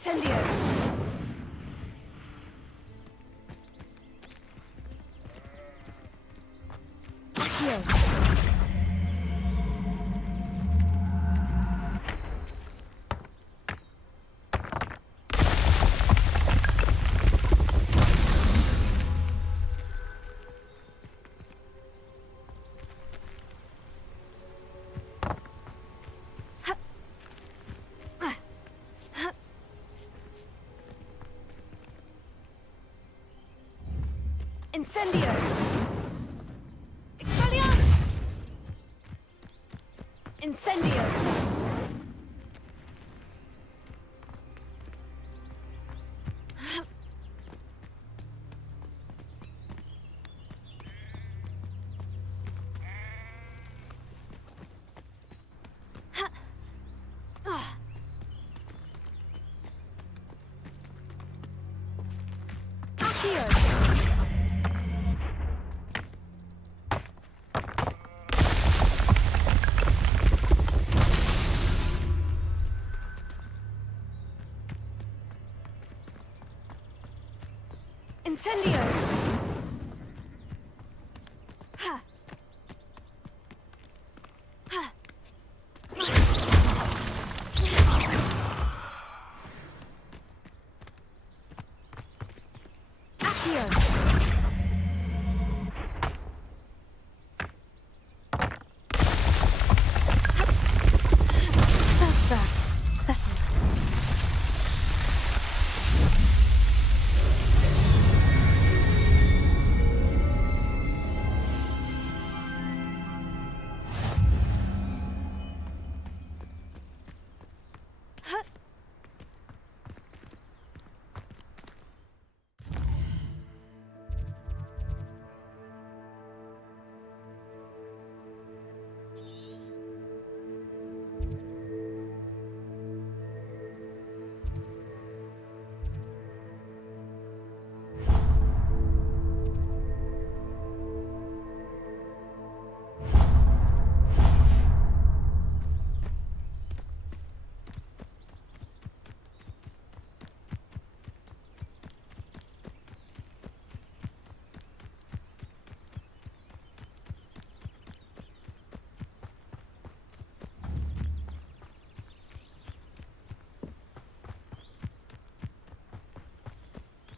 Incendio! Accio! Incendio! Expelliarmus! Incendio! Accio! Incendio! Ha! Ha! Accio! That's that. Settled.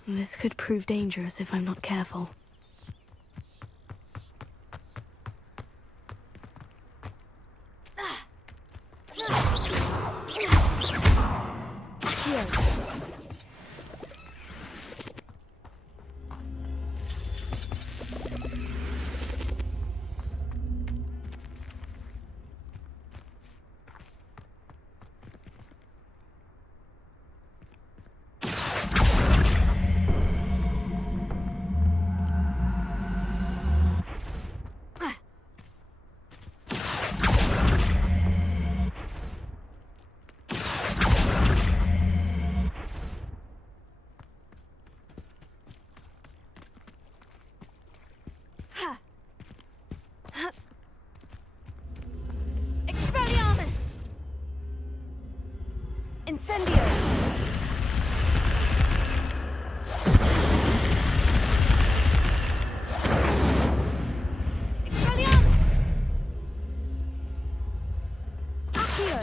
This could prove dangerous if I'm not careful. Here. Expelliarmus! Incendio! Expelliarmus! Accio!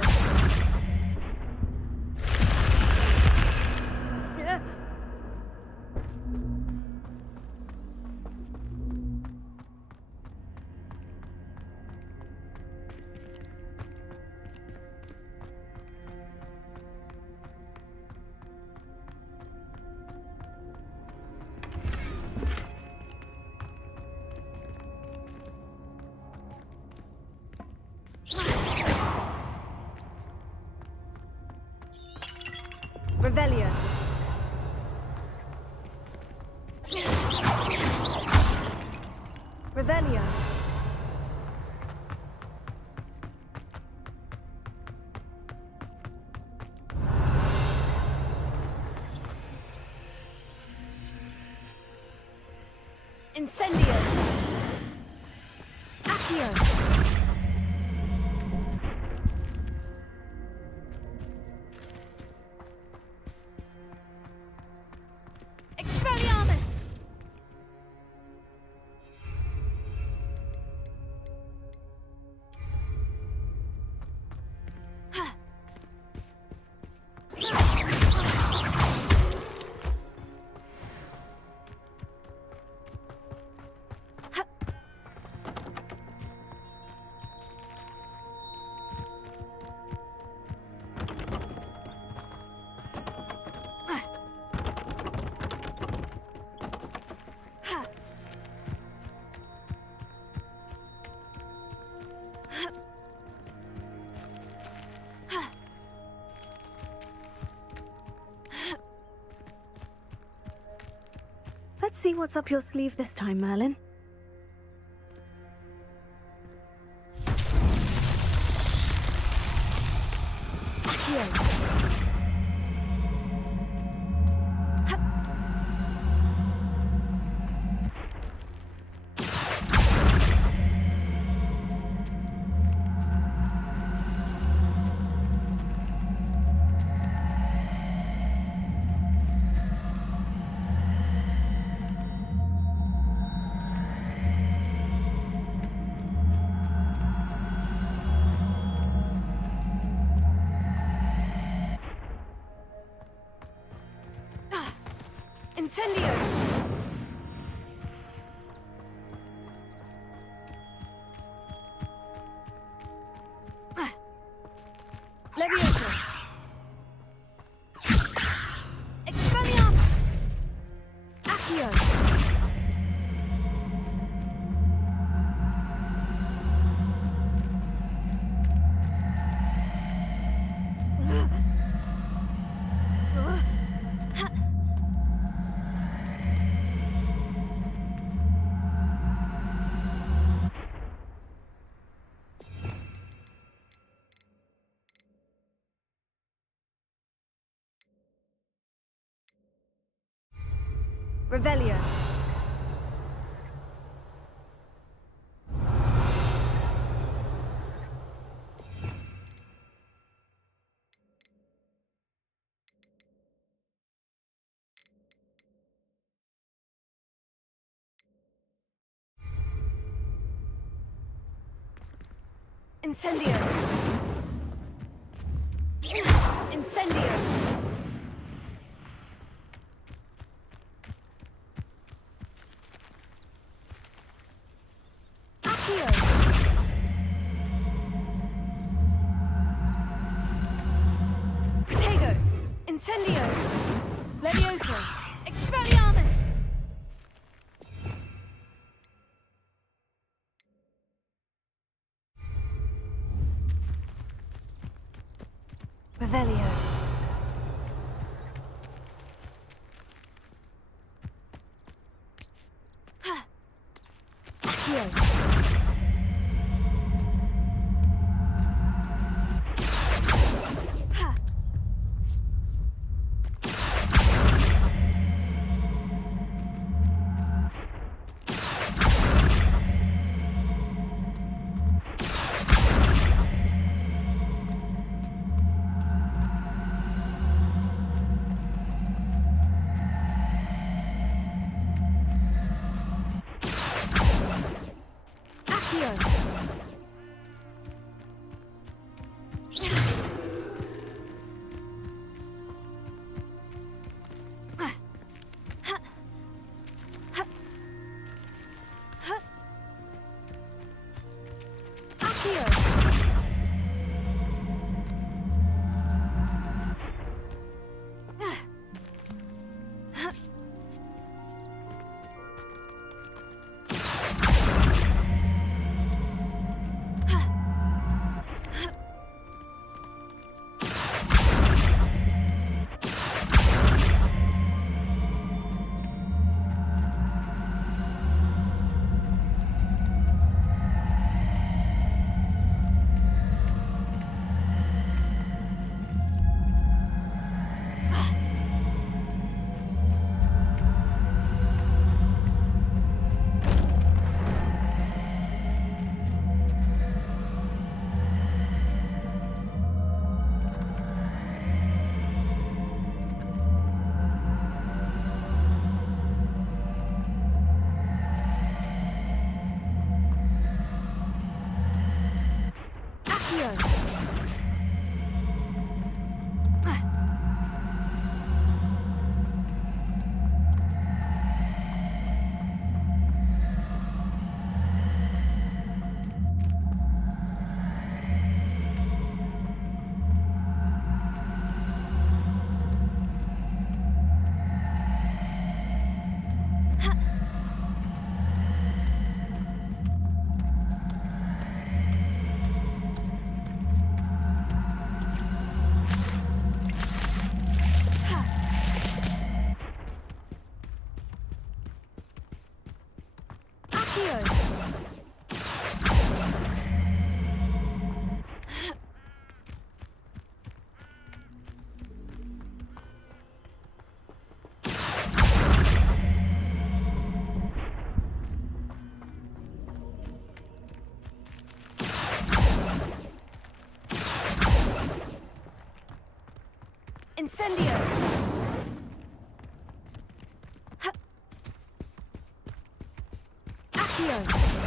Revelio. Revelio. Incendio. Accio. Let's see what's up your sleeve this time, Merlin. Accio. Incendio! Leviosa! Expelliarmus! Accio! Revelio. Incendio. Incendio. Protego! Incendio! Levioso! Expelliarmus! Revelio. Accio. Accio. Incendio. Accio.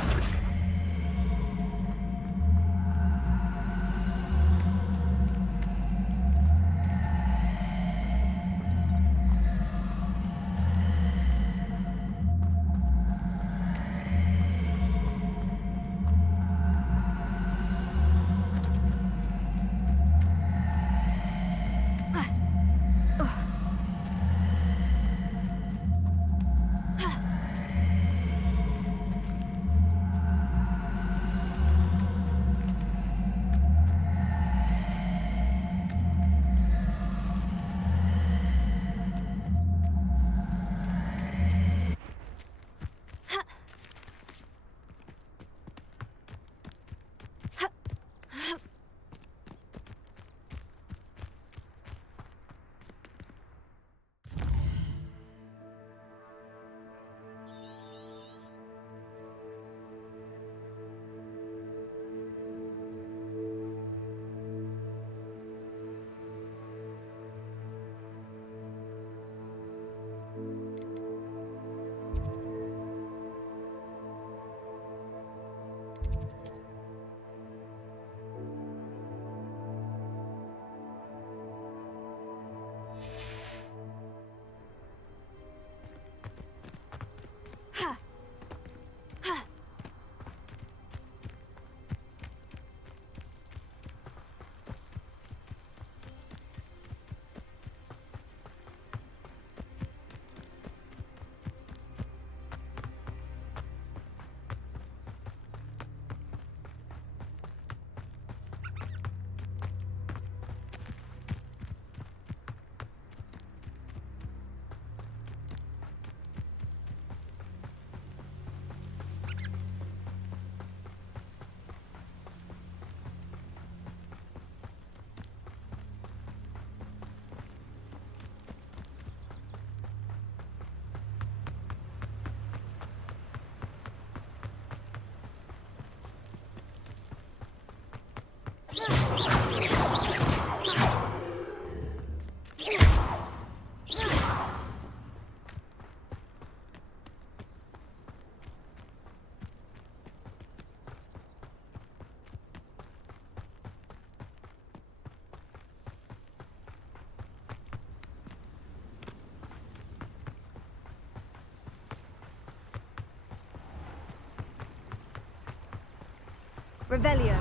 Revelio.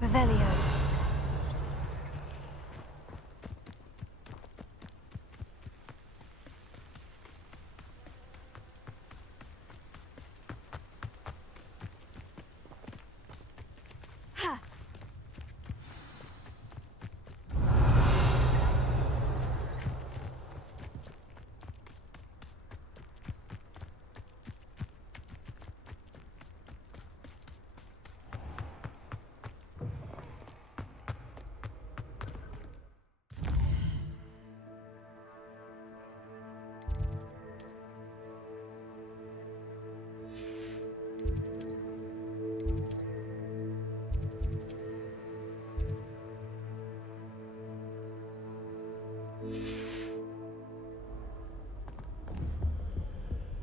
Revelio. Ha.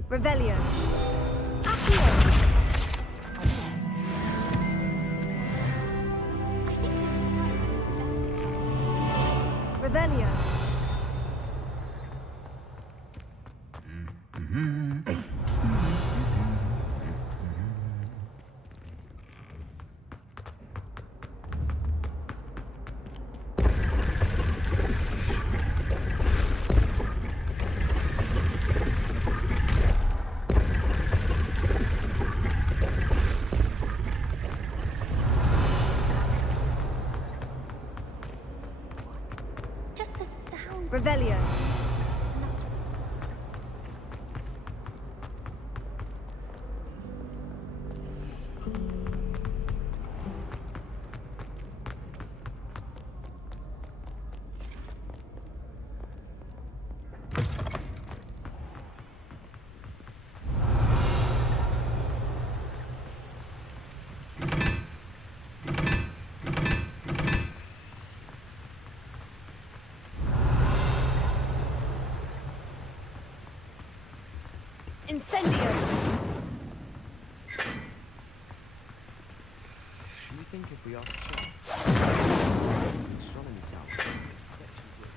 Revelio. Accio. Revelio. Incendio! Do you think if we asked Chad, astronomy tower, I bet she would.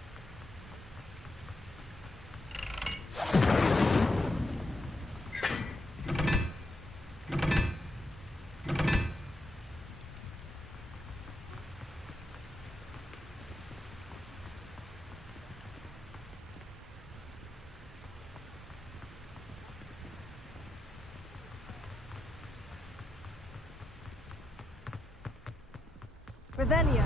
Revelio.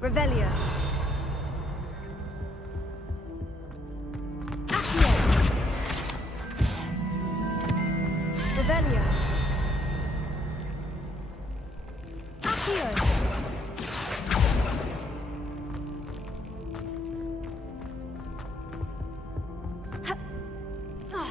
Revelio. Accio. Revelio. Accio. Ha- Ah.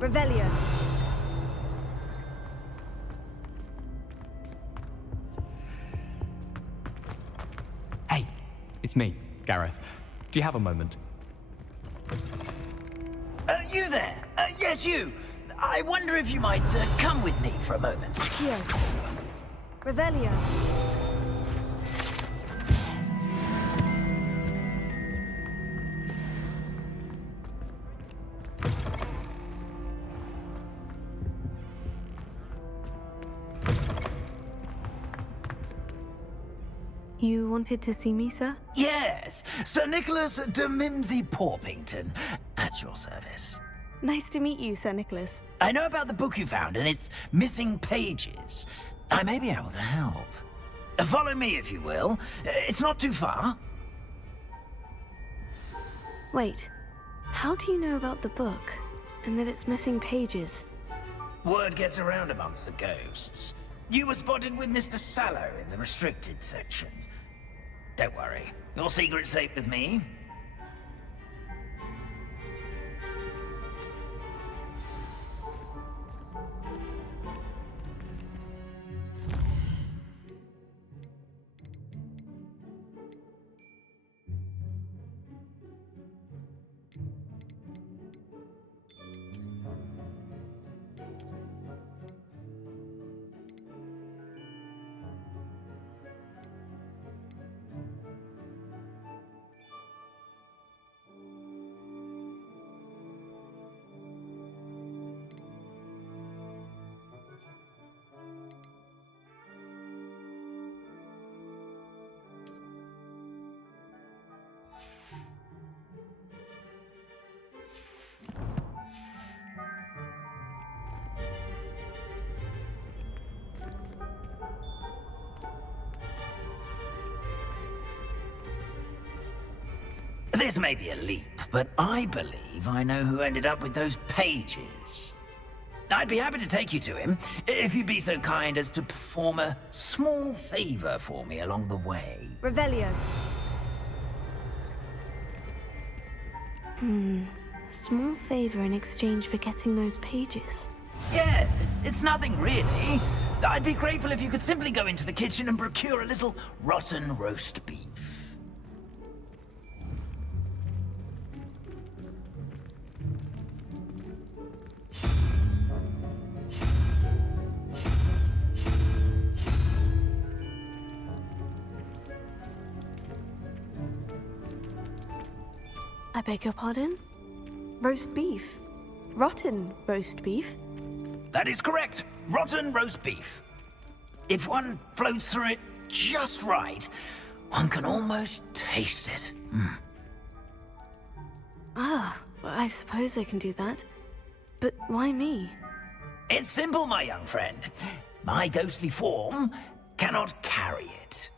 Revelio. Hey, it's me, Gareth. Do you have a moment? You there? Yes, you. I wonder if you might come with me for a moment. Accio. Revelio. You wanted to see me, sir? Yes, Sir Nicholas de Mimsy Porpington, at your service. Nice to meet you, Sir Nicholas. I know about the book you found and its missing pages. I may be able to help. Follow me, if you will. It's not too far. Wait, how do you know about the book and that it's missing pages? Word gets around amongst the ghosts. You were spotted with Mr. Sallow in the restricted section. Don't worry, your secret's safe with me. This may be a leap, but I believe I know who ended up with those pages. I'd be happy to take you to him, if you'd be so kind as to perform a small favor for me along the way. Revelio. Small favor in exchange for getting those pages. Yes, it's nothing really. I'd be grateful if you could simply go into the kitchen and procure a little rotten roast beef. I beg your pardon? Roast beef. Rotten roast beef? That is correct. Rotten roast beef. If one floats through it just right, one can almost taste it. Ah, well, I suppose I can do that. But why me? It's simple, my young friend. My ghostly form cannot carry it.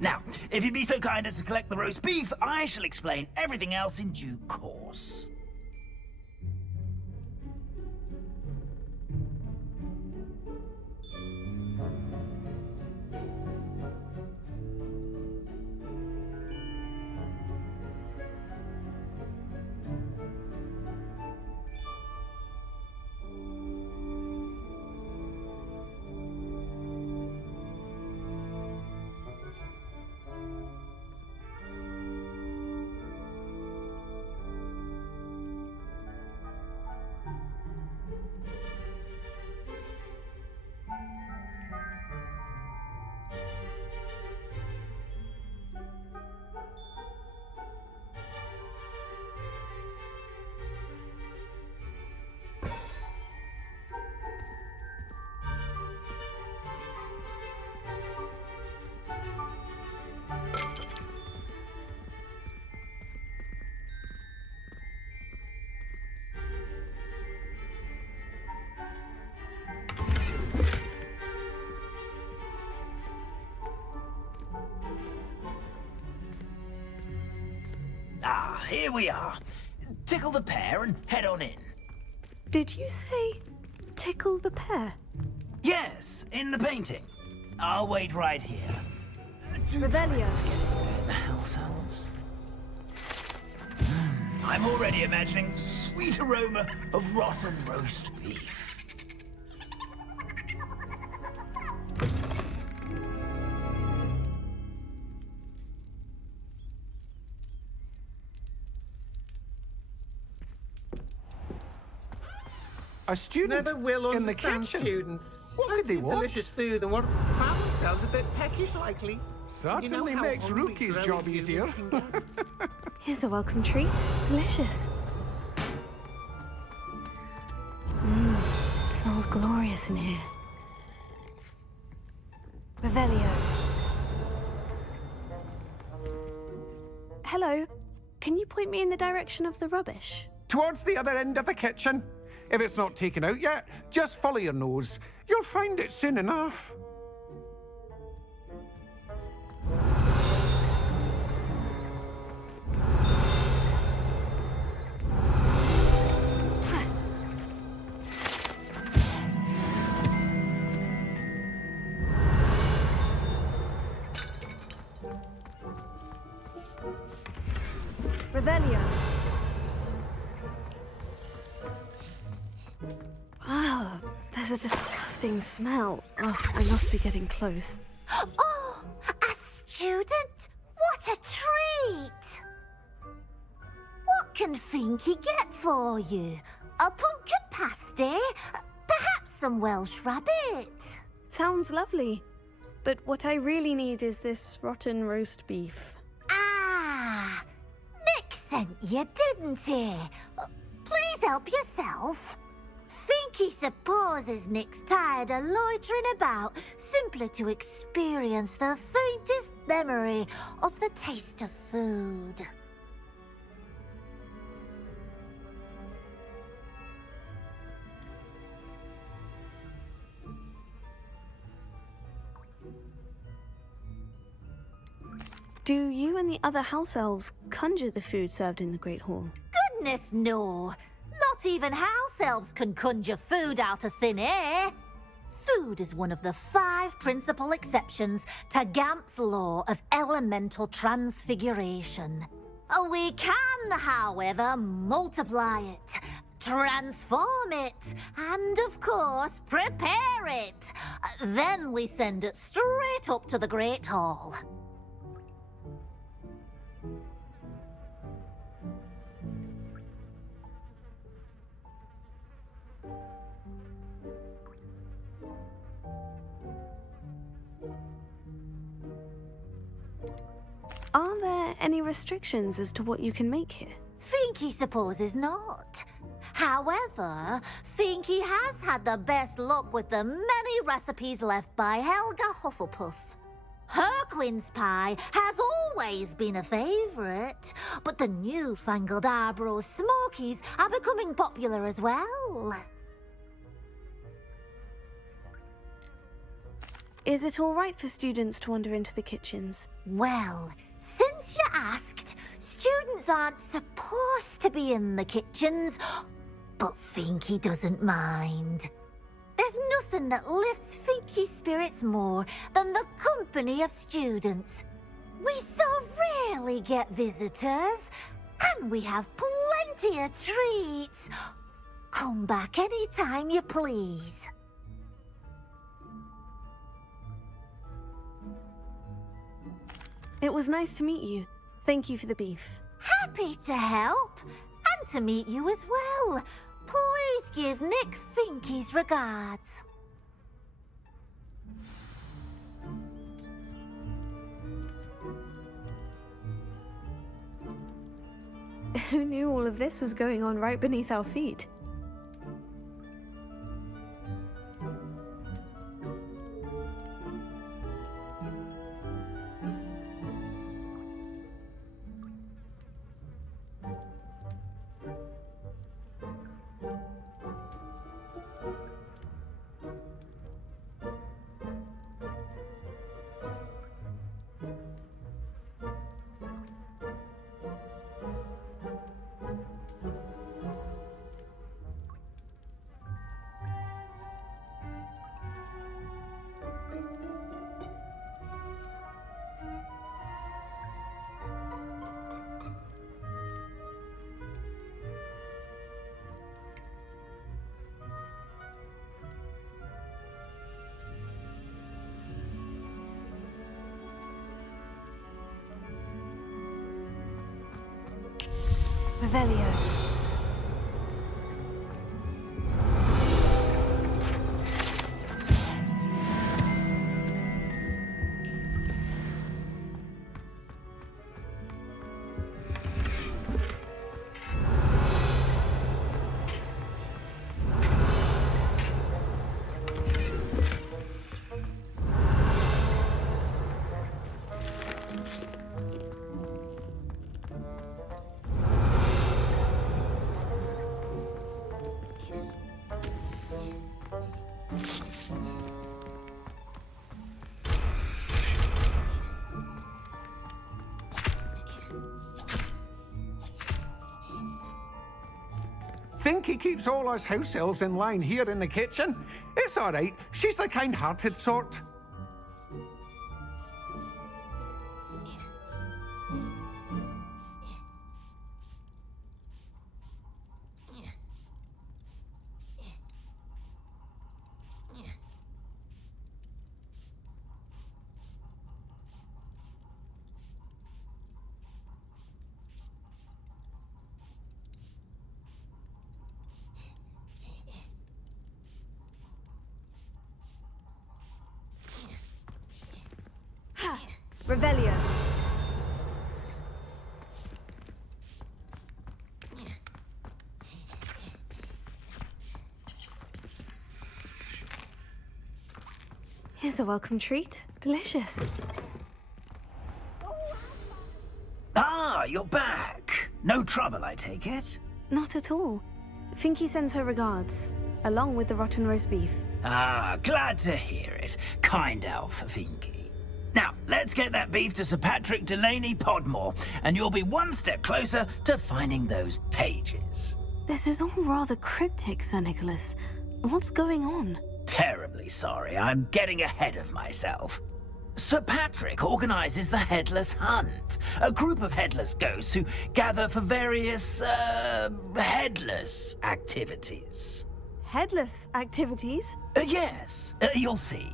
Now, if you'd be so kind as to collect the roast beef, I shall explain everything else in due course. Ah, here we are. Tickle the pear and head on in. Did you say tickle the pear? Yes, in the painting. I'll wait right here. Revelio. The house elves. I'm already imagining the sweet aroma of rotten roast beef. A student Never will in the understand kitchen. students. What could they Fancy want? delicious food and what found themselves a bit peckish likely. Certainly how makes hungry Rookie's growing job humans easier. can get. Here's a welcome treat. Delicious. It smells glorious in here. Revelio. Hello. Can you point me in the direction of the rubbish? Towards the other end of the kitchen. If it's not taken out yet, just follow your nose. You'll find it soon enough. Revelio. Ah, there's a disgusting smell. Oh, I must be getting close. Oh, a student? What a treat! What can Finky get for you? A pumpkin pasty? Perhaps some Welsh rabbit? Sounds lovely. But what I really need is this rotten roast beef. Ah, Nick sent you, didn't he? Please help yourself. Finky supposes Nick's tired of loitering about simply to experience the faintest memory of the taste of food. Do you and the other house elves conjure the food served in the Great Hall? Goodness, no. Not even house elves can conjure food out of thin air. Food is one of the 5 principal exceptions to Gamp's law of elemental transfiguration. We can, however, multiply it, transform it, and of course, prepare it. Then we send it straight up to the Great Hall. Are there any restrictions as to what you can make here? Finky supposes not. However, Finky has had the best luck with the many recipes left by Helga Hufflepuff. Her quince pie has always been a favourite, but the newfangled Arbroath Smokies are becoming popular as well. Is it all right for students to wander into the kitchens? Well, since you asked, students aren't supposed to be in the kitchens, but Finky doesn't mind. There's nothing that lifts Finky's spirits more than the company of students. We so rarely get visitors, and we have plenty of treats. Come back any time you please. It was nice to meet you. Thank you for the beef. Happy to help, and to meet you as well. Please give Nick Finky's regards. Who knew all of this was going on right beneath our feet? Revelio. Finky keeps all us house elves in line here in the kitchen. It's all right. She's the kind-hearted sort. Revelio. Here's a welcome treat. Delicious. Ah, you're back. No trouble, I take it? Not at all. Finky sends her regards, along with the rotten roast beef. Ah, glad to hear it. Kind elf, Finky. Now, let's get that beef to Sir Patrick Delaney Podmore, and you'll be one step closer to finding those pages. This is all rather cryptic, Sir Nicholas. What's going on? Terribly sorry, I'm getting ahead of myself. Sir Patrick organizes the Headless Hunt, a group of headless ghosts who gather for various, headless activities. Headless activities? Yes, you'll see.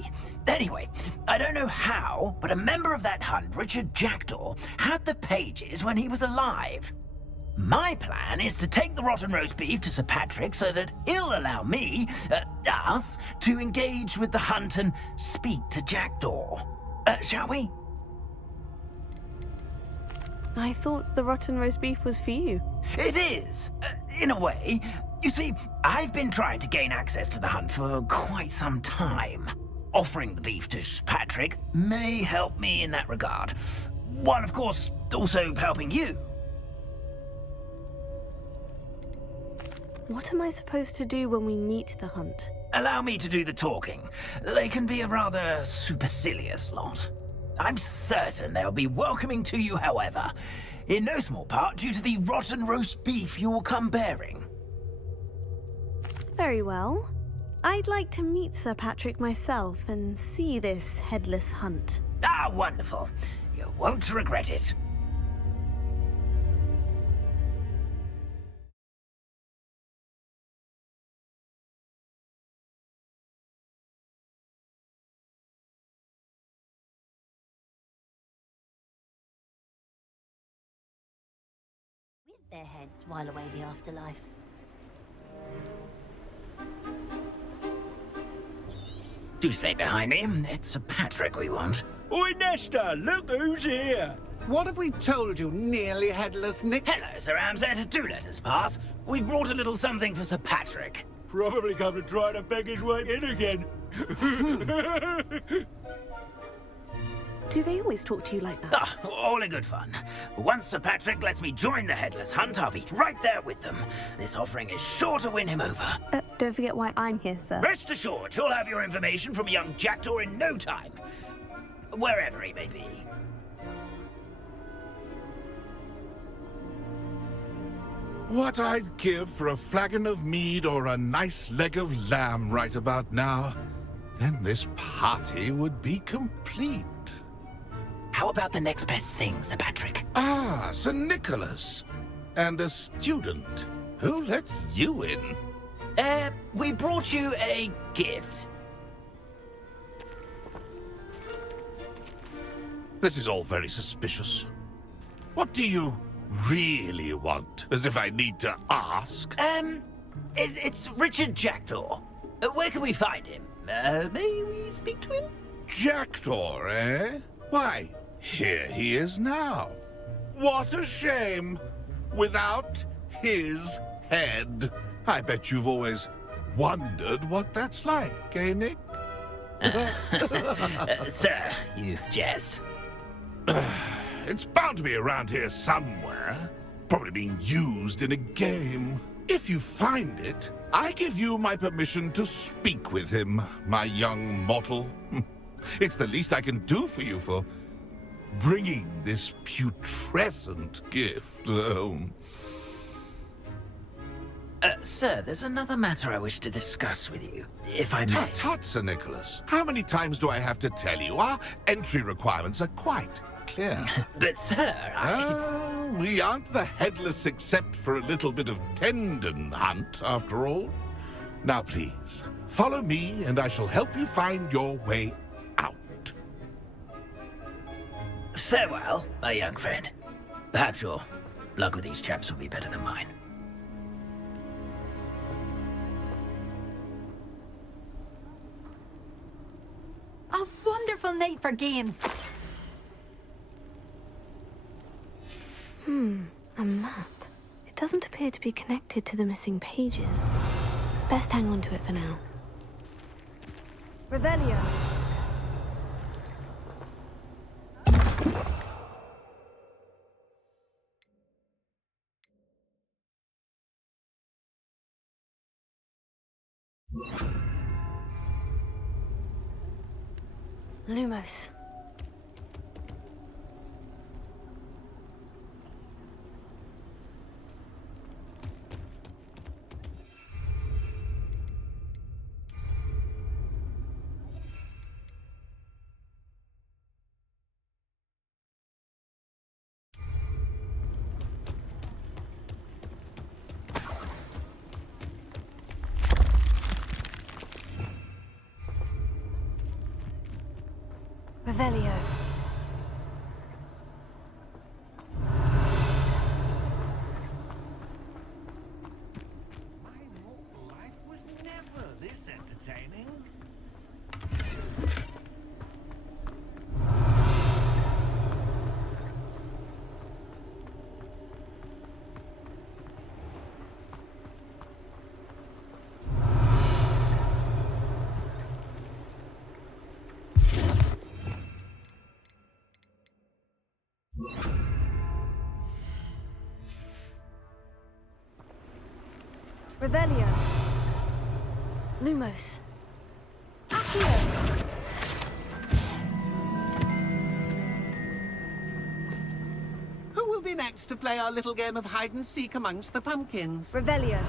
Anyway, I don't know how, but a member of that hunt, Richard Jackdaw, had the pages when he was alive. My plan is to take the rotten roast beef to Sir Patrick so that he'll allow me, us, to engage with the hunt and speak to Jackdaw. Shall we? I thought the rotten roast beef was for you. It is, in a way. You see, I've been trying to gain access to the hunt for quite some time. Offering the beef to Sir Patrick may help me in that regard, while of course also helping you. What am I supposed to do when we meet the hunt? Allow me to do the talking. They can be a rather supercilious lot. I'm certain they'll be welcoming to you, however, in no small part due to the rotten roast beef you will come bearing. Very well. I'd like to meet Sir Patrick myself and see this headless hunt. Ah, wonderful. You won't regret it. With their heads while away the afterlife. Do stay behind me. It's Sir Patrick we want. Oi, Nesta, look who's here. What have we told you, nearly headless Nick? Hello, Sir Ramsay. Do let us pass. We brought a little something for Sir Patrick. Probably come to try to beg his way in again. Do they always talk to you like that? Ah, all in good fun. Once Sir Patrick lets me join the Headless Hunt, I'll be right there with them. This offering is sure to win him over. Don't forget why I'm here, sir. Rest assured, you'll have your information from young Jackdaw in no time. Wherever he may be. What I'd give for a flagon of mead or a nice leg of lamb right about now. Then this party would be complete. How about the next best thing, Sir Patrick? Ah, Sir Nicholas. And a student. Who let you in? We brought you a gift. This is all very suspicious. What do you really want? As if I need to ask. It's Richard Jackdaw. Where can we find him? May we speak to him? Jackdaw, eh? Why, here he is now. What a shame. Without his head. I bet you've always wondered what that's like, eh, Nick? Sir, you jest. It's bound to be around here somewhere. Probably being used in a game. If you find it, I give you my permission to speak with him, my young mortal. It's the least I can do for you for bringing this putrescent gift home. Sir, there's another matter I wish to discuss with you, if I may. Tut, tut, Sir Nicholas. How many times do I have to tell you? Our entry requirements are quite clear. But, sir, We aren't the headless except for a little bit of tendon hunt, after all. Now, please, follow me, and I shall help you find your way out. Farewell, my young friend. Perhaps your luck with these chaps will be better than mine. A wonderful night for games. A map. It doesn't appear to be connected to the missing pages. Best hang on to it for now. Revelio. Lumos. Revelio. My mortal life was never this entertaining. Revelio. Lumos. Accio. Who will be next to play our little game of hide and seek amongst the pumpkins? Revelio.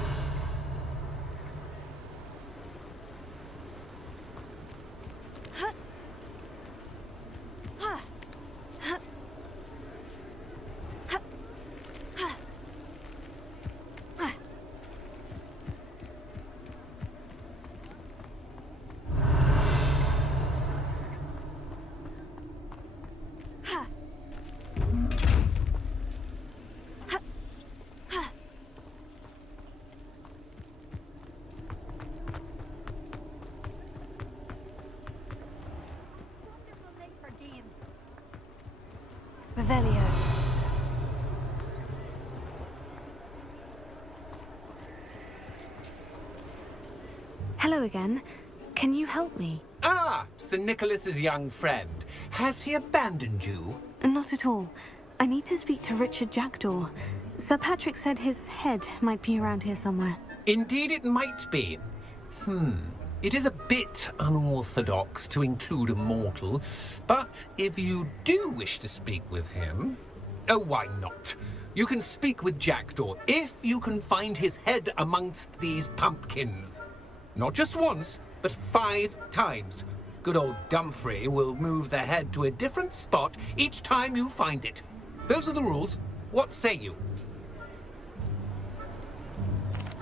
Revelio. Hello again. Can you help me? Ah, Sir Nicholas's young friend. Has he abandoned you? Not at all. I need to speak to Richard Jackdaw. Sir Patrick said his head might be around here somewhere. Indeed it might be. It is a bit unorthodox to include a mortal, but if you do wish to speak with him... Oh, why not? You can speak with Jackdaw if you can find his head amongst these pumpkins. Not just once, but 5 times. Good old Dumfrey will move the head to a different spot each time you find it. Those are the rules. What say you?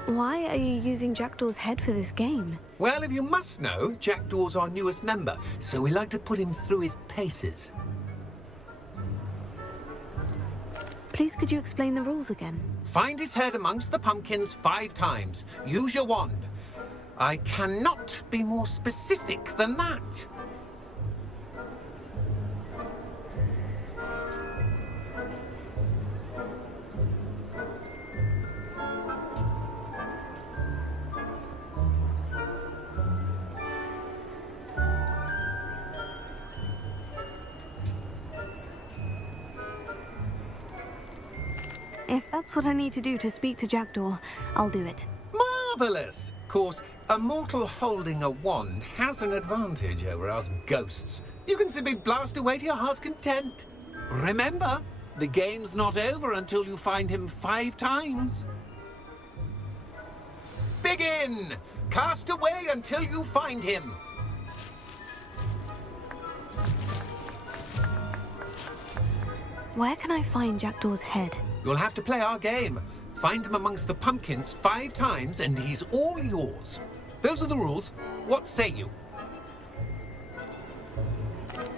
Why are you using Jackdaw's head for this game? Well, if you must know, Jackdaw's our newest member, so we like to put him through his paces. Please could you explain the rules again? Find his head amongst the pumpkins 5 times. Use your wand. I cannot be more specific than that. If that's what I need to do to speak to Jackdaw, I'll do it. Marvellous! Of course, a mortal holding a wand has an advantage over us ghosts. You can simply blast away to your heart's content. Remember, the game's not over until you find him 5 times. Begin! Cast away until you find him. Where can I find Jackdaw's head? You'll have to play our game. Find him amongst the pumpkins 5 times and he's all yours. Those are the rules. What say you?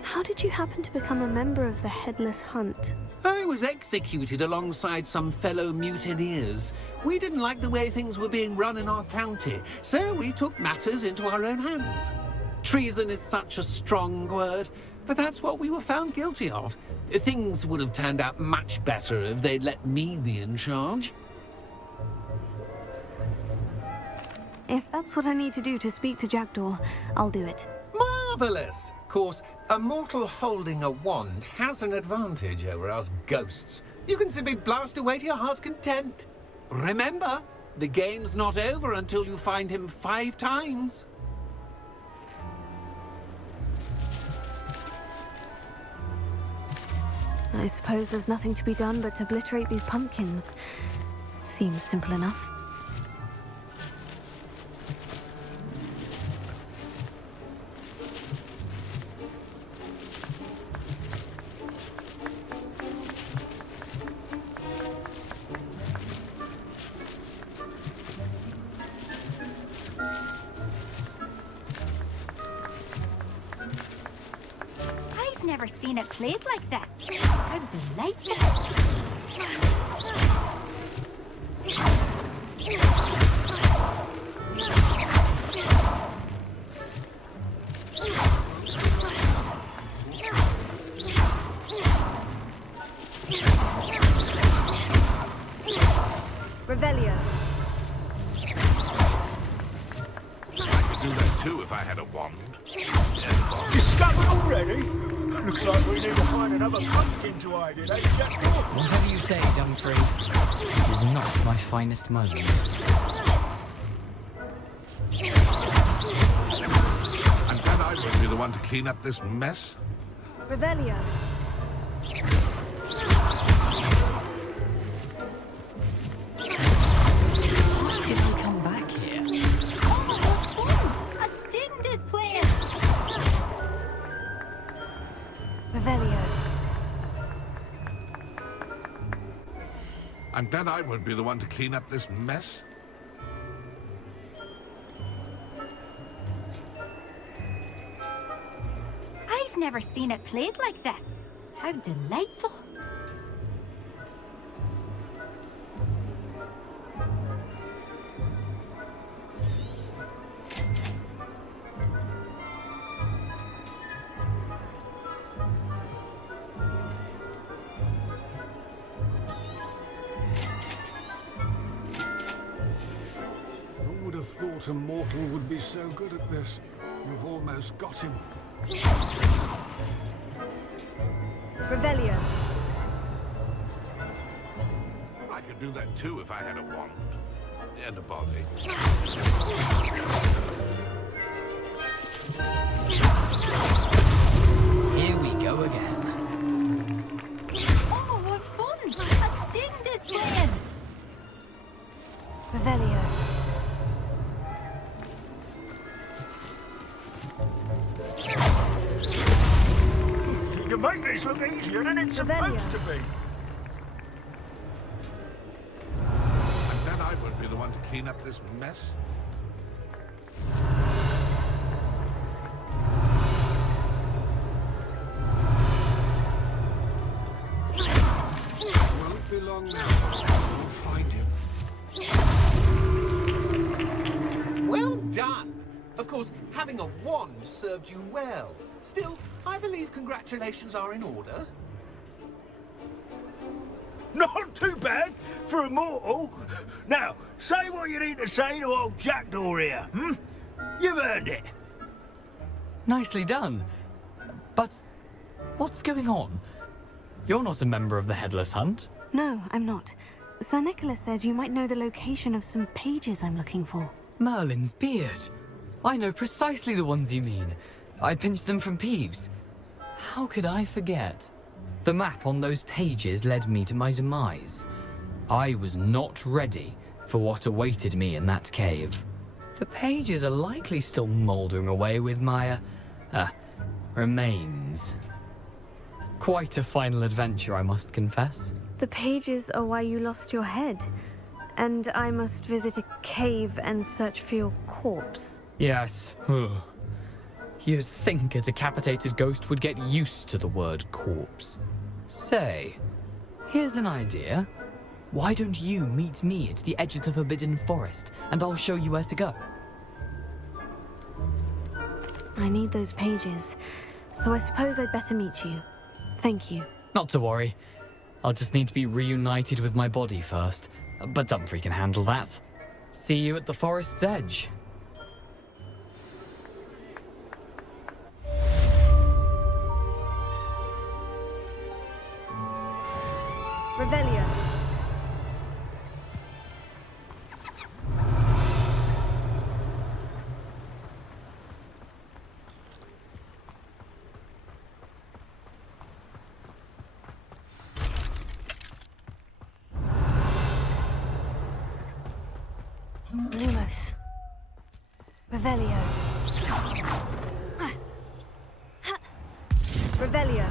How did you happen to become a member of the Headless Hunt? I was executed alongside some fellow mutineers. We didn't like the way things were being run in our county, so we took matters into our own hands. Treason is such a strong word, But that's what we were found guilty of. Things would have turned out much better if they'd let me be in charge. If that's what I need to do to speak to Jackdaw, I'll do it. Marvelous! Of course, a mortal holding a wand has an advantage over us ghosts. You can simply blast away to your heart's content. Remember, the game's not over until you find him 5 times. I suppose there's nothing to be done but obliterate these pumpkins. Seems simple enough. I've never seen it played like this. How delightful. Revelio. I could do that too if I had a wand. Discovered already? Looks like we need to find another pumpkin to hide in, eh, Jackdaw? Whatever you say, Dumfries. This is not my finest moment. I'm glad I won't be the one to clean up this mess. Revelio. Why did we come back here? Oh, what fun! A student is playing. Revelio. I'm glad I won't be the one to clean up this mess. I've never seen it played like this. How delightful. Who would have thought a mortal would be so good at this? You've almost got him. Revelio. I could do that too if I had a wand. And a body. Here we go again. Oh, what fun! A student is playing. Revelio. You can make this look easier than it's supposed to be. I'm glad I won't be the one to clean up this mess. Won't be long now. We'll find him. Well done! Of course, having a wand served you well. Still, I believe congratulations are in order. Not too bad for a mortal. Now, say what you need to say to old Jackdaw here, hmm? You've earned it. Nicely done. But what's going on? You're not a member of the Headless Hunt. No, I'm not. Sir Nicholas said you might know the location of some pages I'm looking for. Merlin's beard. I know precisely the ones you mean. I pinched them from Peeves. How could I forget? The map on those pages led me to my demise. I was not ready for what awaited me in that cave. The pages are likely still mouldering away with my, remains. Quite a final adventure, I must confess. The pages are why you lost your head. And I must visit a cave and search for your corpse. Yes. You'd think a decapitated ghost would get used to the word corpse. Say, here's an idea. Why don't you meet me at the edge of the Forbidden Forest, and I'll show you where to go? I need those pages. so I suppose I'd better meet you. Thank you. Not to worry. I'll just need to be reunited with my body first. But Dumfries can handle that. See you at the forest's edge. Revelio. Lumos. Revelio. Revelio.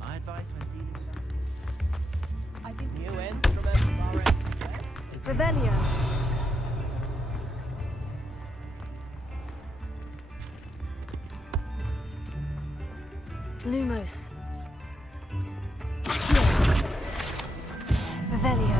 My advice when dealing with I think new instruments are Revelio. Lumos. Revelio.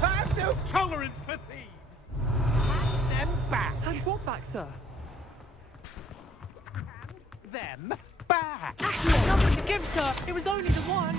Have no tolerance for thieves! Hand them back! And what back, sir? Them back! Nothing to give, sir. It was only the one.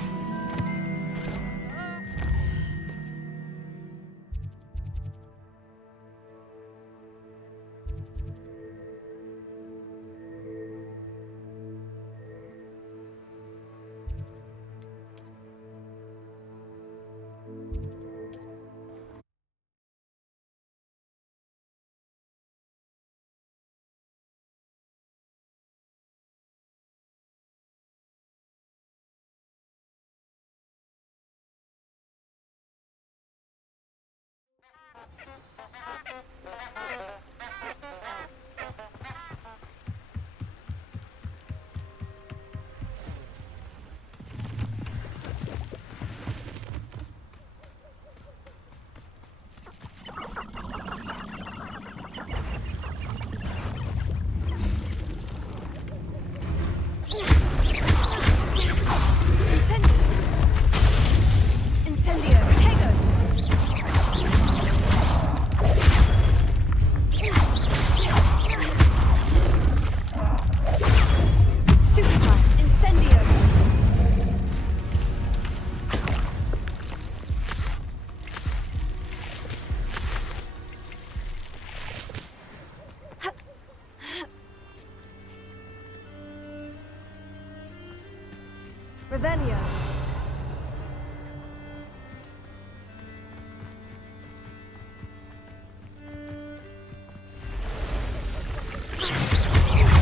Revelio.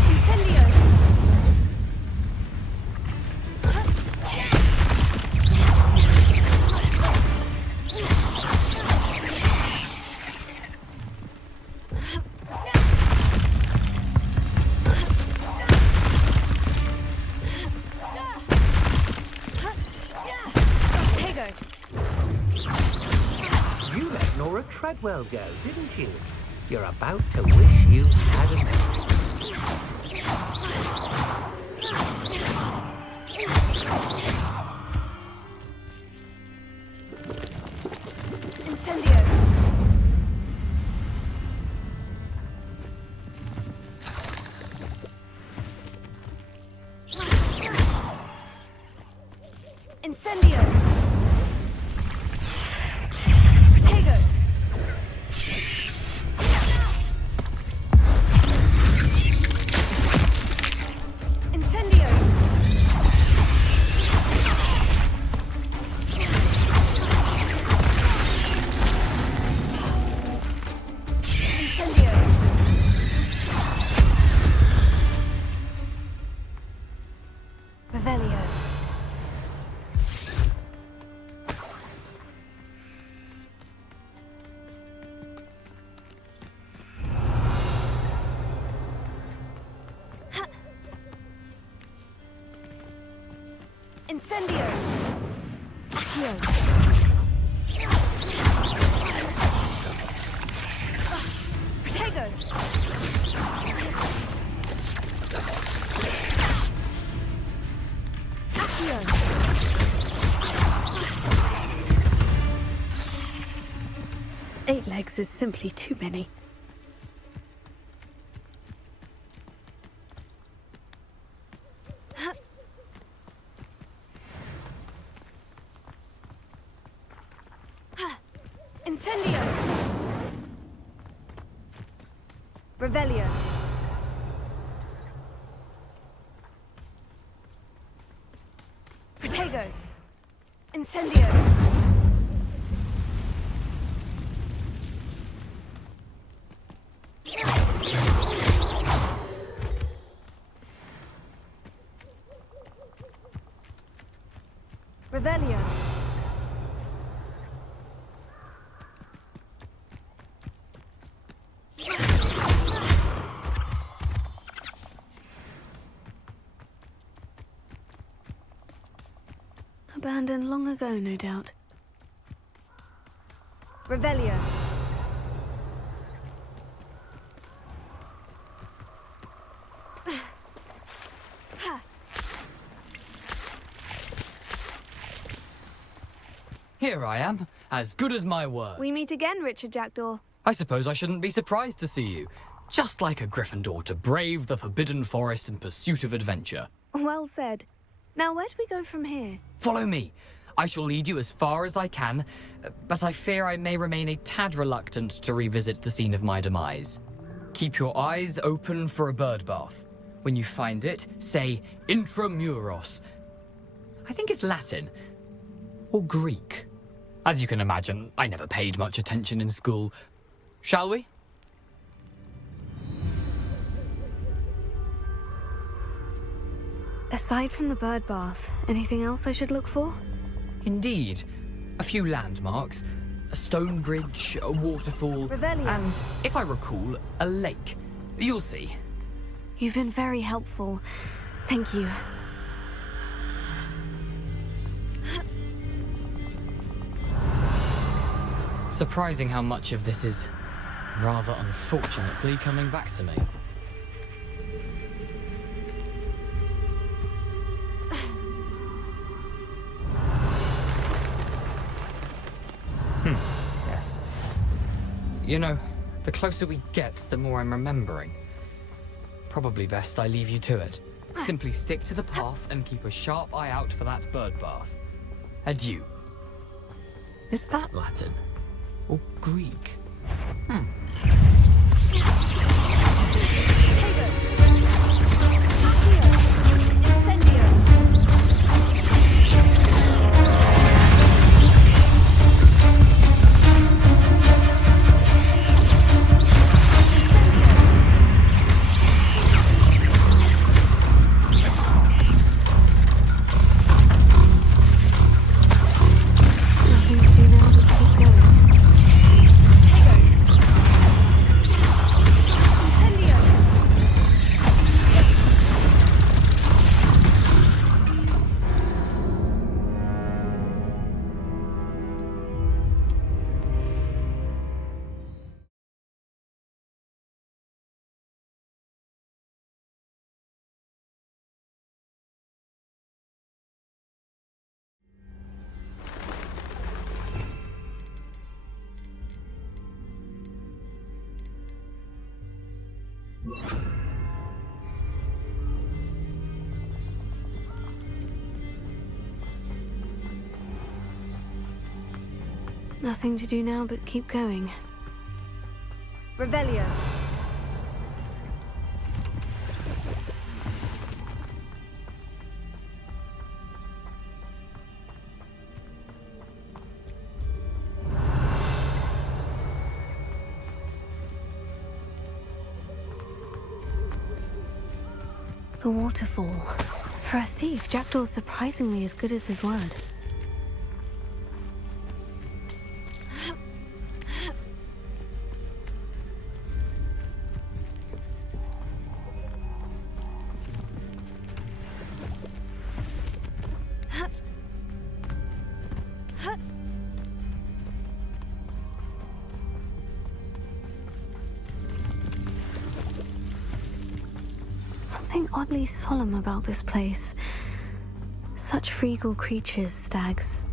Incendio. You let Nora Treadwell go, didn't you? You're about to wish you hadn't. Incendio. Incendio. Protego. Incendio. Revelio. Incendio. Accio. Protego. Accio. 8 legs is simply too many. Incendio! Revelio. Protego. Incendio. Revelio. Abandoned long ago, no doubt. Revelio. Here I am, as good as my word. We meet again, Richard Jackdaw. I suppose I shouldn't be surprised to see you. Just like a Gryffindor to brave the Forbidden Forest in pursuit of adventure. Well said. Now, where do we go from here? Follow me. I shall lead you as far as I can, but I fear I may remain a tad reluctant to revisit the scene of my demise. Keep your eyes open for a bird bath. When you find it, say intramuros. I think it's Latin. Or Greek. As you can imagine, I never paid much attention in school. Shall we? Aside from the bird bath, anything else I should look for? Indeed. A few landmarks, a stone bridge, a waterfall, Revelio. and, if I recall, a lake. You'll see. You've been very helpful. Thank you. Surprising how much of this is, rather unfortunately, coming back to me. Yes. You know, the closer we get, the more I'm remembering. Probably best I leave you to it. Simply stick to the path and keep a sharp eye out for that bird bath. Adieu. Is that Latin? Or Greek? Nothing to do now but keep going. Revelio. The waterfall. For a thief, Jackdaw's surprisingly as good as his word. Something oddly solemn about this place. Such regal creatures, stags.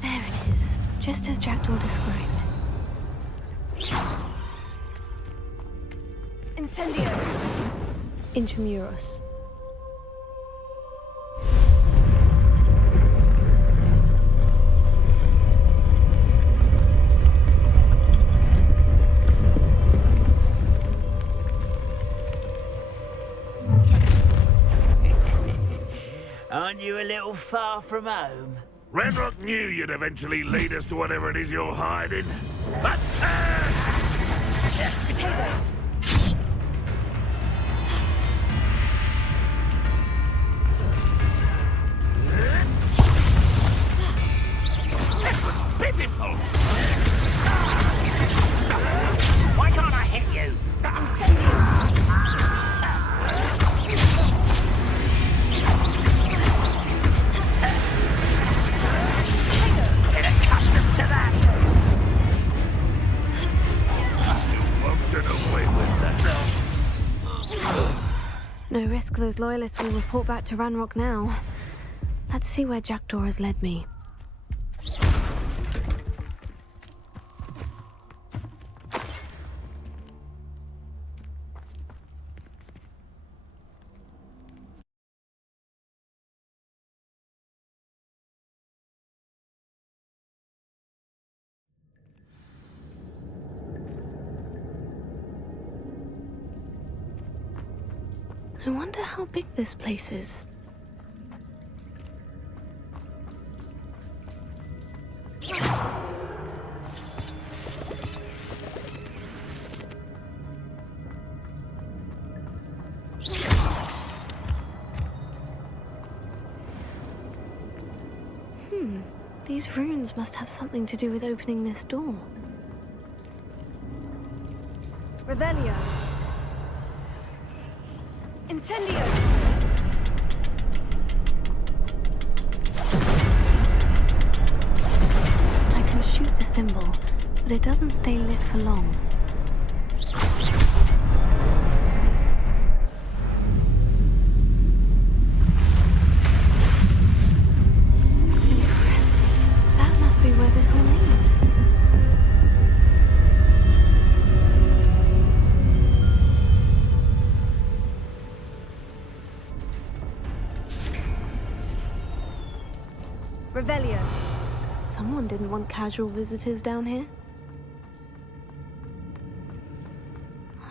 There it is, just as Jackdaw described. Incendio! Intramuros. Aren't you a little far from home? Ranrock knew you'd eventually lead us to whatever it is you're hiding. But Potato! This was pitiful! Why can't I hit you? Get accustomed to that! you won't get away with that. No risk those loyalists will report back to Ranrock now. Let's see where Jackdaw has led me. I wonder how big this place is. These runes must have something to do with opening this door. Revelio. Incendio! I can shoot the symbol, but it doesn't stay lit for long. Impressive. That must be where this all leads. Revelio. Someone didn't want casual visitors down here.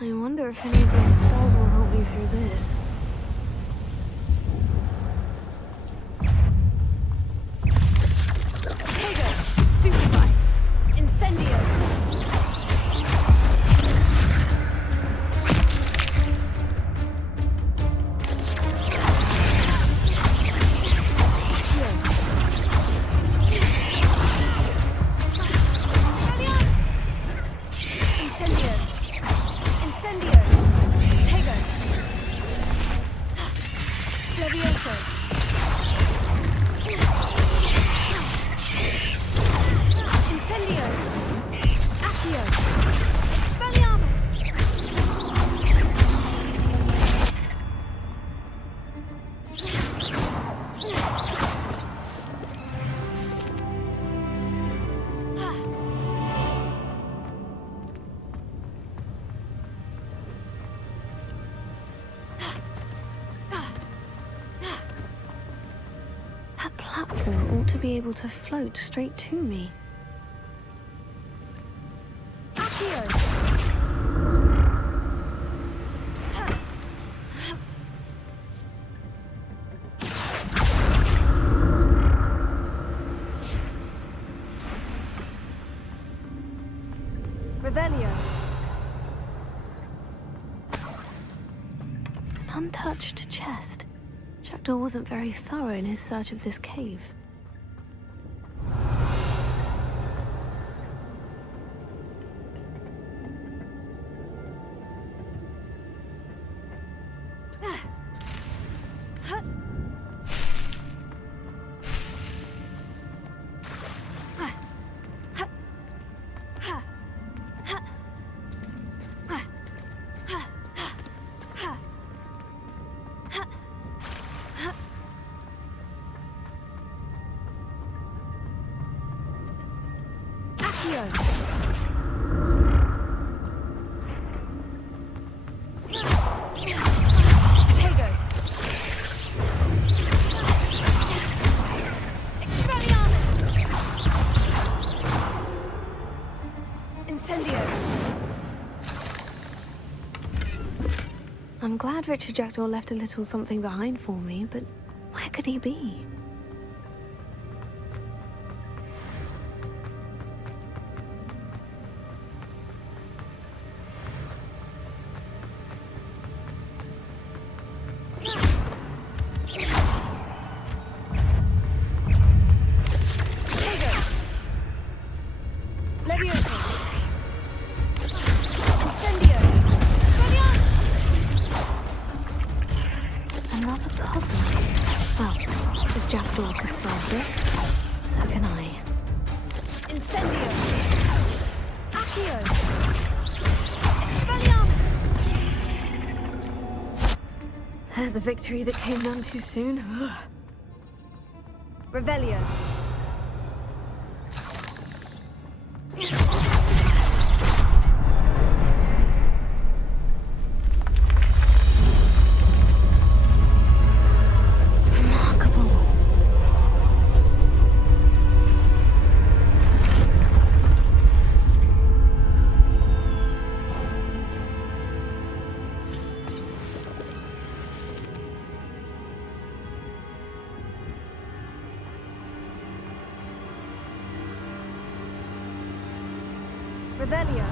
I wonder if any of these spells will help me through this. Potato! Stupefy! Incendio! That platform ought to be able to float straight to me. Accio! Revelio. An Untouched chest. Jackdaw wasn't very thorough in his search of this cave. I'm glad Richard Jackdaw left a little something behind for me, but where could he be? There's a victory that came none too soon. Revelio. Revelio.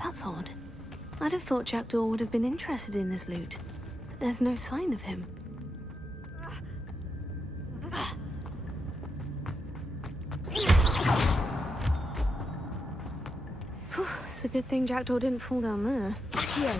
That's odd. I'd have thought Jackdaw would have been interested in this loot, but there's no sign of him. Whew, it's a good thing Jackdaw didn't fall down there. Here.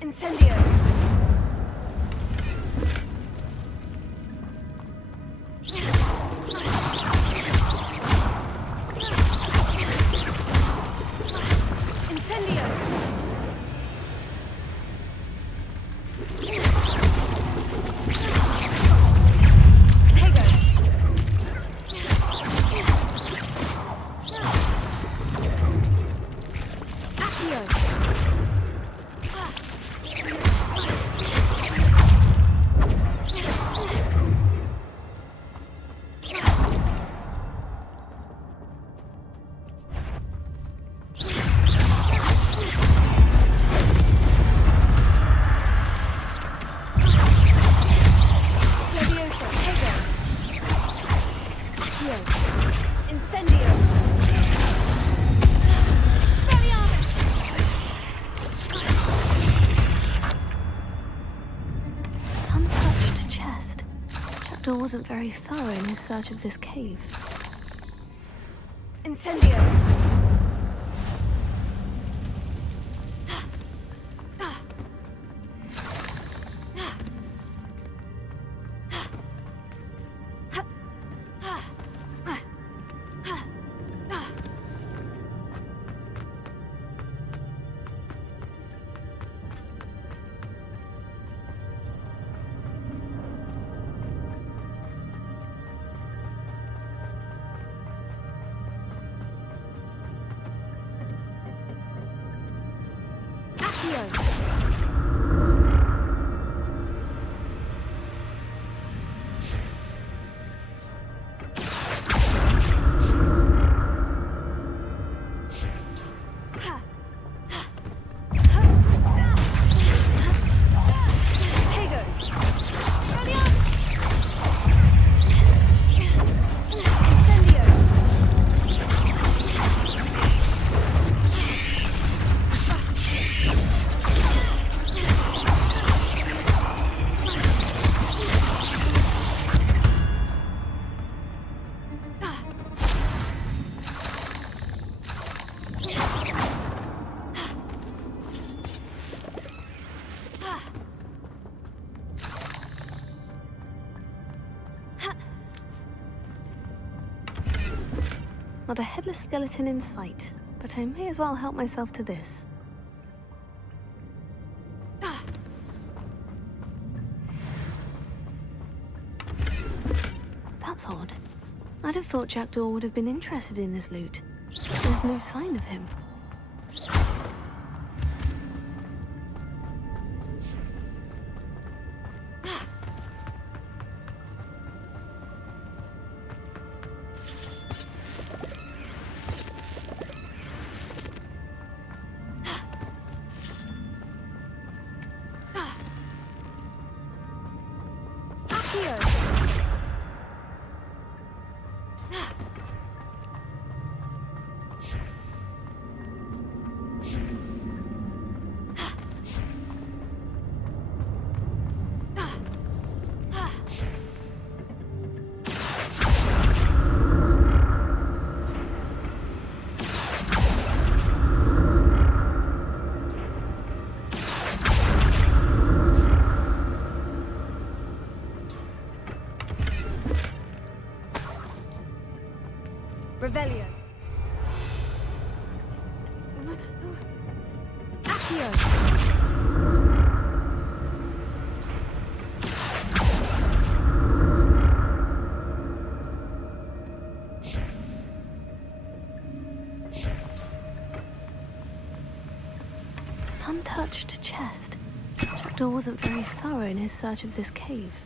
Incendio! Incendio! Wasn't very thorough in his search of this cave. Incendio! Not a headless skeleton in sight, but I may as well help myself to this. That's odd. I'd have thought Jackdaw would have been interested in this loot. There's no sign of him. Revelio. Accio. An untouched chest. Jackdaw wasn't very thorough in his search of this cave.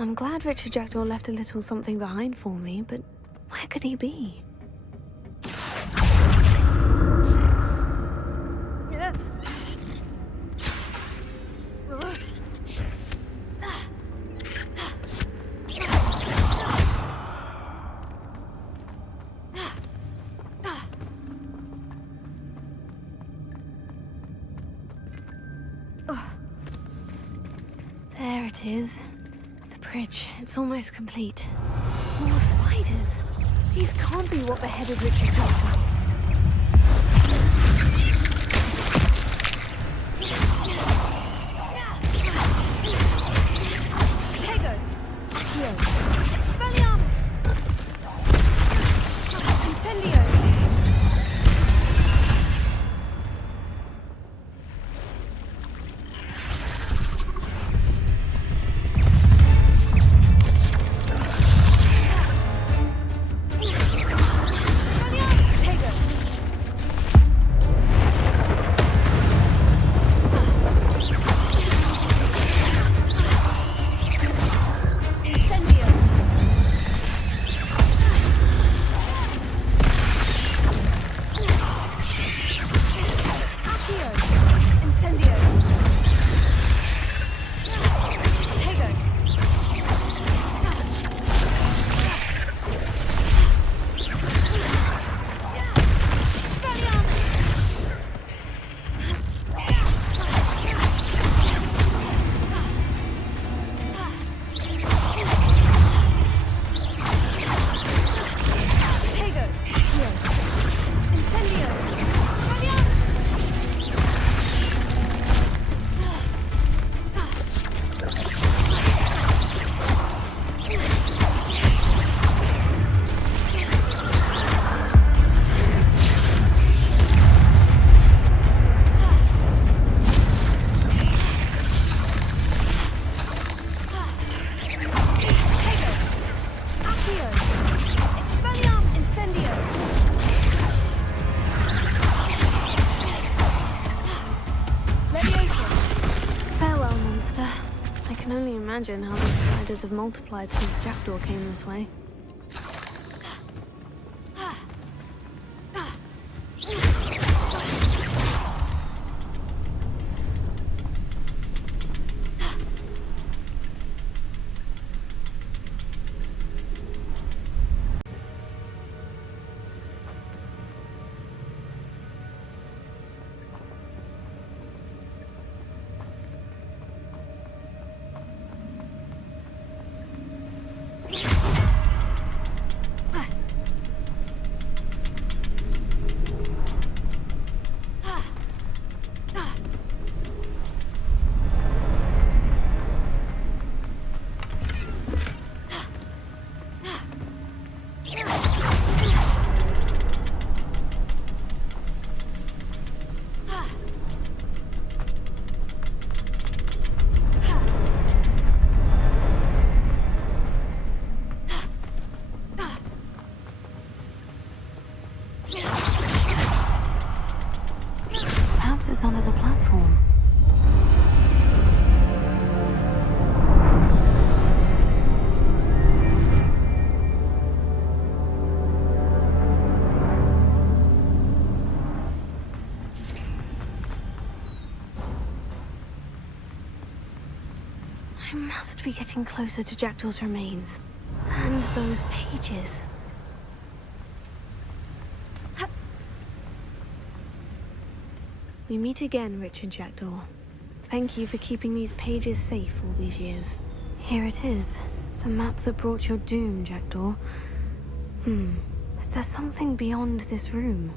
I'm glad Richard Jackdaw left a little something behind for me, but where could he be? There it is. The bridge. It's almost complete. More spiders. These can't be what beheaded Richard Jackdaw. Tego! Accio! Expelliarmus! Incendio! I can only imagine how these spiders have multiplied since Jackdaw came this way. It's under the platform. I must be getting closer to Jackdaw's remains. And those pages. We meet again, Richard Jackdaw. Thank you for keeping these pages safe all these years. Here it is, the map that brought your doom, Jackdaw. Is there something beyond this room?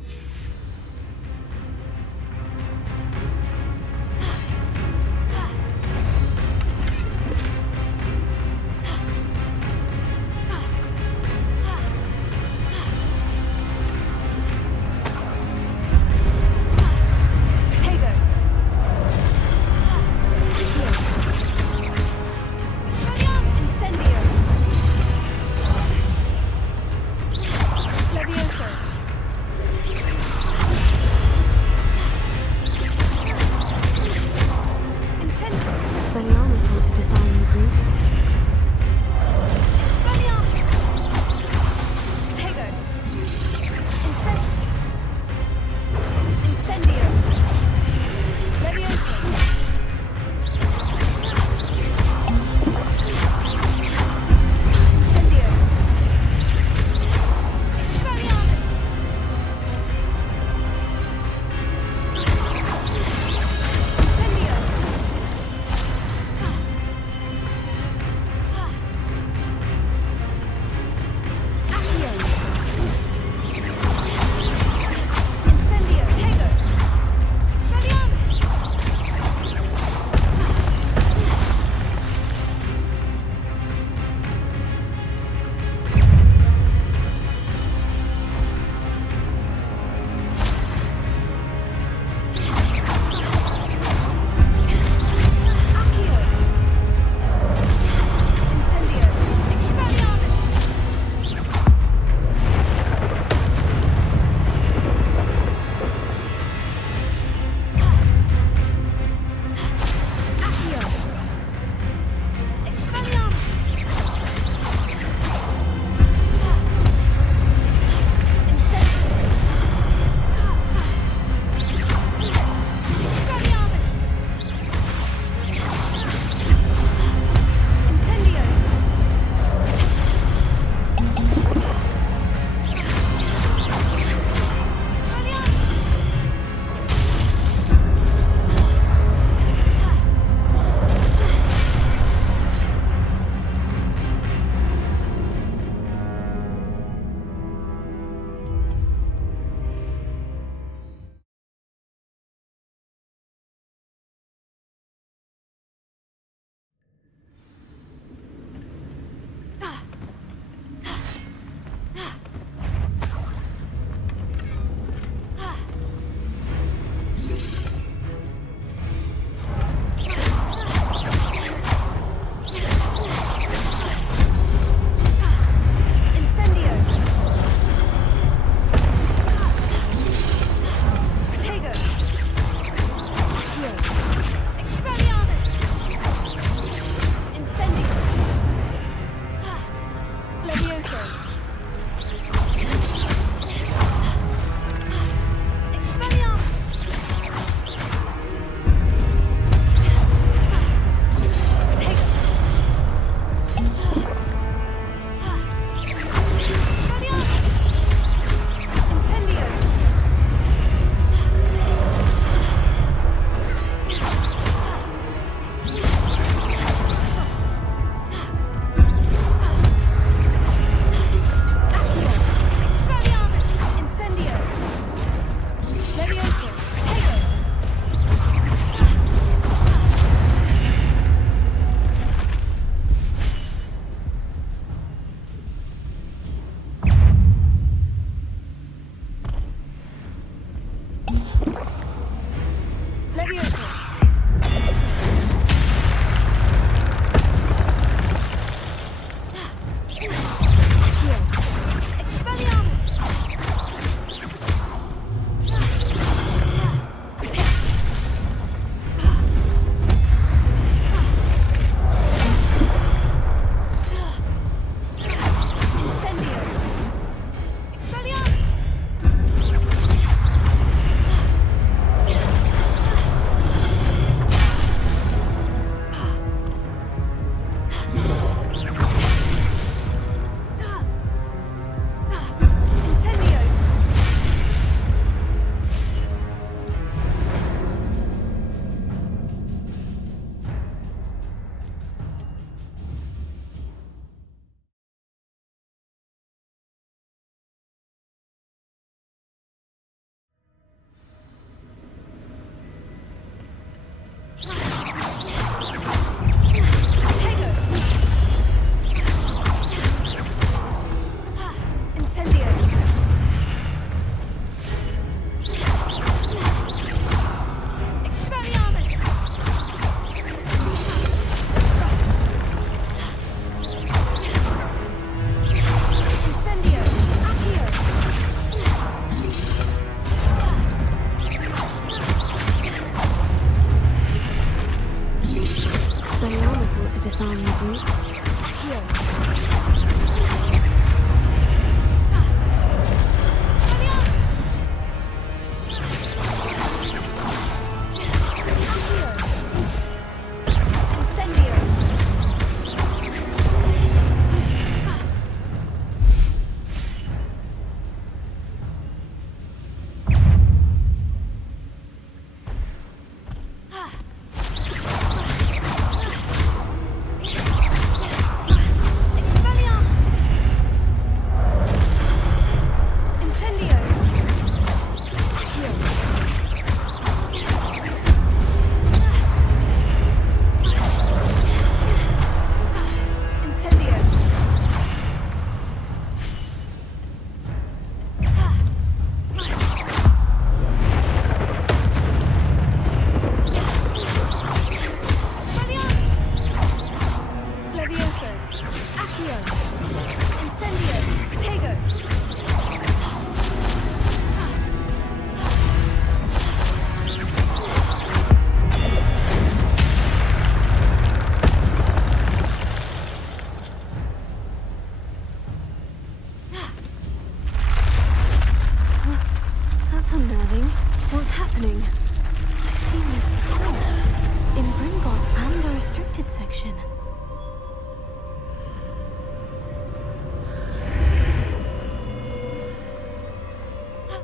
section.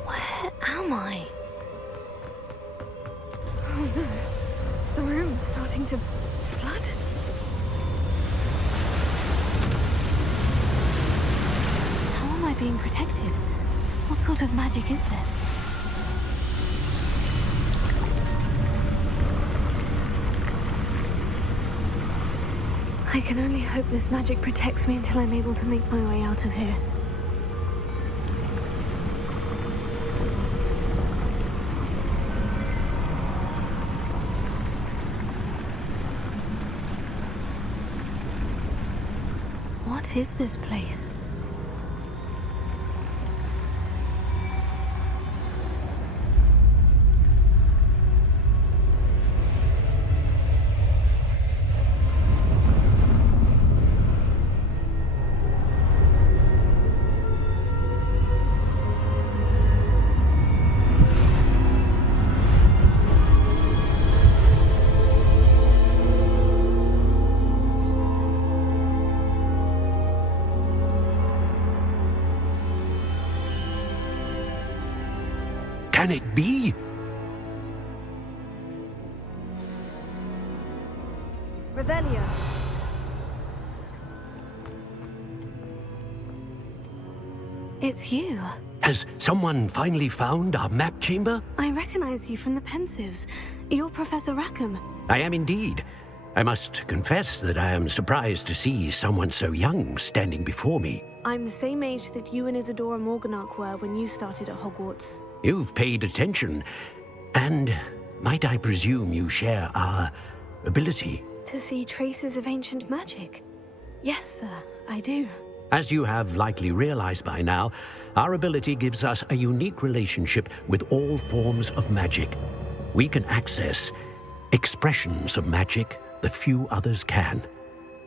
Where am I? Oh no. The room's starting to flood. How am I being protected? What sort of magic is this? I can only hope this magic protects me until I'm able to make my way out of here. What is this place? Can it be? Revelio. It's you. Has someone finally found our map chamber? I recognize you from the Pensives. You're Professor Rackham. I am indeed. I must confess that I am surprised to see someone so young standing before me. I'm the same age that you and Isadora Morganach were when you started at Hogwarts. You've paid attention, and Might I presume you share our ability? To see traces of ancient magic? Yes, sir, I do. As you have likely realized by now, our ability gives us a unique relationship with all forms of magic. We can access expressions of magic that few others can.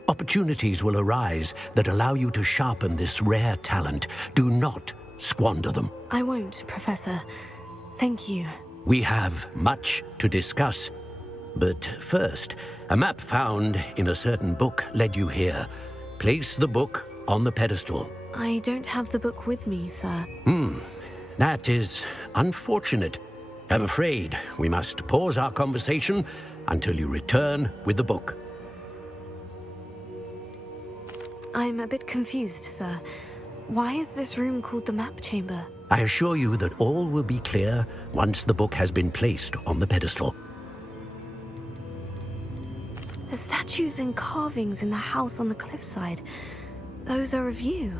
Opportunities will arise that allow you to sharpen this rare talent. Do not squander them. I won't, Professor. Thank you. We have much to discuss. But first, a map found in a certain book led you here. Place the book on the pedestal. I don't have the book with me, sir. That is unfortunate. I'm afraid we must pause our conversation until you return with the book. I'm a bit confused, sir. Why is this room called the map chamber? I assure you that all will be clear once the book has been placed on the pedestal. The statues and carvings in the house on the cliffside, those are of you.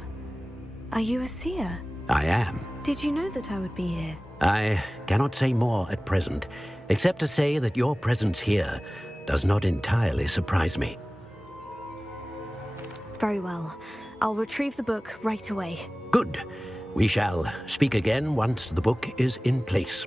Are you a seer? I am. Did you know that I would be here? I cannot say more at present, except to say that your presence here does not entirely surprise me. Very well. I'll retrieve the book right away. Good. We shall speak again once the book is in place.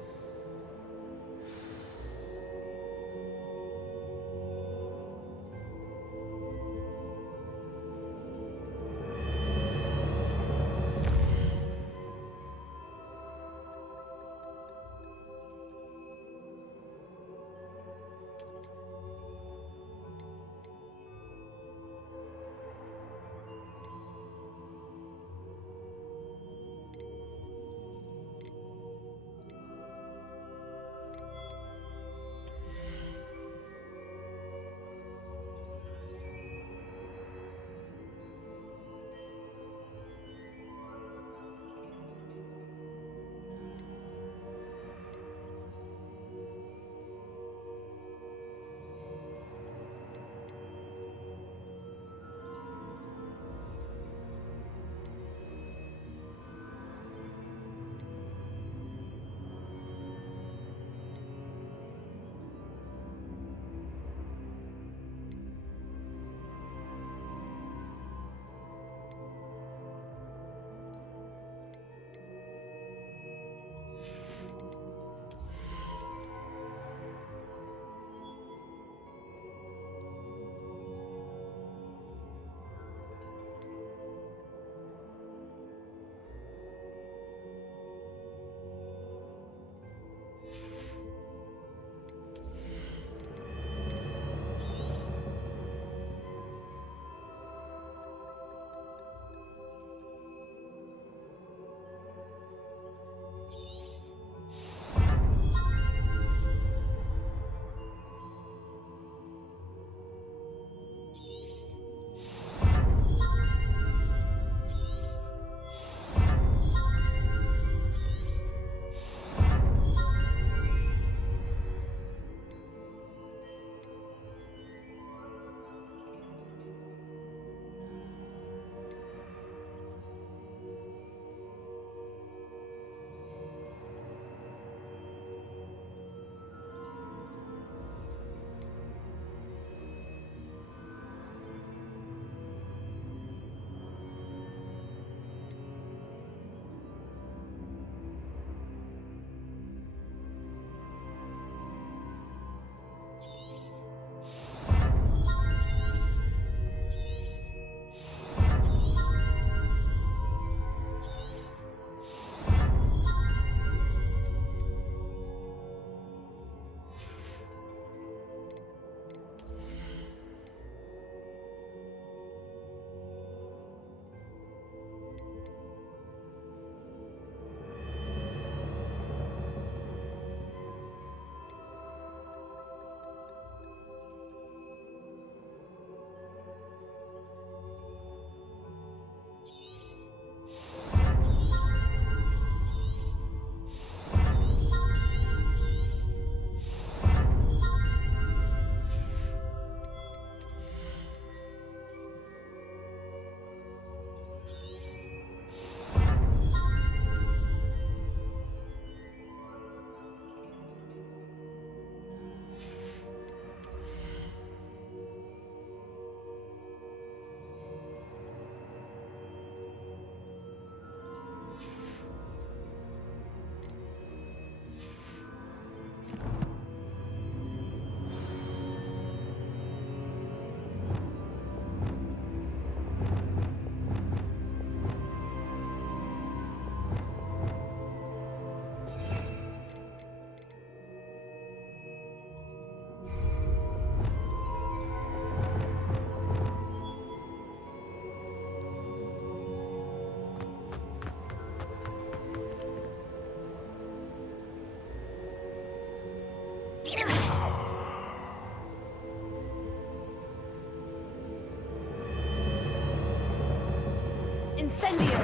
Incendio!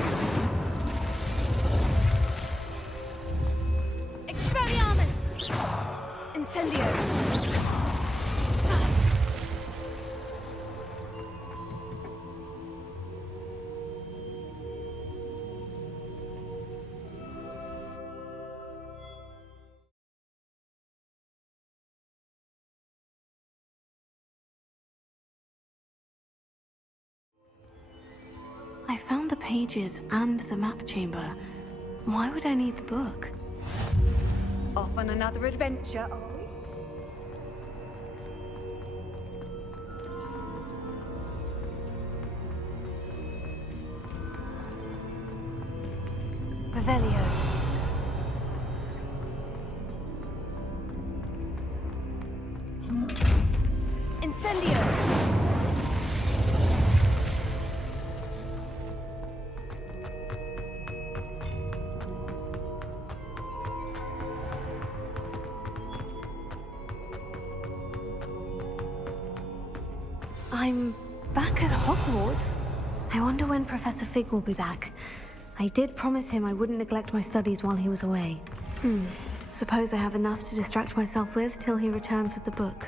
Expelliarmus! Incendio! I found the pages and the map chamber. Why would I need the book? Off on another adventure, are we? Revelio. Incendio! I'm back at Hogwarts. I wonder when Professor Fig will be back. I did promise him I wouldn't neglect my studies while he was away. Suppose I have enough to distract myself with till he returns with the book.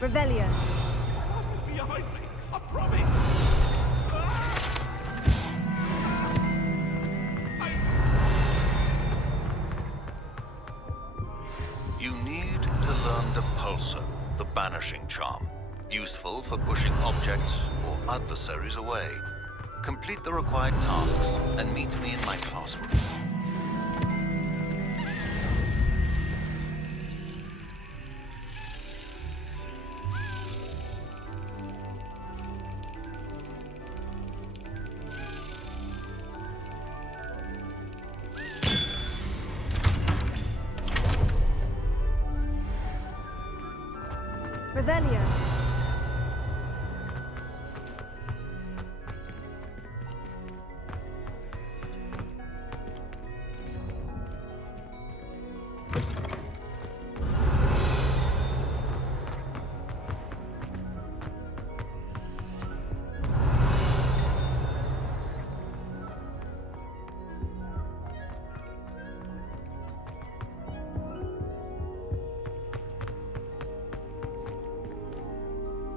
Revelio. Behind me, I promise! You need to learn Depulso, the banishing charm, useful for pushing objects or adversaries away. Complete the required tasks and meet me in my classroom. Revelio.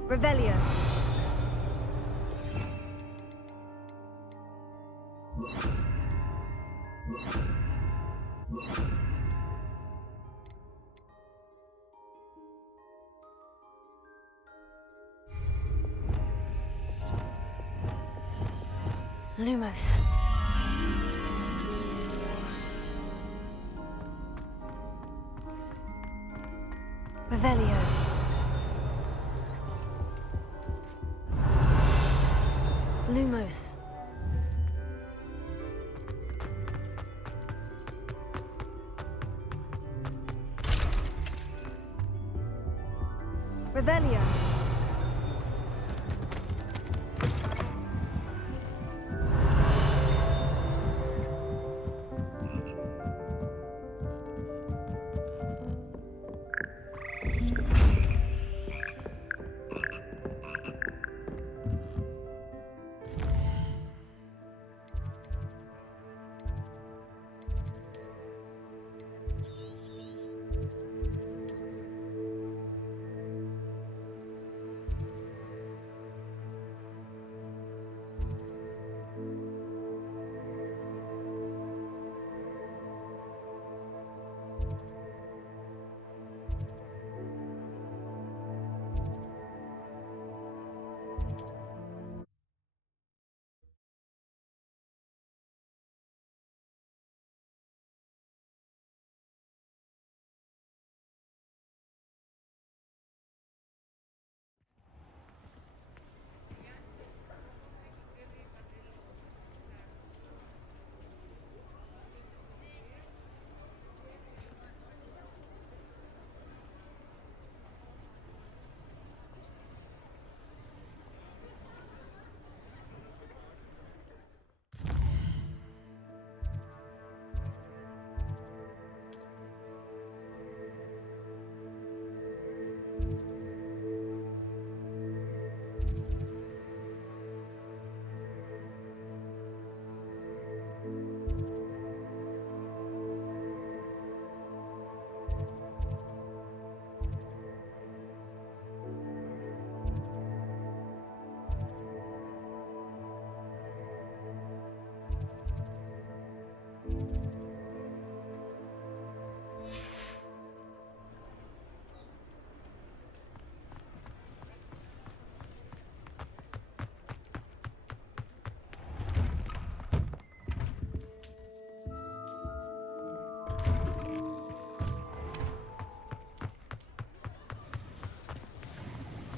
Revelio. Lumos. Revelio. Lumos. Revelio.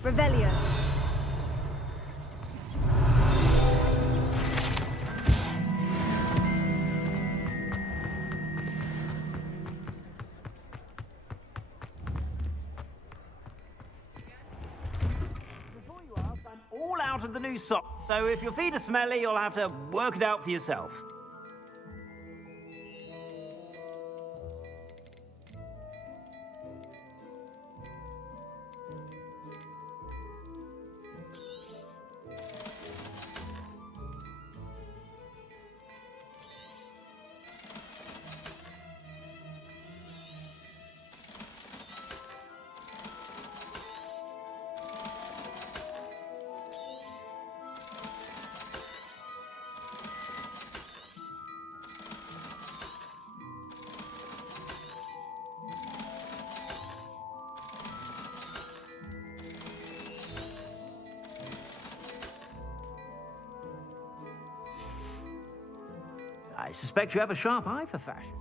Revelio. All out of the new sock, so if your feet are smelly, you'll have to work it out for yourself. I suspect you have a sharp eye for fashion.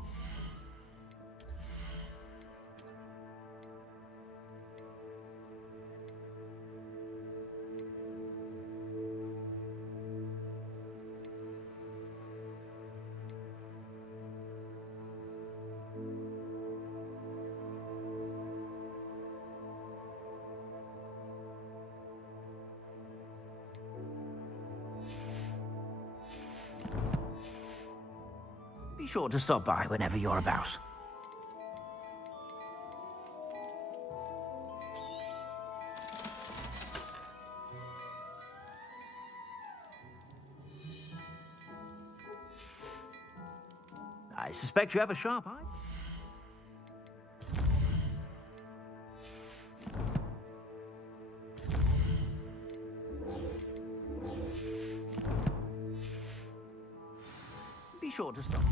Be sure to stop by whenever you're about. I suspect you have a sharp eye. Be sure to stop.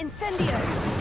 Incendio!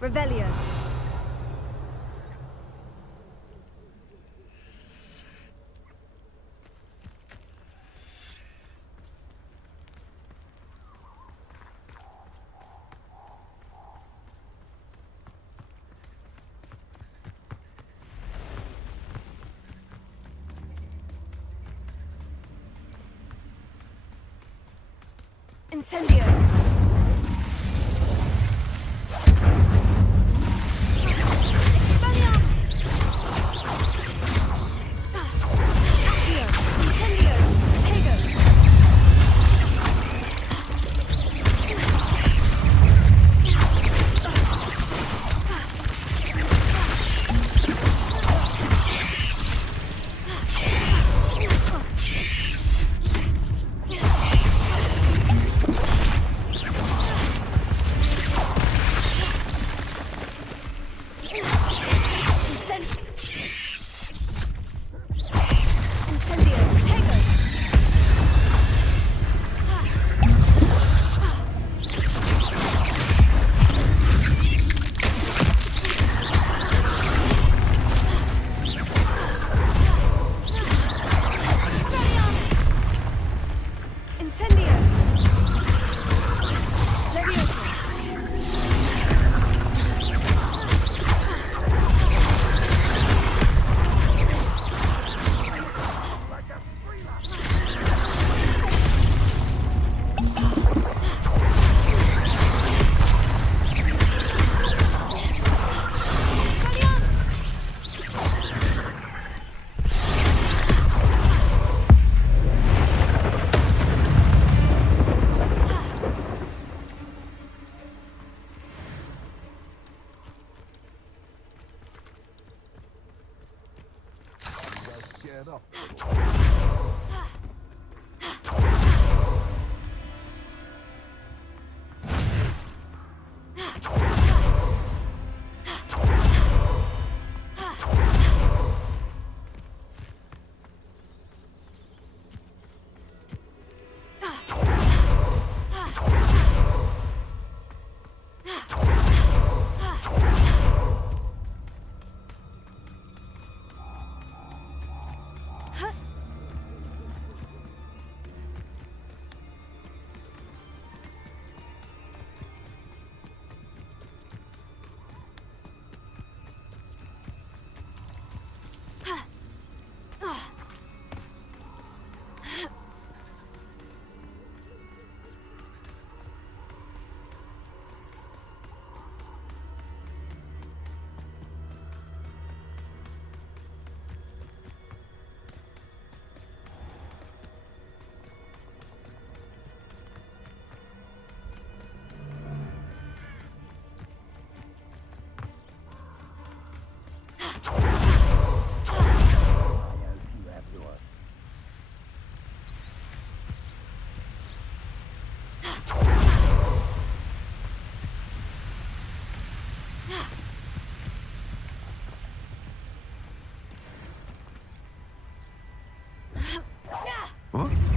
Revelio. Incendio.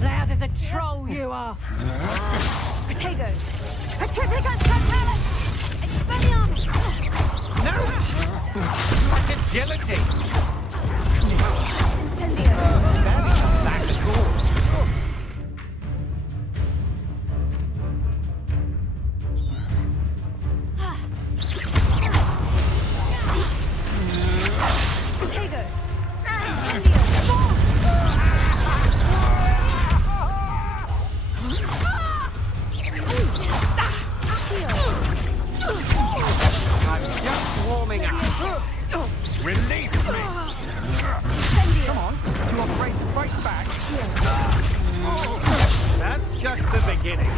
Loud as a troll you are! Protego! Petrificus Totalis! Expelliarmus! No! Such agility! Incendio! Barely come back at all. Protego! Incendio! I'm just warming up. Release me! Come on, Do you operate to fight back? That's just the beginning.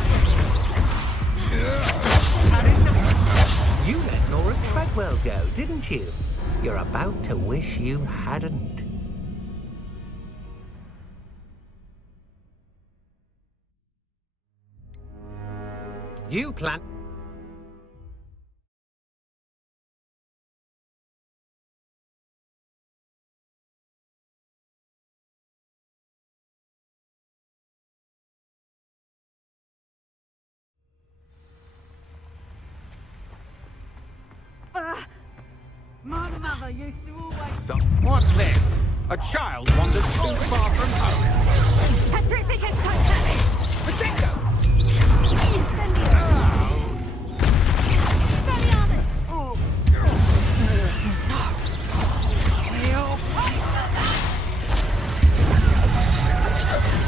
You let Laura Treadwell go, didn't you? You're about to wish you hadn't. You plan... mother used to always... What's this? A child wandered too far from home. Petrificus totally! Potato! Incendio! Expelliarmus!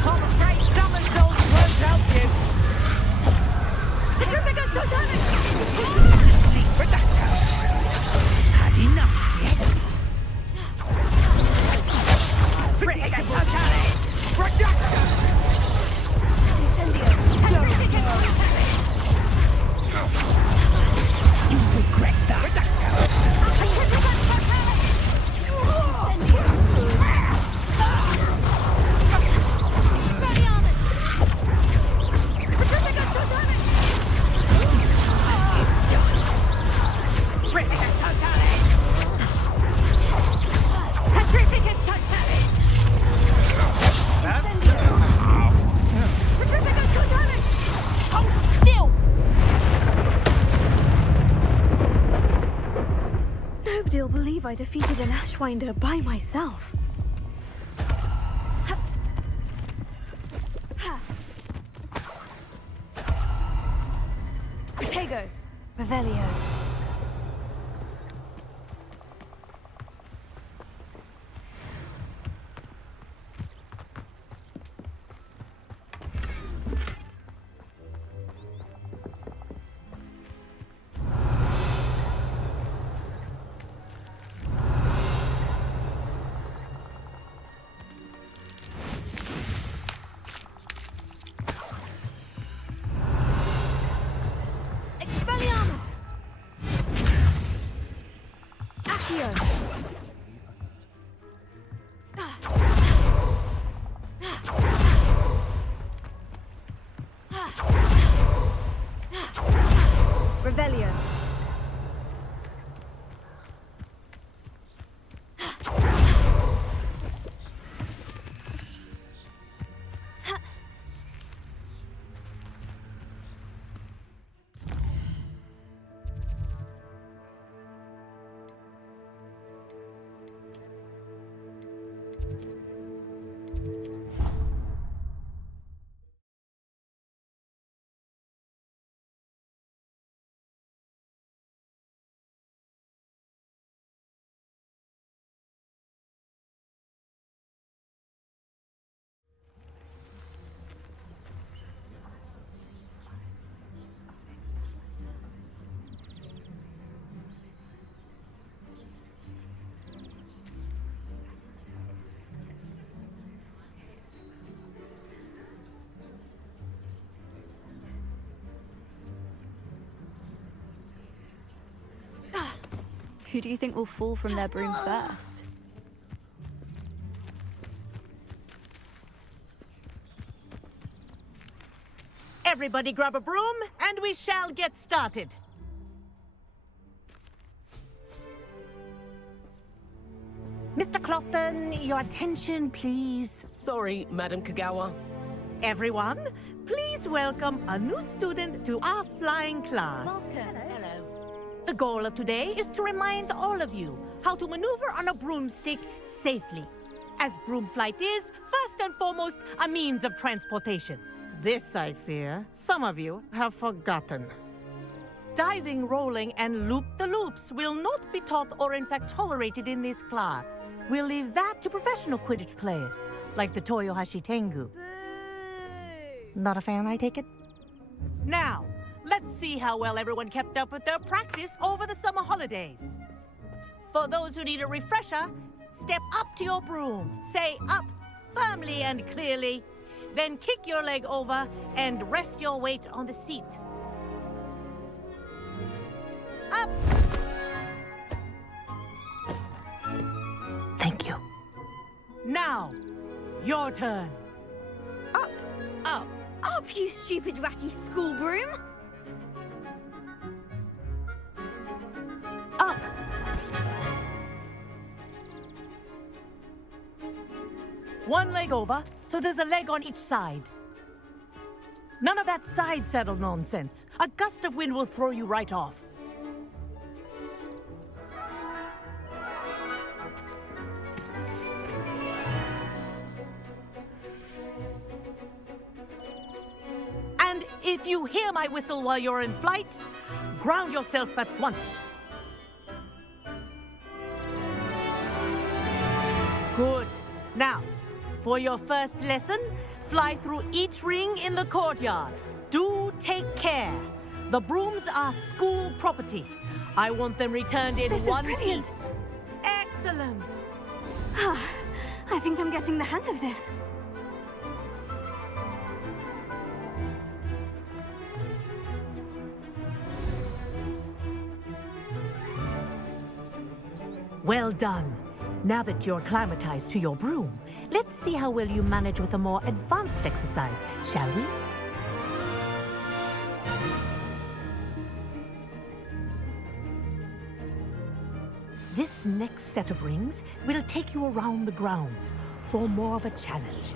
I'm afraid summon soldiers won't help you. Petrificus totally! Had enough yet? Petrificus totally! Reductor! Incendio! Petrificus totally! You regret that. Petrificus totally! Incendio! Expelliarmus! Petrificus totally! Petrificus totally! Petrificus totally! Petrificus totally! Hold still! Nobody'll believe I defeated an Ashwinder by myself. Protego, Revelio. Expelliarmus! Accio! Revelio. Who do you think will fall from their broom first? Everybody grab a broom, and we shall get started. Mr. Clopton, your attention, please. Sorry, Madam Kagawa. Everyone, please welcome a new student to our flying class. Welcome. Hello. The goal of today is to remind all of you how to maneuver on a broomstick safely, as broom flight is, first and foremost, a means of transportation. This, I fear, some of you have forgotten. Diving, rolling, and loop-the-loops will not be taught or in fact tolerated in this class. We'll leave that to professional Quidditch players, like the Toyohashi Tengu. Not a fan, I take it? Now, let's see how well everyone kept up with their practice over the summer holidays. For those who need a refresher, step up to your broom, say up firmly and clearly, then kick your leg over and rest your weight on the seat. Up! Thank you. Now, your turn. Up! Up! Up, you stupid ratty school broom! Up! One leg over, so there's a leg on each side. None of that side saddle nonsense. A gust of wind will throw you right off. If you hear my whistle while you're in flight, ground yourself at once. Good. Now, for your first lesson, fly through each ring in the courtyard. Do take care. The brooms are school property. I want them returned in one piece. Excellent. I think I'm getting the hang of this. Well done. Now that you're acclimatized to your broom, let's see how well you manage with a more advanced exercise, shall we? This next set of rings will take you around the grounds for more of a challenge.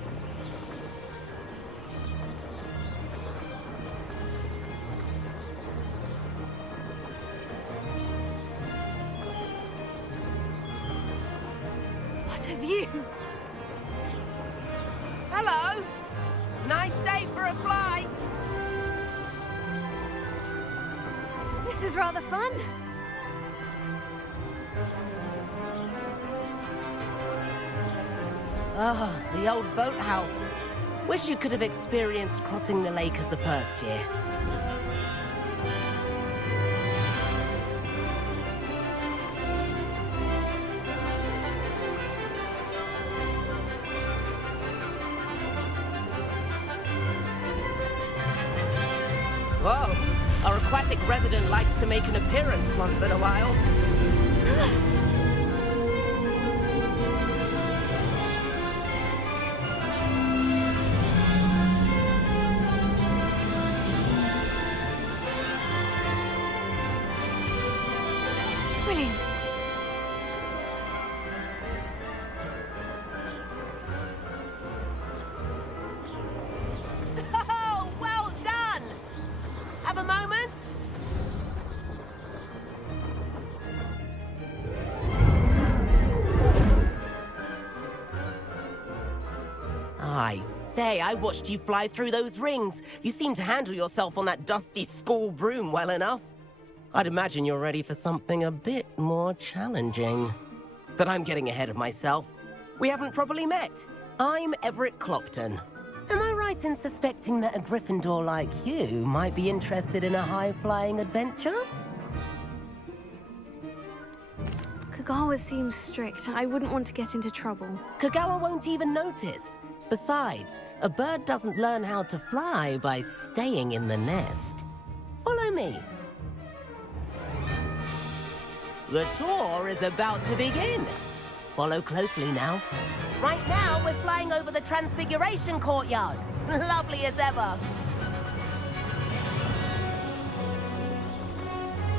What a view! Hello! Nice day for a flight! This is rather fun. Ah, the old boathouse. Wish you could have experienced crossing the lake as a first year. Whoa, our aquatic resident likes to make an appearance once in a while. Brilliant. Oh, well done! Have a moment? I say, I watched you fly through those rings. You seem to handle yourself on that dusty school broom well enough. I'd imagine you're ready for something a bit more challenging. But I'm getting ahead of myself. We haven't properly met. I'm Everett Clopton. Am I right in suspecting that a Gryffindor like you might be interested in a high-flying adventure? Kagawa seems strict. I wouldn't want to get into trouble. Kagawa won't even notice. Besides, a bird doesn't learn how to fly by staying in the nest. Follow me. The tour is about to begin. Follow closely now. Right now, we're flying over the Transfiguration Courtyard. Lovely as ever.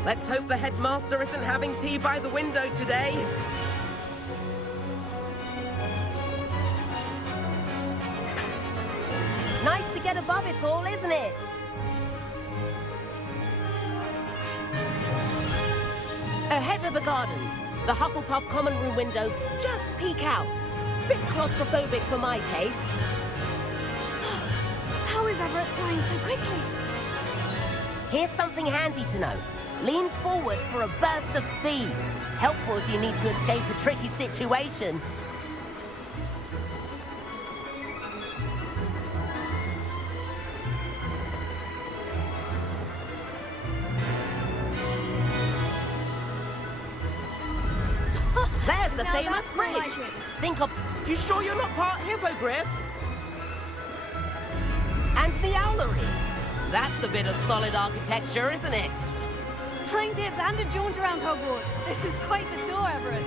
Let's hope the headmaster isn't having tea by the window today. Nice to get above it all, isn't it? Ahead of the gardens, the Hufflepuff common room windows just peek out. Bit claustrophobic for my taste. How is Everett flying so quickly? Here's something handy to know. Lean forward for a burst of speed. Helpful if you need to escape a tricky situation. There's the Now famous that's more bridge. like it. Think of... You sure you're not part hippogriff? And the owlery. That's a bit of solid architecture, isn't it? Flying tips and a jaunt around Hogwarts. This is quite the tour, Everett.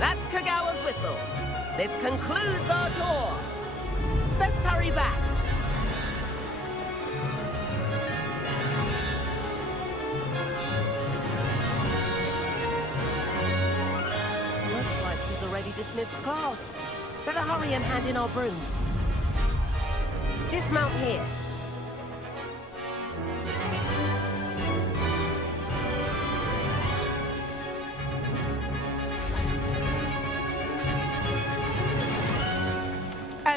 That's Kagawa's whistle. This concludes our tour. Best hurry back. Looks like he's already dismissed class. Better hurry and hand in our brooms. Dismount here.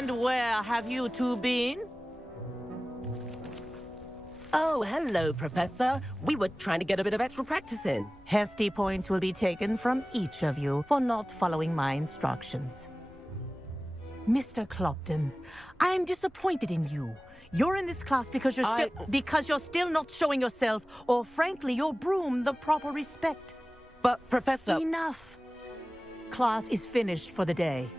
And where have you two been? Oh, hello, Professor. We were trying to get a bit of extra practice in. Hefty points will be taken from each of you for not following my instructions. Mr. Clopton, I'm disappointed in you. You're in this class because you're still not showing yourself, or frankly, your broom the proper respect. But, Professor... Enough. Class is finished for the day.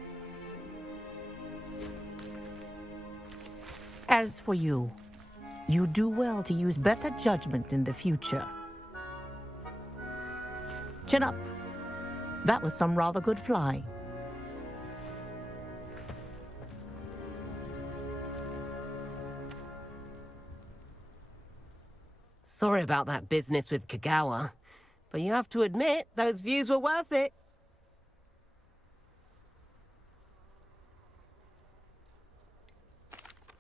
As for you, you do well to use better judgment in the future. Chin up. That was some rather good flying. Sorry about that business with Kagawa, but you have to admit, those views were worth it.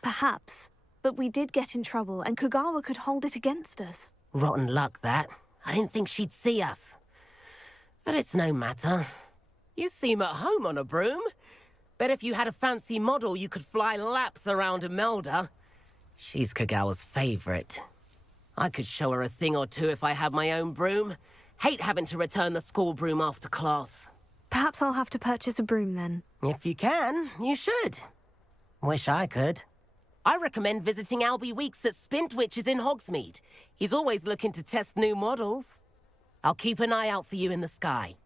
Perhaps, but we did get in trouble, and Kagawa could hold it against us. Rotten luck, that. I didn't think she'd see us. But it's no matter. You seem at home on a broom. Bet if you had a fancy model, you could fly laps around Imelda. She's Kagawa's favorite. I could show her a thing or two if I had my own broom. Hate having to return the school broom after class. Perhaps I'll have to purchase a broom then. If you can, you should. Wish I could. I recommend visiting Albie Weeks at Spintwitches in Hogsmeade. He's always looking to test new models. I'll keep an eye out for you in the sky.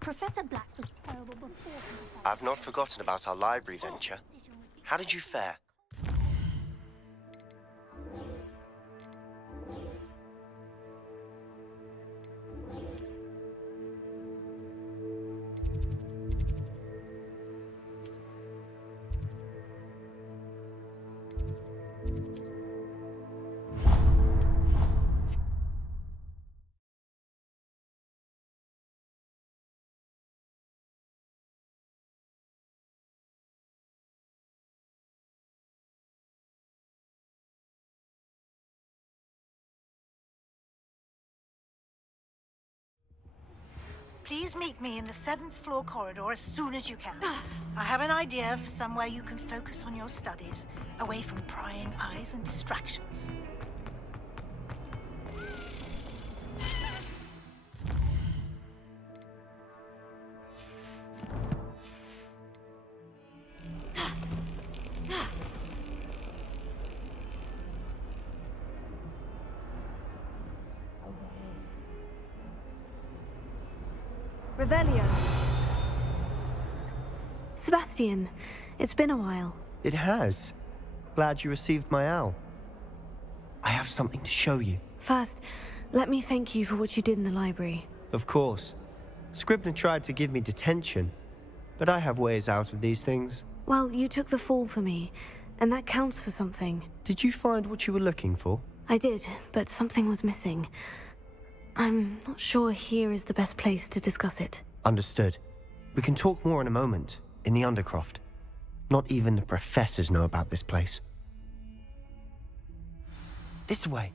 Professor Black was terrible before. I've not forgotten about our library venture. How did you fare? Please meet me in the 7th floor corridor as soon as you can. I have an idea for somewhere you can focus on your studies, away from prying eyes and distractions. Revelio. Sebastian, it's been a while. It has. Glad you received my owl. I have something to show you. First, let me thank you for what you did in the library. Of course. Scribner tried to give me detention, but I have ways out of these things. Well, you took the fall for me, and that counts for something. Did you find what you were looking for? I did, but something was missing. I'm not sure here is the best place to discuss it. Understood. We can talk more in a moment, in the Undercroft. Not even the professors know about this place. This way.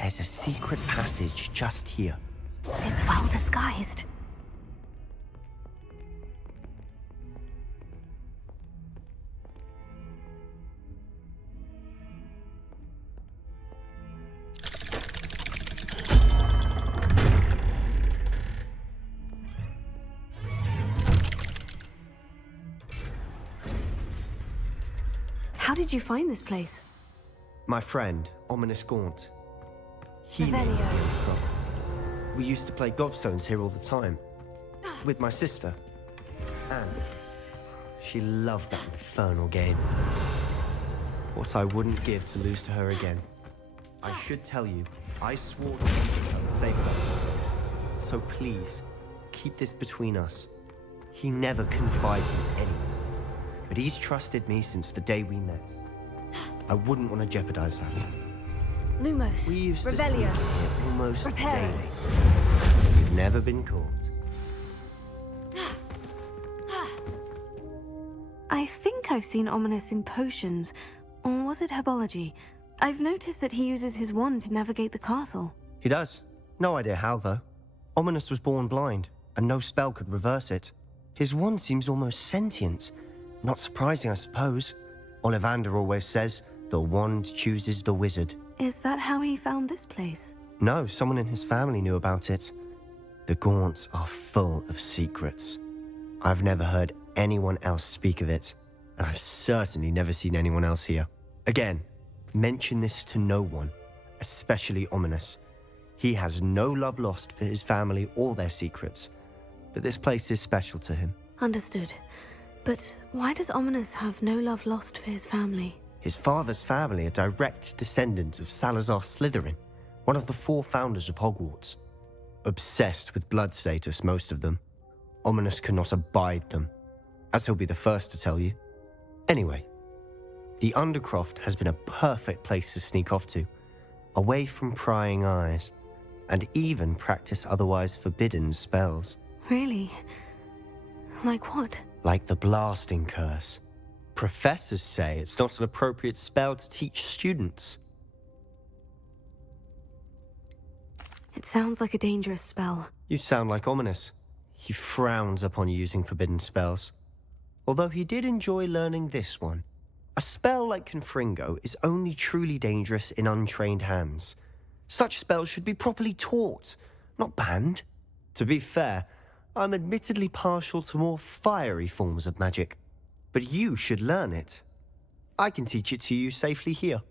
There's a secret passage just here. It's well disguised. How did you find this place? My friend, Ominous Gaunt. He Revelio. We used to play gobstones here all the time. With my sister. And she loved that infernal game. What I wouldn't give to lose to her again. I should tell you, I swore to keep her safe about this place. So please, keep this between us. He never confides in anyone. But he's trusted me since the day we met. I wouldn't want to jeopardize that. Lumos. We used to Revelio. sneak in here almost Repair. daily. You've never been caught. I think I've seen Ominous in potions. Or was it herbology? I've noticed that he uses his wand to navigate the castle. He does. No idea how, though. Ominous was born blind, and no spell could reverse it. His wand seems almost sentient. Not surprising, I suppose. Ollivander always says, the wand chooses the wizard. Is that how he found this place? No, someone in his family knew about it. The Gaunts are full of secrets. I've never heard anyone else speak of it, and I've certainly never seen anyone else here. Again, mention this to no one, especially Ominous. He has no love lost for his family or their secrets, but this place is special to him. Understood. But why does Ominous have no love lost for his family? His father's family are direct descendants of Salazar Slytherin, one of the 4 founders of Hogwarts. Obsessed with blood status, most of them. Ominous cannot abide them, as he'll be the first to tell you. Anyway, the Undercroft has been a perfect place to sneak off to, away from prying eyes, and even practice otherwise forbidden spells. Really? Like what? Like the blasting curse. Professors say it's not an appropriate spell to teach students. It sounds like a dangerous spell. You sound like Ominous. He frowns upon using forbidden spells. Although he did enjoy learning this one. A spell like Confringo is only truly dangerous in untrained hands. Such spells should be properly taught, not banned. To be fair, I'm admittedly partial to more fiery forms of magic. But you should learn it. I can teach it to you safely here.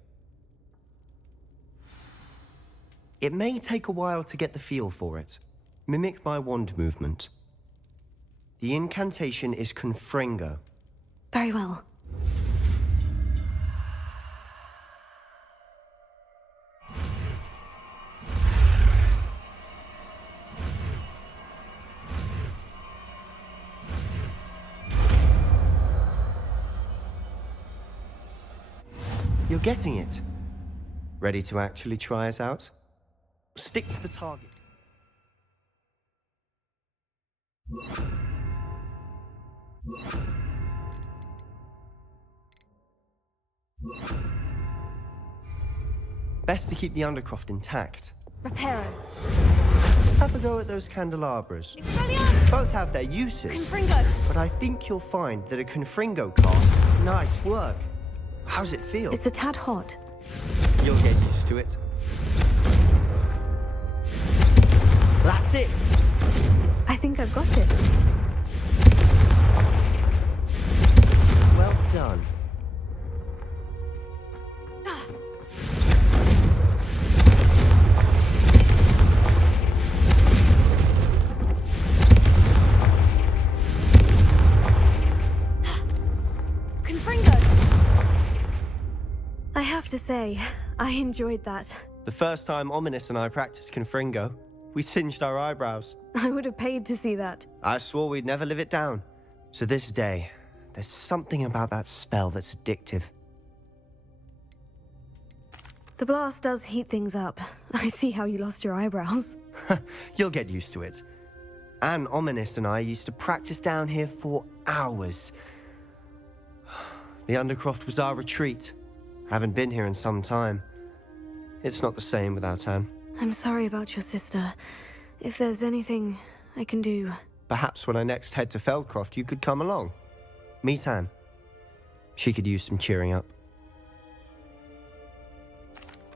It may take a while to get the feel for it. Mimic my wand movement. The incantation is Confringo. Very well. You're getting it. Ready to actually try it out? Stick to the target. Best to keep the Undercroft intact. Reparo. Have a go at those candelabras. Both have their uses. Confringo. But I think you'll find that a Confringo cast... Nice work. How's it feel? It's a tad hot. You'll get used to it. That's it. I think I've got it. Well done. I have to say, I enjoyed that. The first time Ominous and I practiced Confringo, we singed our eyebrows. I would have paid to see that. I swore we'd never live it down. So this day, there's something about that spell that's addictive. The blast does heat things up. I see how you lost your eyebrows. You'll get used to it. Anne, Ominous and I used to practice down here for hours. The Undercroft was our retreat. Haven't been here in some time. It's not the same without Anne. I'm sorry about your sister. If there's anything I can do... Perhaps when I next head to Feldcroft, you could come along. Meet Anne. She could use some cheering up.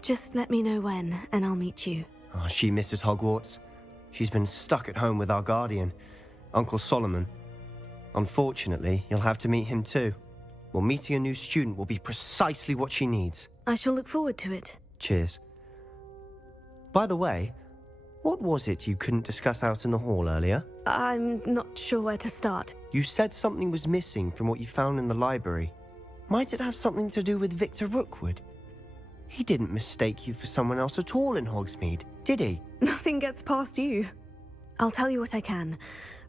Just let me know when, and I'll meet you. Oh, she misses Hogwarts. She's been stuck at home with our guardian, Uncle Solomon. Unfortunately, you'll have to meet him too. Well, meeting a new student will be precisely what she needs. I shall look forward to it. Cheers. By the way, what was it you couldn't discuss out in the hall earlier? I'm not sure where to start. You said something was missing from what you found in the library. Might it have something to do with Victor Rookwood? He didn't mistake you for someone else at all in Hogsmeade, did he? Nothing gets past you. I'll tell you what I can.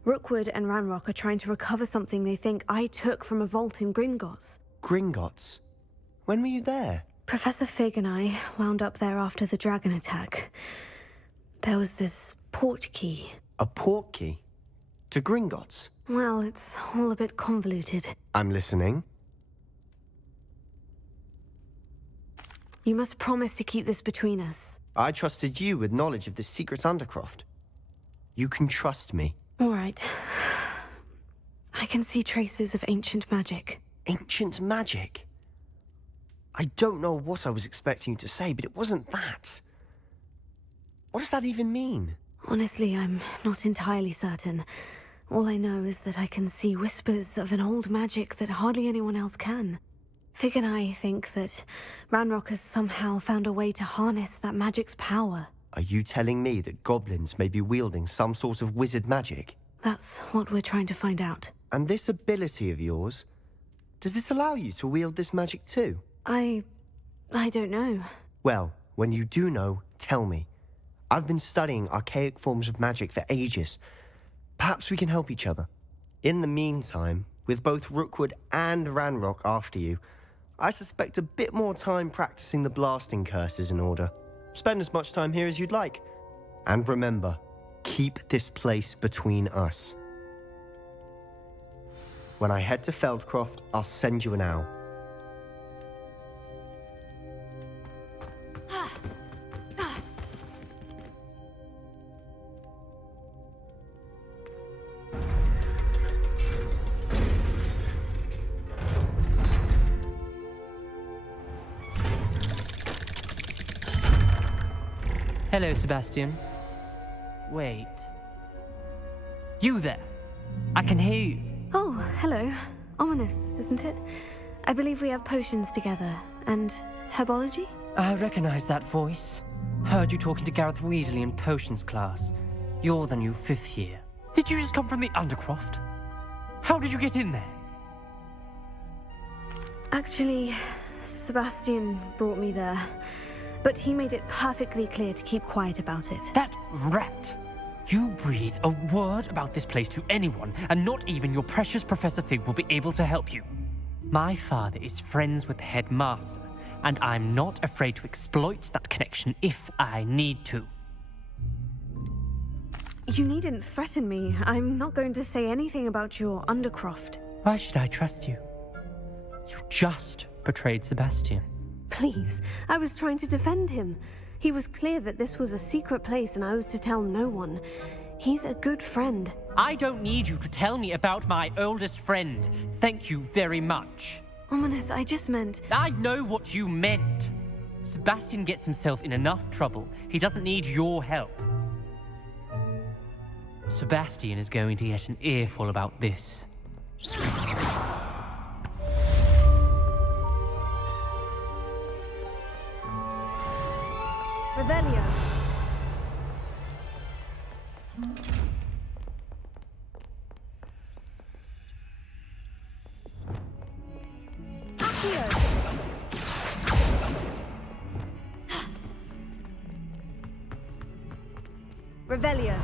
Rookwood and Ranrock are trying to recover something they think I took from a vault in Gringotts. Gringotts? When were you there? Professor Fig and I wound up there after the dragon attack. There was this port key. A port key? To Gringotts? Well, it's all a bit convoluted. I'm listening. You must promise to keep this between us. I trusted you with knowledge of the secret Undercroft. You can trust me. All right. I can see traces of ancient magic. Ancient magic? I don't know what I was expecting you to say, but it wasn't that. What does that even mean? Honestly, I'm not entirely certain. All I know is that I can see whispers of an old magic that hardly anyone else can. Fig and I think that Ranrock has somehow found a way to harness that magic's power. Are you telling me that goblins may be wielding some sort of wizard magic? That's what we're trying to find out. And this ability of yours, does it allow you to wield this magic too? I don't know. Well, when you do know, tell me. I've been studying archaic forms of magic for ages. Perhaps we can help each other. In the meantime, with both Rookwood and Ranrock after you, I suspect a bit more time practicing the blasting curse is in order. Spend as much time here as you'd like. And remember, keep this place between us. When I head to Feldcroft, I'll send you an owl. Hello, Sebastian. Wait. You there? I can hear you. Oh, hello. Ominous, isn't it? I believe we have potions together. And herbology? I recognize that voice. Heard you talking to Gareth Weasley in potions class. You're the new 5th year. Did you just come from the Undercroft? How did you get in there? Actually, Sebastian brought me there. But he made it perfectly clear to keep quiet about it. That rat! You breathe a word about this place to anyone, and not even your precious Professor Fig will be able to help you. My father is friends with the headmaster, and I'm not afraid to exploit that connection if I need to. You needn't threaten me. I'm not going to say anything about your Undercroft. Why should I trust you? You just betrayed Sebastian. Please, I was trying to defend him. He was clear that this was a secret place and I was to tell no one. He's a good friend. I don't need you to tell me about my oldest friend. Thank you very much. Ominous, I just meant... I know what you meant. Sebastian gets himself in enough trouble. He doesn't need your help. Sebastian is going to get an earful about this. Revelio. Accio. Revelio.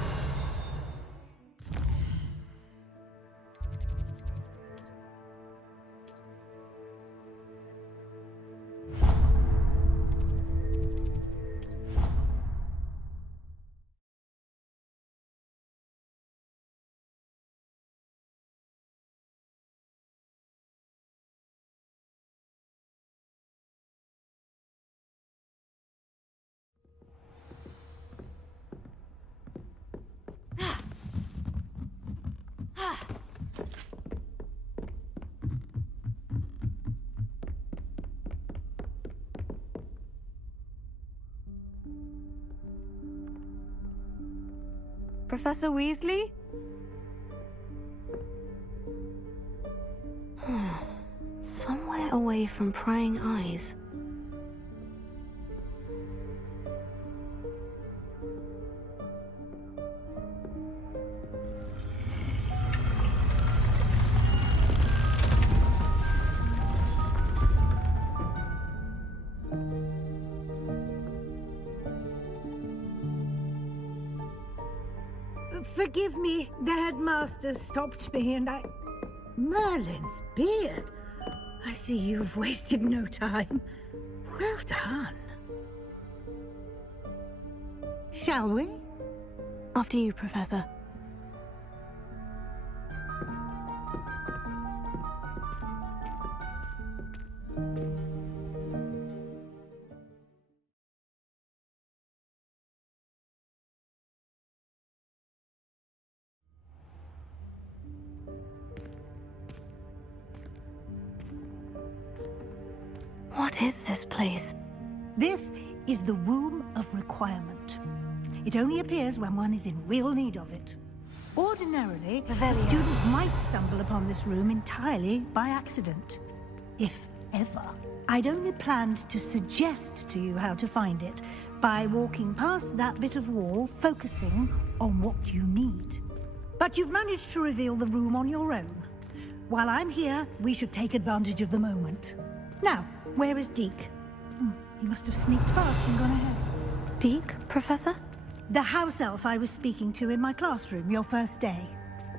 Professor Weasley? Somewhere away from prying eyes. Forgive me, the headmaster stopped me and I... Merlin's beard. I see you've wasted no time. Well done. Shall we? After you, Professor. What is this place? This is the Room of Requirement. It only appears when one is in real need of it. Ordinarily, a student might stumble upon this room entirely by accident. If ever. I'd only planned to suggest to you how to find it by walking past that bit of wall, focusing on what you need. But you've managed to reveal the room on your own. While I'm here, we should take advantage of the moment. Now, where is Deke? He must have sneaked past and gone ahead. Deke, Professor? The house elf I was speaking to in my classroom your first day.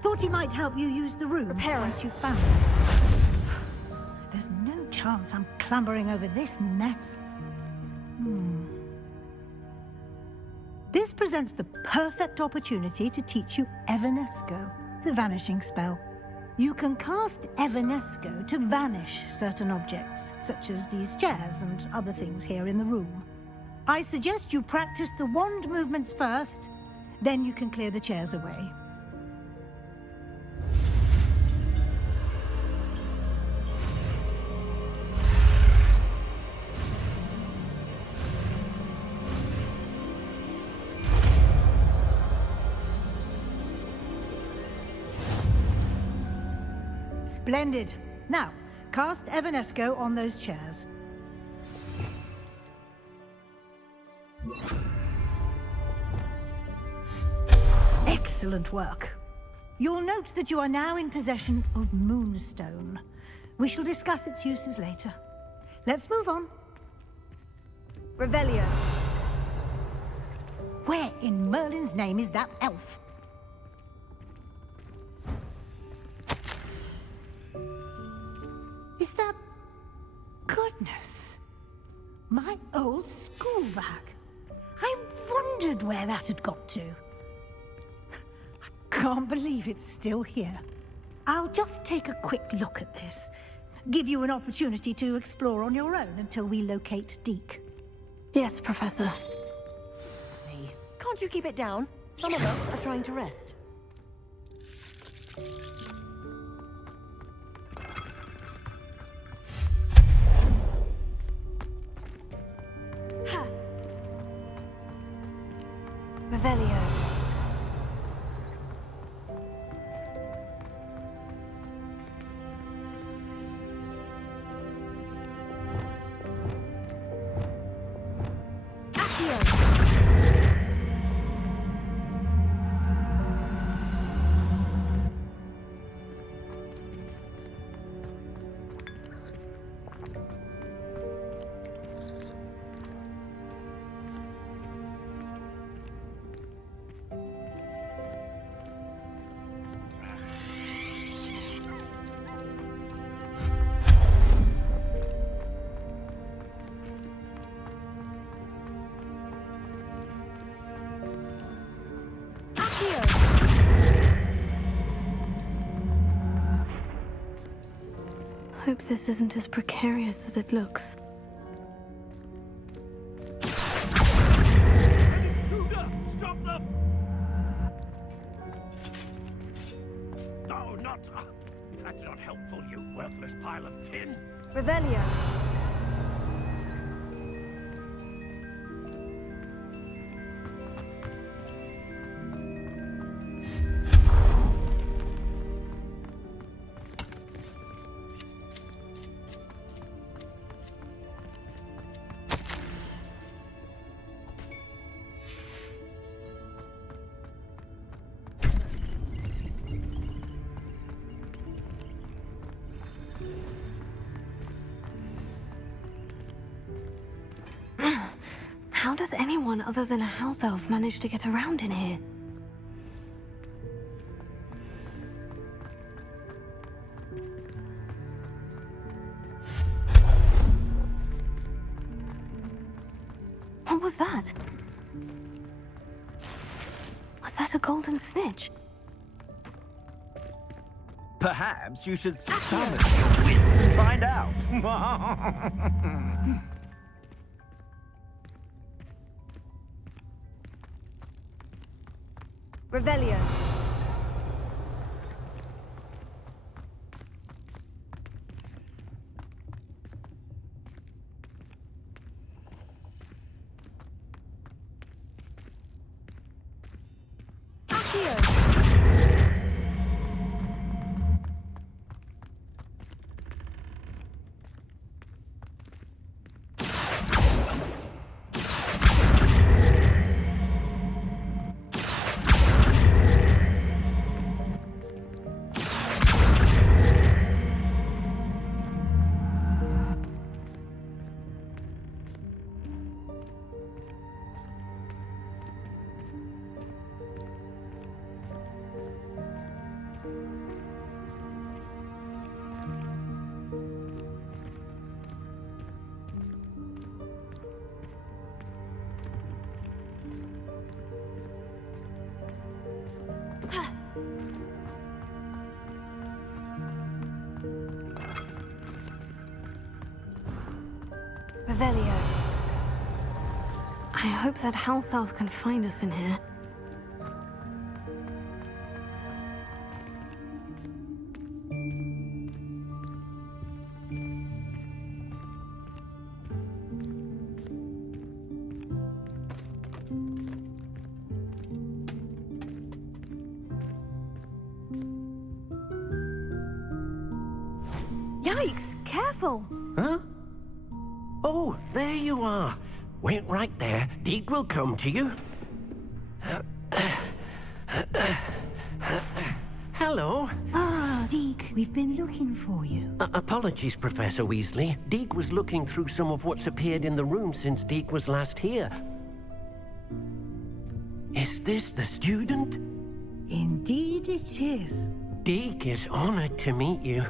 Thought he might help you use the room once you found it. There's no chance I'm clambering over this mess. This presents the perfect opportunity to teach you Evanesco, the vanishing spell. You can cast Evanesco to vanish certain objects, such as these chairs and other things here in the room. I suggest you practice the wand movements first, then you can clear the chairs away. Splendid. Now, cast Evanesco on those chairs. Excellent work. You'll note that you are now in possession of Moonstone. We shall discuss its uses later. Let's move on. Revelio. Where in Merlin's name is that elf? Is that... Goodness. My old school bag. I wondered where that had got to. I can't believe it's still here. I'll just take a quick look at this. Give you an opportunity to explore on your own until we locate Deke. Yes, Professor. Can't you keep it down? Some of us are trying to rest. Revelio. Hope this isn't as precarious as it looks. Stop them! No, not... that's not helpful, you worthless pile of tin. Revelio. How does anyone other than a house elf manage to get around in here? What was that? Was that a golden snitch? Perhaps you should summon your wits and find out. Revelio. Revelio. I hope that house elf can find us in here. Yikes! Careful! Huh? Oh, there you are. Wait right there. Deke will come to you. Hello. Ah, Deke, we've been looking for you. Apologies, Professor Weasley. Deke was looking through some of what's appeared in the room since Deke was last here. Is this the student? Indeed it is. Deke is honored to meet you.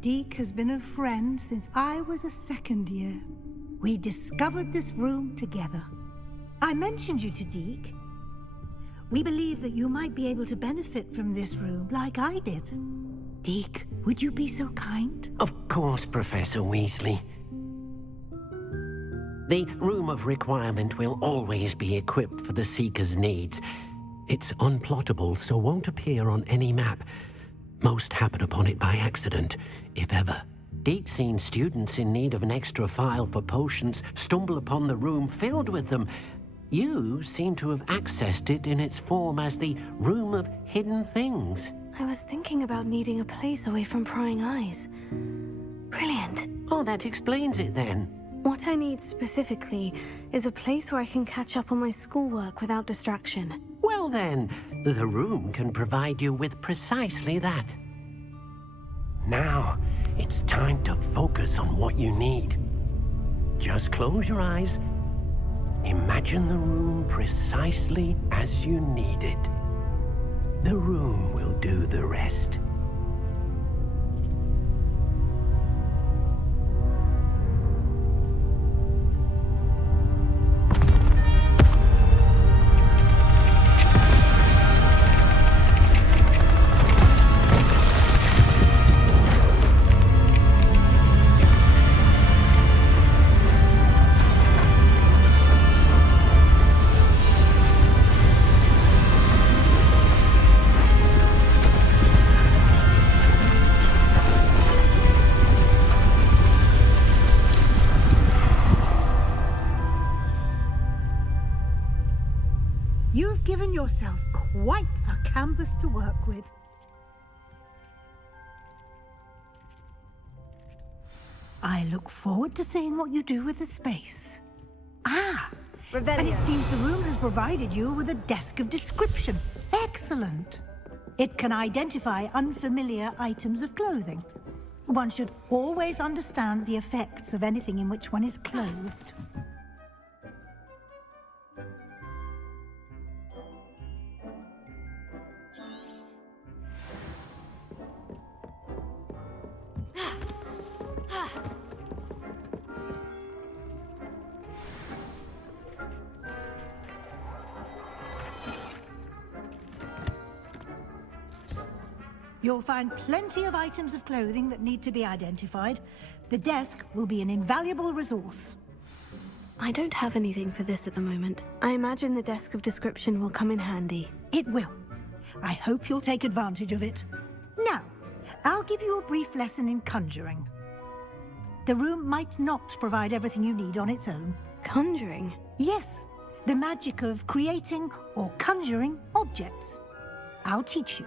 Deke has been a friend since I was a second year. We discovered this room together. I mentioned you to Deke. We believe that you might be able to benefit from this room like I did. Deke, would you be so kind? Of course, Professor Weasley. The Room of Requirement will always be equipped for the Seeker's needs. It's unplottable, so won't appear on any map. Most happen upon it by accident, if ever. Deke's seen students in need of an extra file for potions stumble upon the room filled with them. You seem to have accessed it in its form as the Room of Hidden Things. I was thinking about needing a place away from prying eyes. Brilliant. Oh, that explains it then. What I need specifically is a place where I can catch up on my schoolwork without distraction. Well then, the room can provide you with precisely that. Now, it's time to focus on what you need. Just close your eyes. Imagine the room precisely as you need it. The room will do the rest. You've given yourself quite a canvas to work with. I look forward to seeing what you do with the space. Ah! And it seems the room has provided you with a desk of description. Excellent! It can identify unfamiliar items of clothing. One should always understand the effects of anything in which one is clothed. You'll find plenty of items of clothing that need to be identified. The desk will be an invaluable resource. I don't have anything for this at the moment. I imagine the desk of description will come in handy. It will. I hope you'll take advantage of it. Now, I'll give you a brief lesson in conjuring. The room might not provide everything you need on its own. Conjuring? Yes, the magic of creating or conjuring objects. I'll teach you.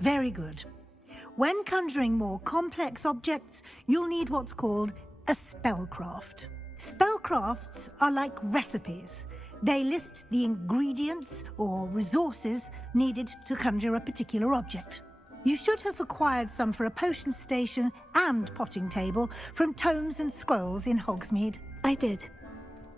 Very good. When conjuring more complex objects, you'll need what's called a spellcraft. Spellcrafts are like recipes. They list the ingredients or resources needed to conjure a particular object. You should have acquired some for a potion station and potting table from tomes and scrolls in Hogsmeade. I did.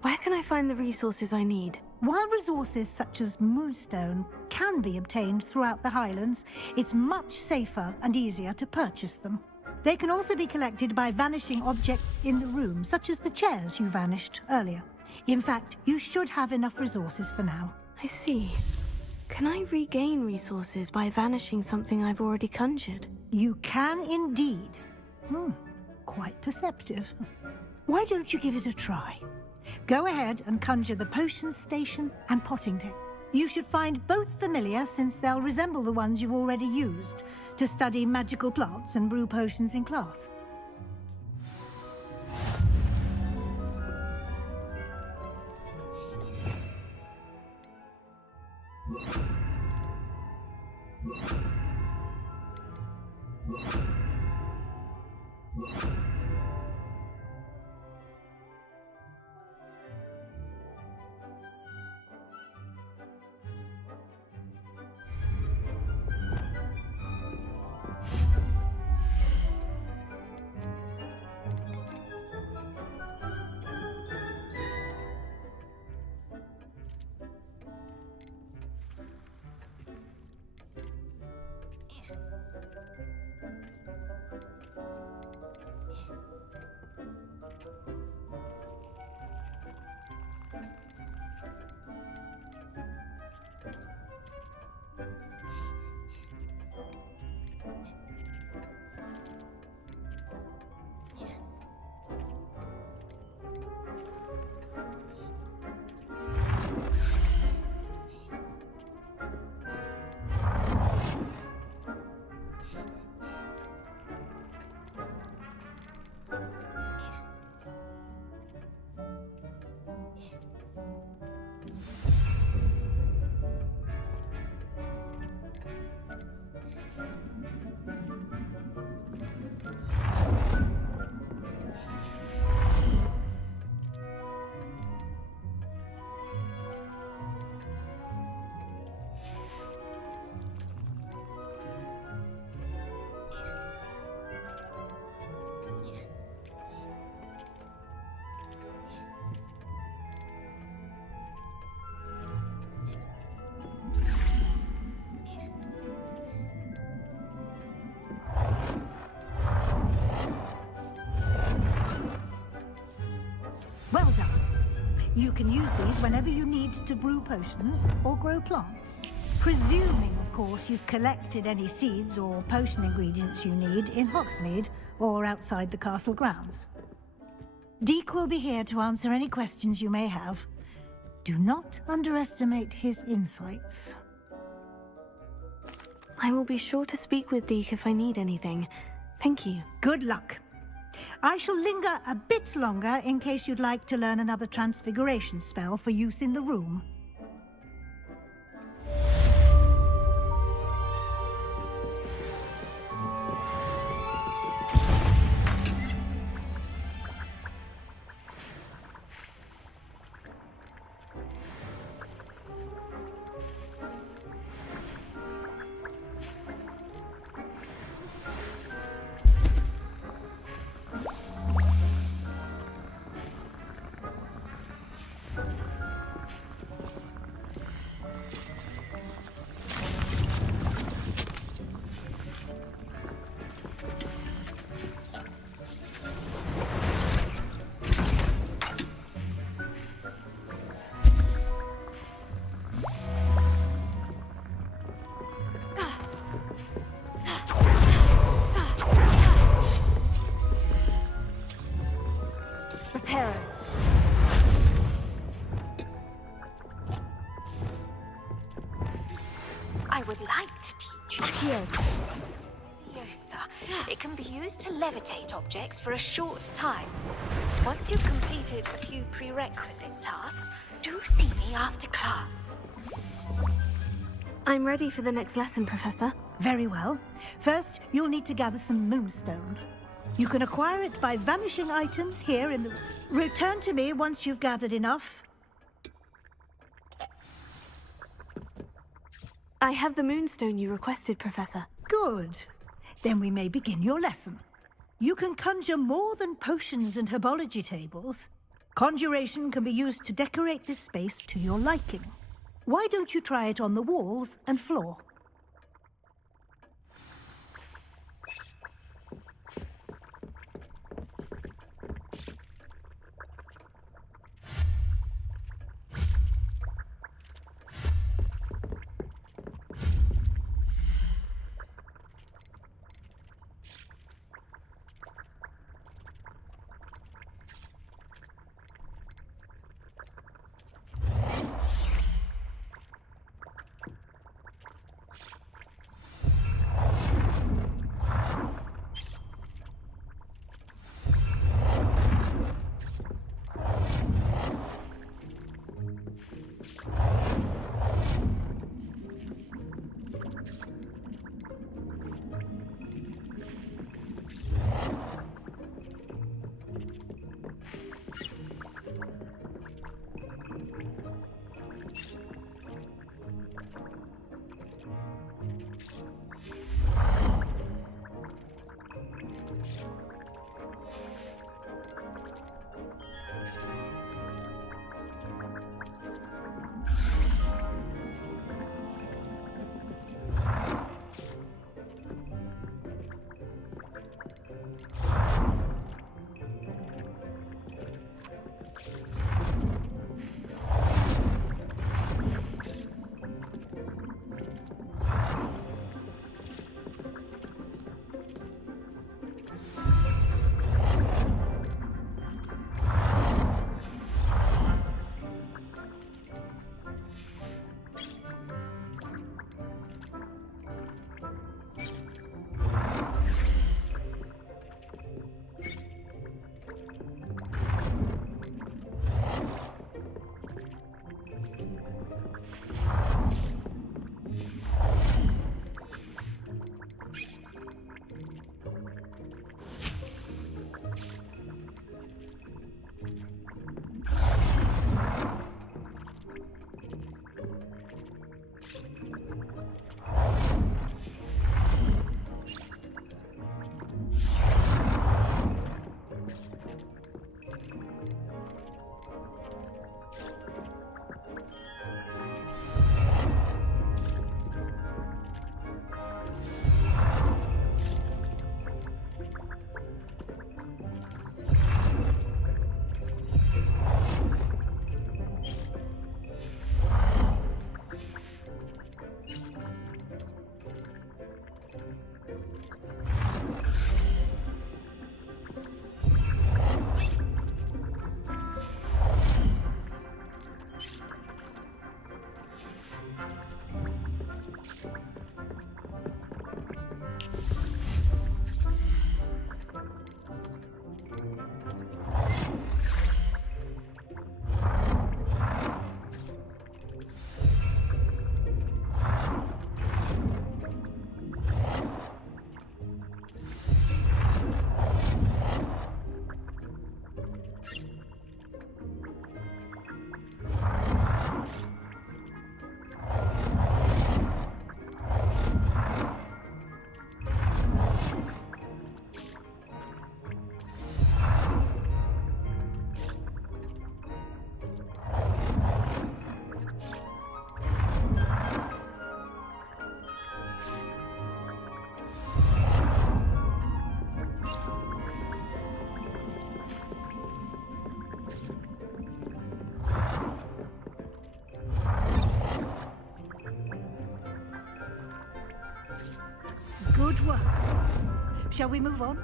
Where can I find the resources I need? While resources such as moonstone can be obtained throughout the Highlands, it's much safer and easier to purchase them. They can also be collected by vanishing objects in the room, such as the chairs you vanished earlier. In fact, you should have enough resources for now. I see. Can I regain resources by vanishing something I've already conjured? You can indeed. Quite perceptive. Why don't you give it a try? Go ahead and conjure the potion station and potting table. You should find both familiar, since they'll resemble the ones you've already used to study magical plants and brew potions in class. Well done. You can use these whenever you need to brew potions or grow plants. Presuming, of course, you've collected any seeds or potion ingredients you need in Hogsmeade or outside the castle grounds. Deek will be here to answer any questions you may have. Do not underestimate his insights. I will be sure to speak with Deek if I need anything. Thank you. Good luck. I shall linger a bit longer in case you'd like to learn another transfiguration spell for use in the room. I would like to teach you. Here. Leviosa. It can be used to levitate objects for a short time. Once you've completed a few prerequisite tasks, do see me after class. I'm ready for the next lesson, Professor. Very well. First, you'll need to gather some moonstone. You can acquire it by vanishing items here in the... Return to me once you've gathered enough. I have the moonstone you requested, Professor. Good. Then we may begin your lesson. You can conjure more than potions and herbology tables. Conjuration can be used to decorate this space to your liking. Why don't you try it on the walls and floor? Shall we move on?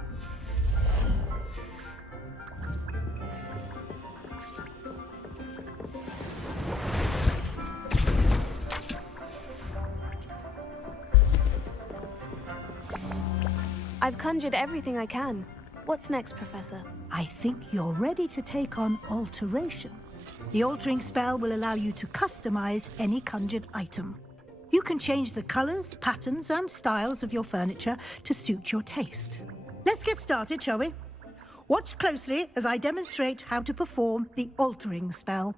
I've conjured everything I can. What's next, Professor? I think you're ready to take on alteration. The altering spell will allow you to customize any conjured item. You can change the colors, patterns, and styles of your furniture to suit your taste. Let's get started, shall we? Watch closely as I demonstrate how to perform the altering spell.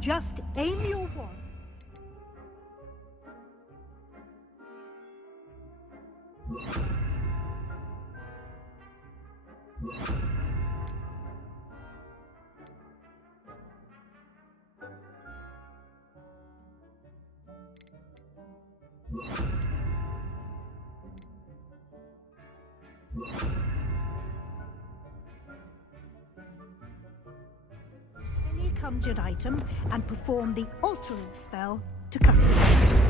Just aim your wand. Any conjured item and perform the altering spell to customize.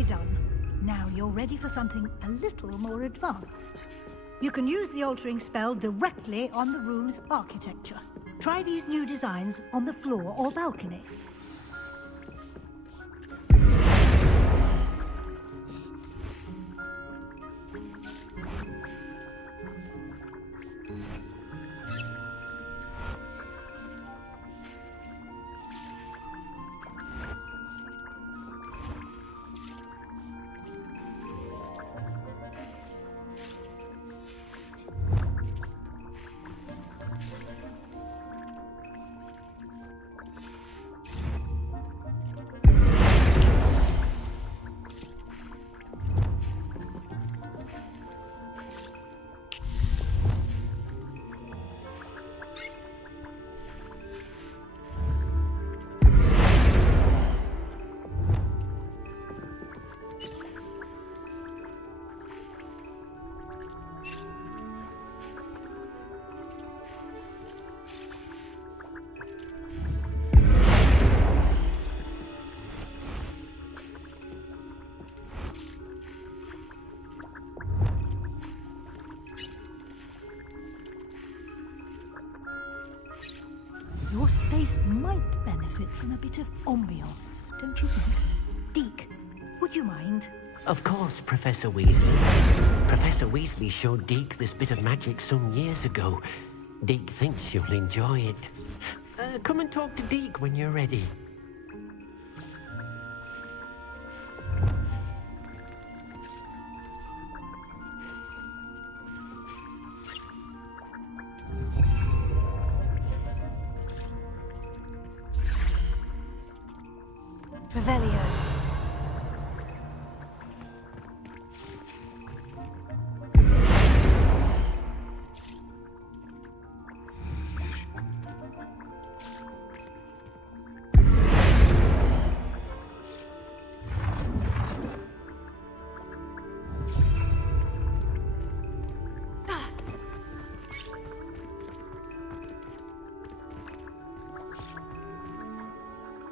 nearly done. Now you're ready for something a little more advanced. You can use the altering spell directly on the room's architecture. Try these new designs on the floor or balcony. Your space might benefit from a bit of ambiance, don't you think? Deke, would you mind? Of course, Professor Weasley. Professor Weasley showed Deke this bit of magic some years ago. Deke thinks you'll enjoy it. Come and talk to Deke when you're ready. Revelio.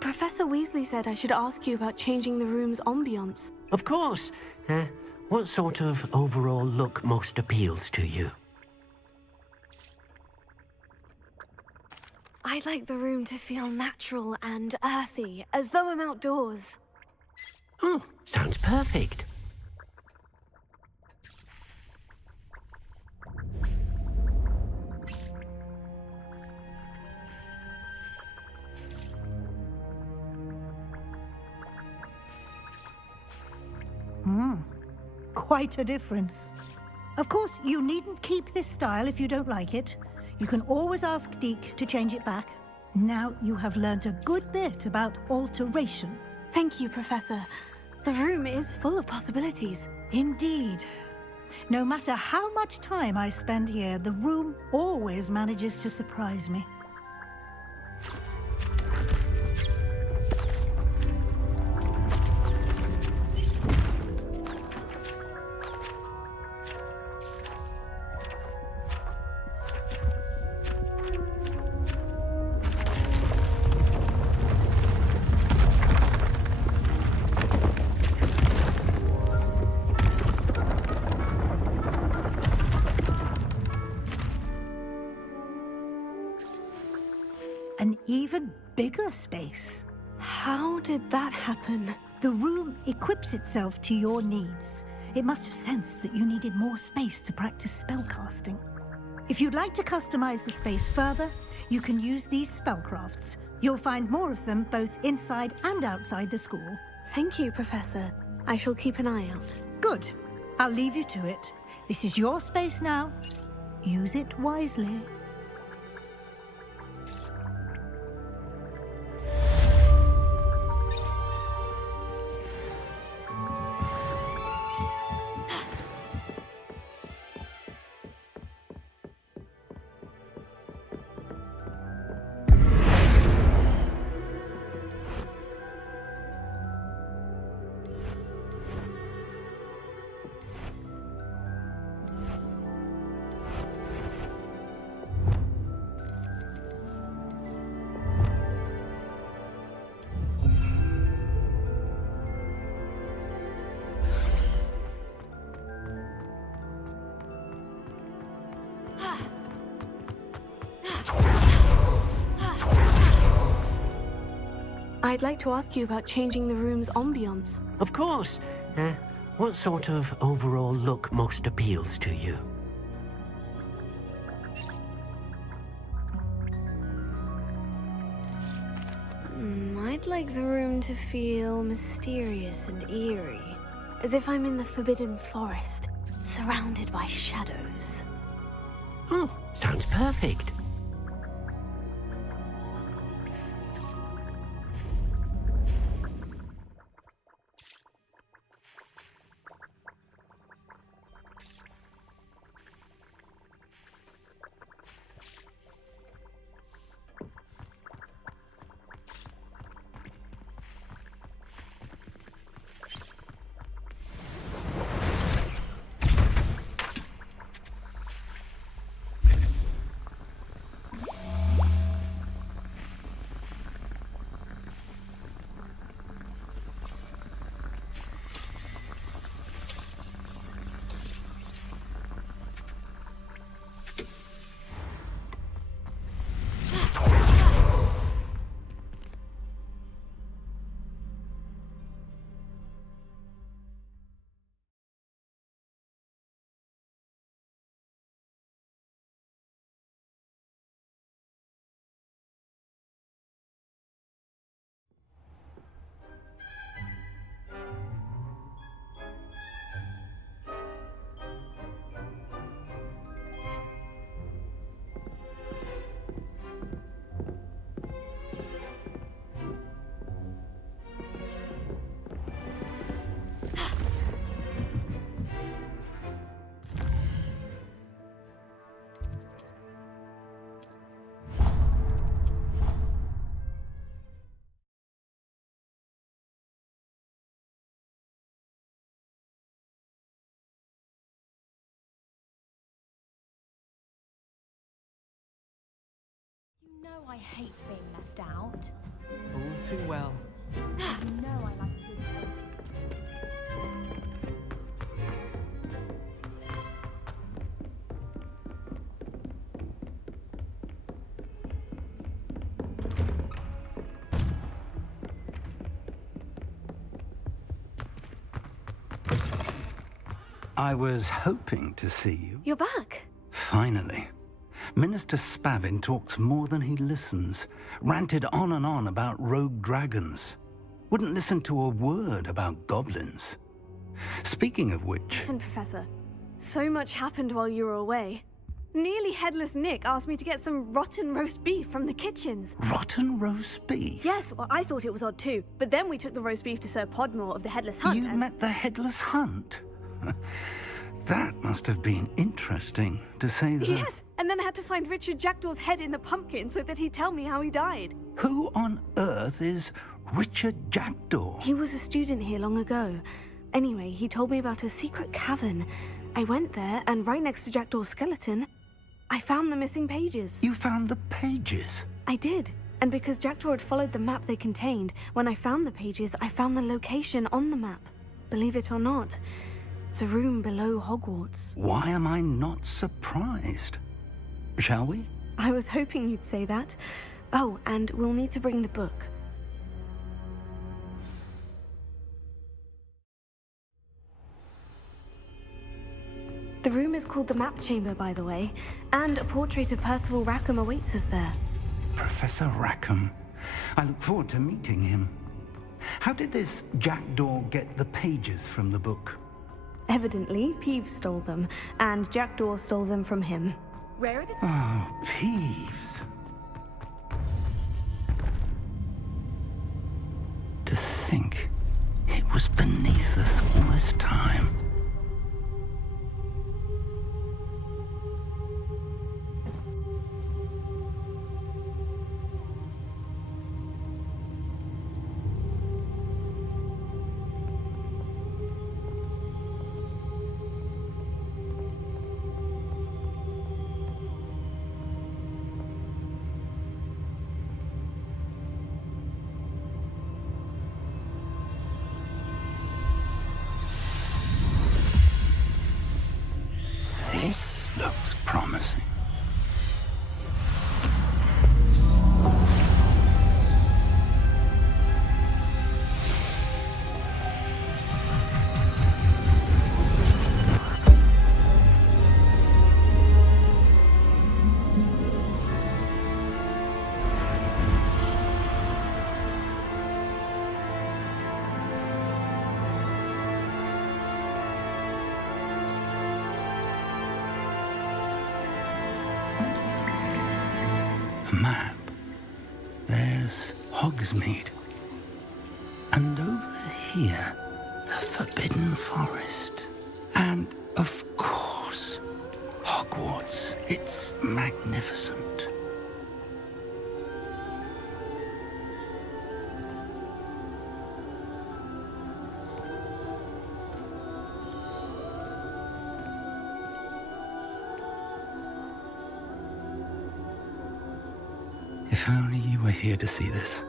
Professor Weasley said I should ask you about changing the room's ambiance. Of course. What sort of overall look most appeals to you? I'd like the room to feel natural and earthy, as though I'm outdoors. Oh, sounds perfect. Quite a difference. Of course, you needn't keep this style if you don't like it. You can always ask Deke to change it back. Now you have learnt a good bit about alteration. Thank you, Professor. The room is full of possibilities. Indeed. No matter how much time I spend here, the room always manages to surprise me. An even bigger space. How did that happen? The room equips itself to your needs. It must have sensed that you needed more space to practice spellcasting. If you'd like to customize the space further, you can use these spellcrafts. You'll find more of them both inside and outside the school. Thank you, Professor. I shall keep an eye out. Good. I'll leave you to it. This is your space now. Use it wisely. I'd like to ask you about changing the room's ambiance. Of course. What sort of overall look most appeals to you? I'd like the room to feel mysterious and eerie, as if I'm in the Forbidden Forest, surrounded by shadows. Oh, sounds perfect. You know I hate being left out. All too well. You know I like good company. I was hoping to see you. You're back. Finally. Minister Spavin talks more than he listens. Ranted on and on about rogue dragons. Wouldn't listen to a word about goblins. Speaking of which... Listen, Professor. So much happened while you were away. Nearly Headless Nick asked me to get some rotten roast beef from the kitchens. Rotten roast beef? Yes, well, I thought it was odd too. But then we took the roast beef to Sir Podmore of the Headless Hunt. You met the Headless Hunt? That must have been interesting, to say the... Yes, and then I had to find Richard Jackdaw's head in the pumpkin so that he'd tell me how he died. Who on earth is Richard Jackdaw? He was a student here long ago. Anyway, he told me about a secret cavern. I went there, and right next to Jackdaw's skeleton, I found the missing pages. You found the pages? I did. And because Jackdaw had followed the map they contained, when I found the pages, I found the location on the map. Believe it or not, it's a room below Hogwarts. Why am I not surprised? Shall we? I was hoping you'd say that. Oh, and we'll need to bring the book. The room is called the Map Chamber, by the way, and a portrait of Percival Rackham awaits us there. Professor Rackham. I look forward to meeting him. How did this Jackdaw get the pages from the book? Evidently, Peeves stole them, and Jackdaw stole them from him. Where are the... Oh, Peeves. To think it was beneath us all this time. A map. There's Hogsmeade. And over here, the Forbidden Forest. And, of course, Hogwarts. It's magnificent. If only you were here to see this.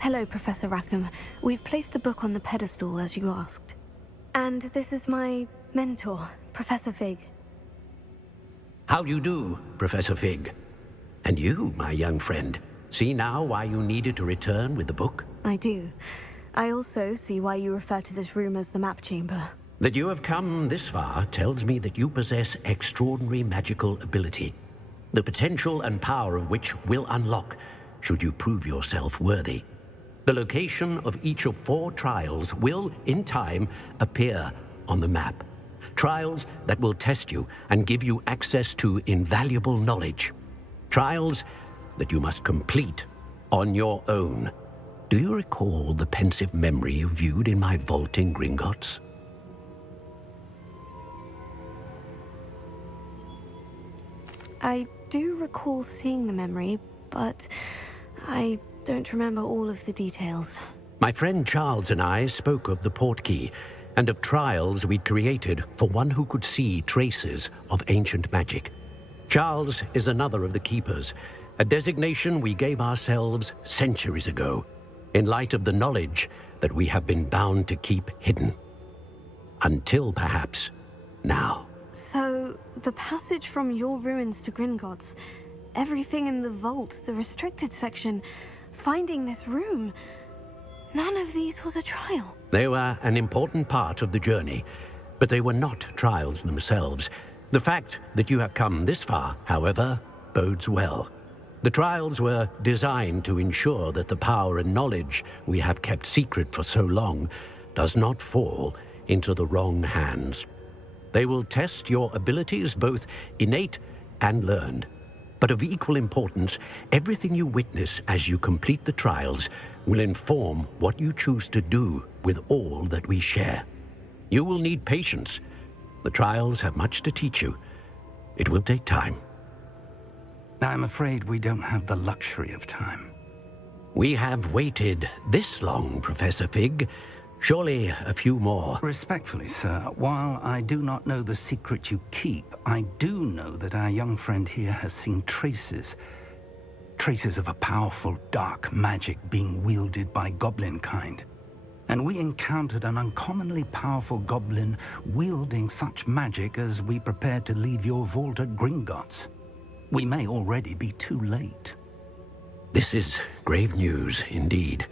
Hello, Professor Rackham. We've placed the book on the pedestal as you asked. And this is my mentor, Professor Fig. How do you do, Professor Fig? And you, my young friend, see now why you needed to return with the book? I do. I also see why you refer to this room as the map chamber. That you have come this far tells me that you possess extraordinary magical ability, the potential and power of which will unlock should you prove yourself worthy. The location of each of 4 trials will, in time, appear on the map. Trials that will test you and give you access to invaluable knowledge. Trials that you must complete on your own. Do you recall the pensive memory you viewed in my vault in Gringotts? I do recall seeing the memory, but I don't remember all of the details. My friend Charles and I spoke of the portkey and of trials we'd created for one who could see traces of ancient magic. Charles is another of the keepers, a designation we gave ourselves centuries ago, in light of the knowledge that we have been bound to keep hidden. Until perhaps now. So, the passage from your ruins to Gringotts, everything in the vault, the restricted section, finding this room, none of these was a trial. They were an important part of the journey, but they were not trials themselves. The fact that you have come this far, however, bodes well. The trials were designed to ensure that the power and knowledge we have kept secret for so long does not fall into the wrong hands. They will test your abilities, both innate and learned. But of equal importance, everything you witness as you complete the trials will inform what you choose to do with all that we share. You will need patience. The trials have much to teach you. It will take time. I'm afraid we don't have the luxury of time. We have waited this long, Professor Fig. Surely a few more. Respectfully, sir, while I do not know the secret you keep, I do know that our young friend here has seen traces. Traces of a powerful dark magic being wielded by goblin kind. And we encountered an uncommonly powerful goblin wielding such magic as we prepared to leave your vault at Gringotts. We may already be too late. This is grave news indeed.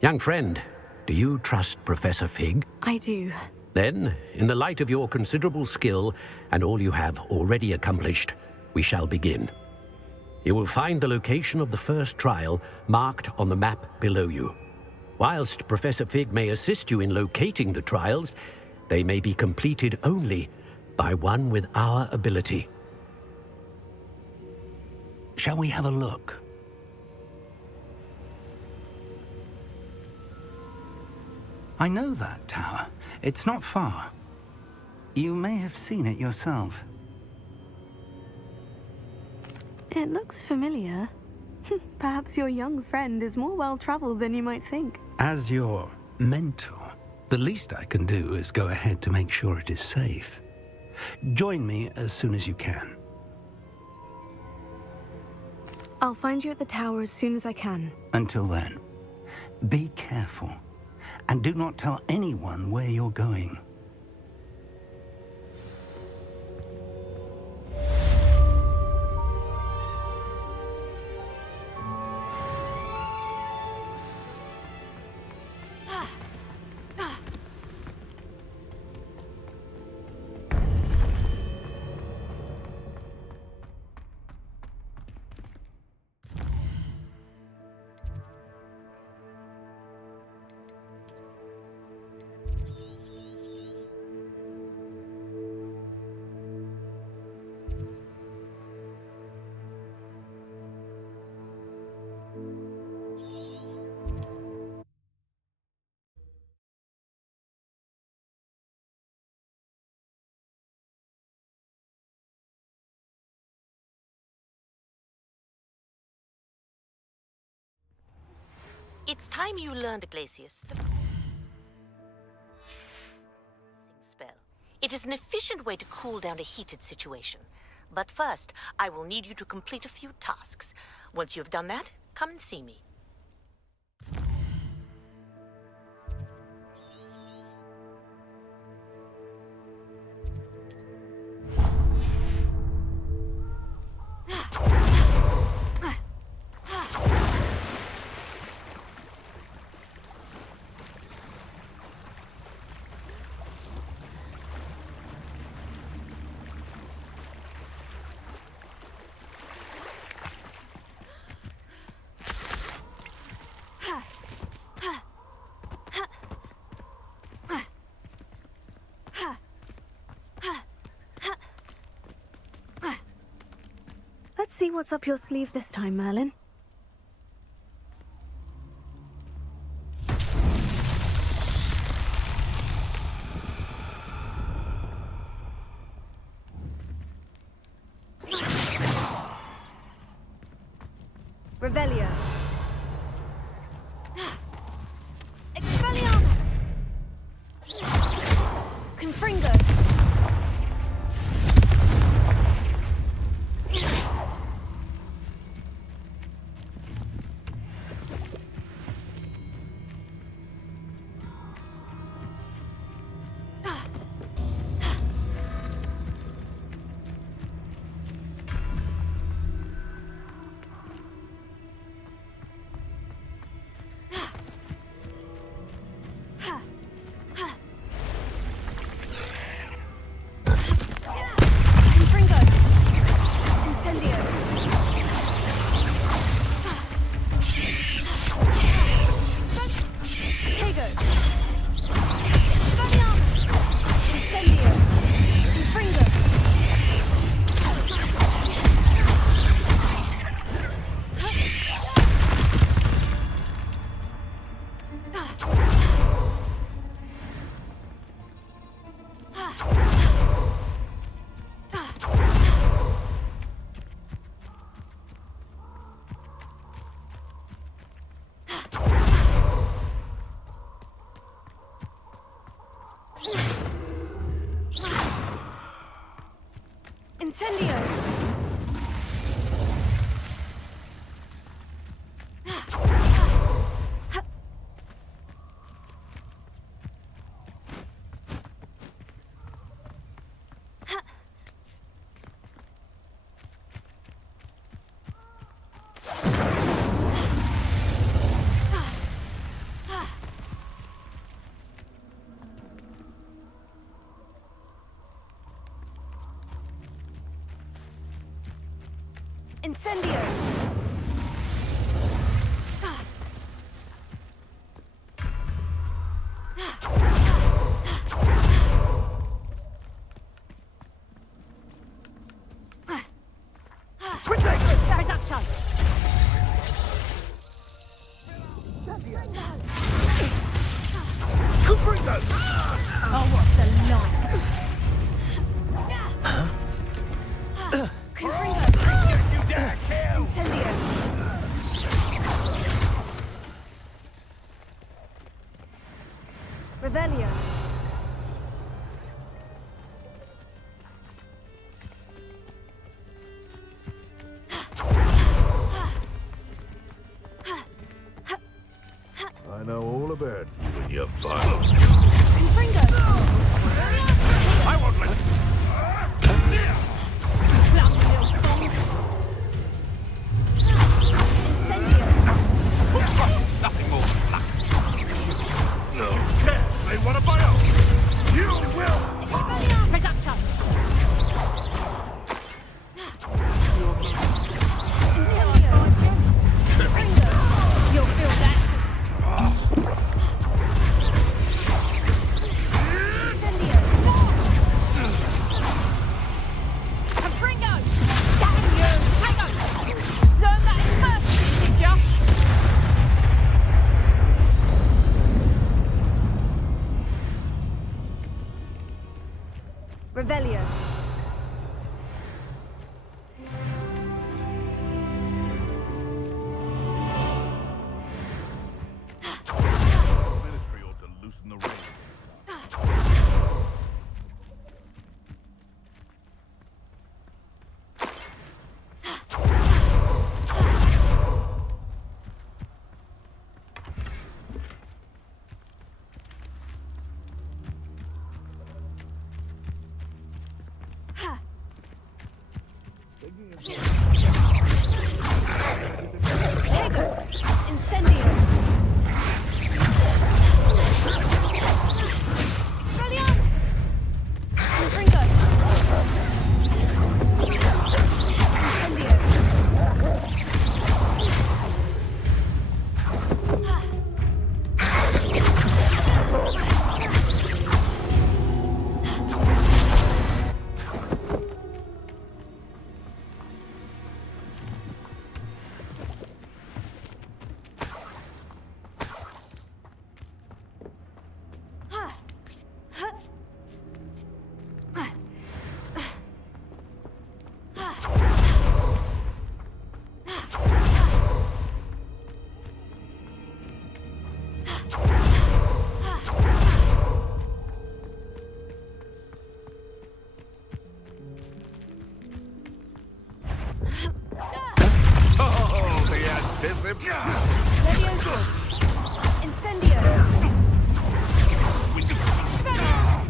Young friend, do you trust Professor Fig? I do. Then, in the light of your considerable skill and all you have already accomplished, we shall begin. You will find the location of the first trial marked on the map below you. Whilst Professor Fig may assist you in locating the trials, they may be completed only by one with our ability. Shall we have a look? I know that tower. It's not far. You may have seen it yourself. It looks familiar. Perhaps your young friend is more well-traveled than you might think. As your mentor, the least I can do is go ahead to make sure it is safe. Join me as soon as you can. I'll find you at the tower as soon as I can. Until then, be careful. And do not tell anyone where you're going. It's time you learned, Glacius, the spell. It is an efficient way to cool down a heated situation. But first, I will need you to complete a few tasks. Once you have done that, come and see me. Let's see what's up your sleeve this time, Merlin. Revelio. Expelliarmus! Confringo! Incendio! Incendio! Oh, what's the line? Incendio! Revelio! I know all about you and your fun. I won't let nothing more than luck. No. Yes, they want a bio. You will. Reduction! You'll feel that. Levioso. Incendio. Expelliarmus.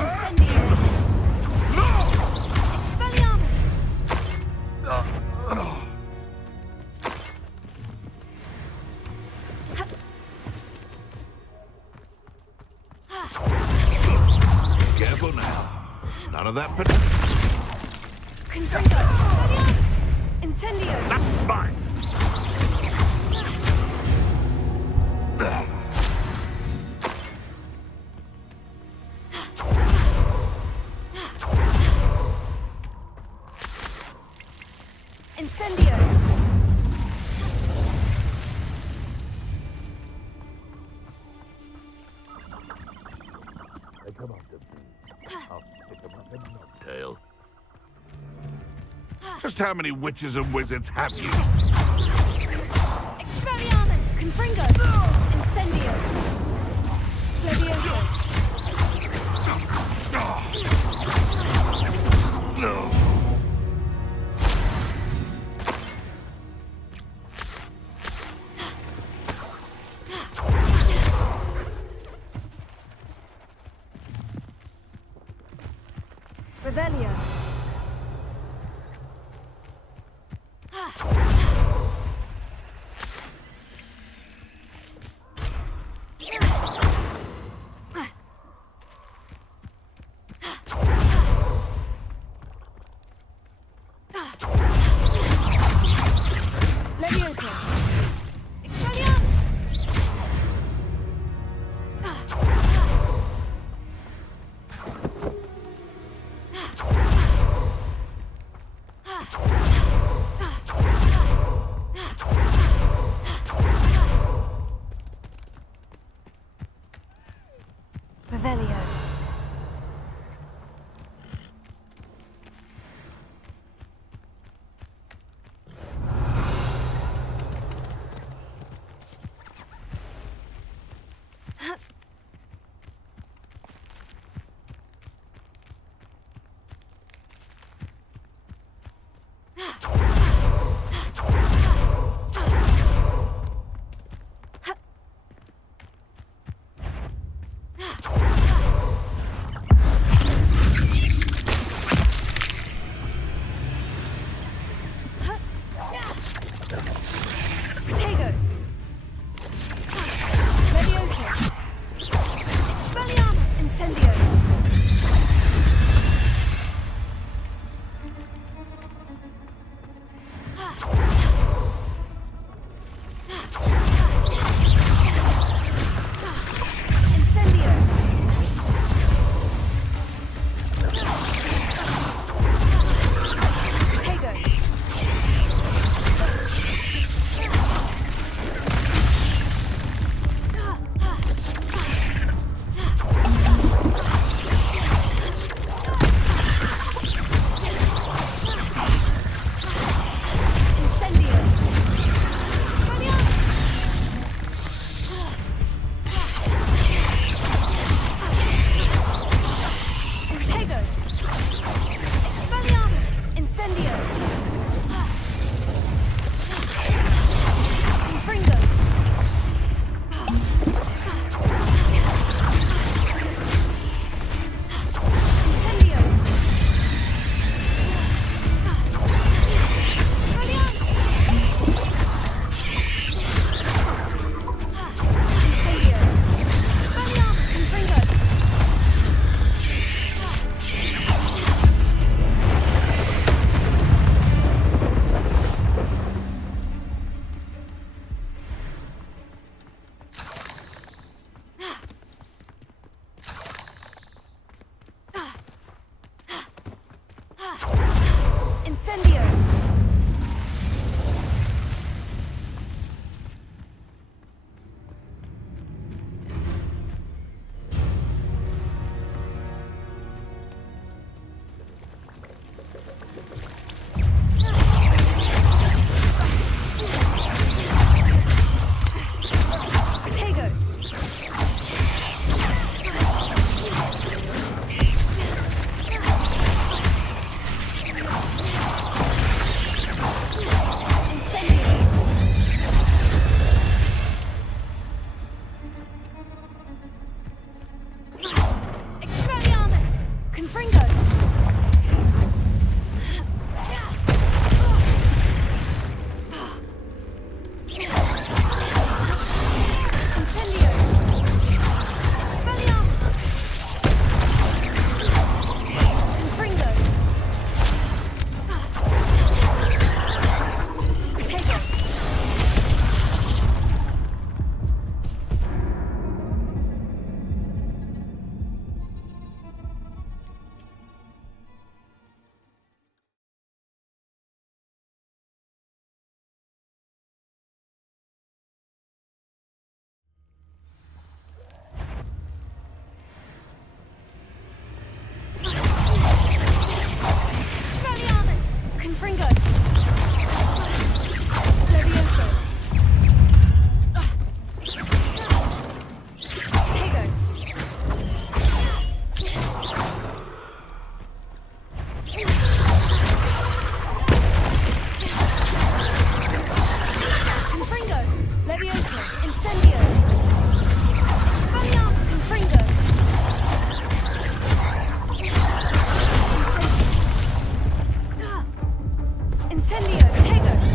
Incendio. Expelliarmus. Careful now. None of that. Confringo. Expelliarmus. Incendio. That's mine. Incendio. They come after me. I'll stick them up a knobtail. Just how many witches and wizards have you? Expelliarmus. Confringo. Incendio. Levioso. No. Revelio. Levioso. Expelliarmus. Revelio. Protego. Levioso. Expelliarmus. Incendio. Incendio. Protego. Incendio. Protego. Expelliarmus. Incendio. Confringo. Incendio. Incendio. Expelliarmus. Confringo. Incendio. Protego. Confringo! Levioso! Incendio! Spaniamo! Confringo! Incendio! Tego!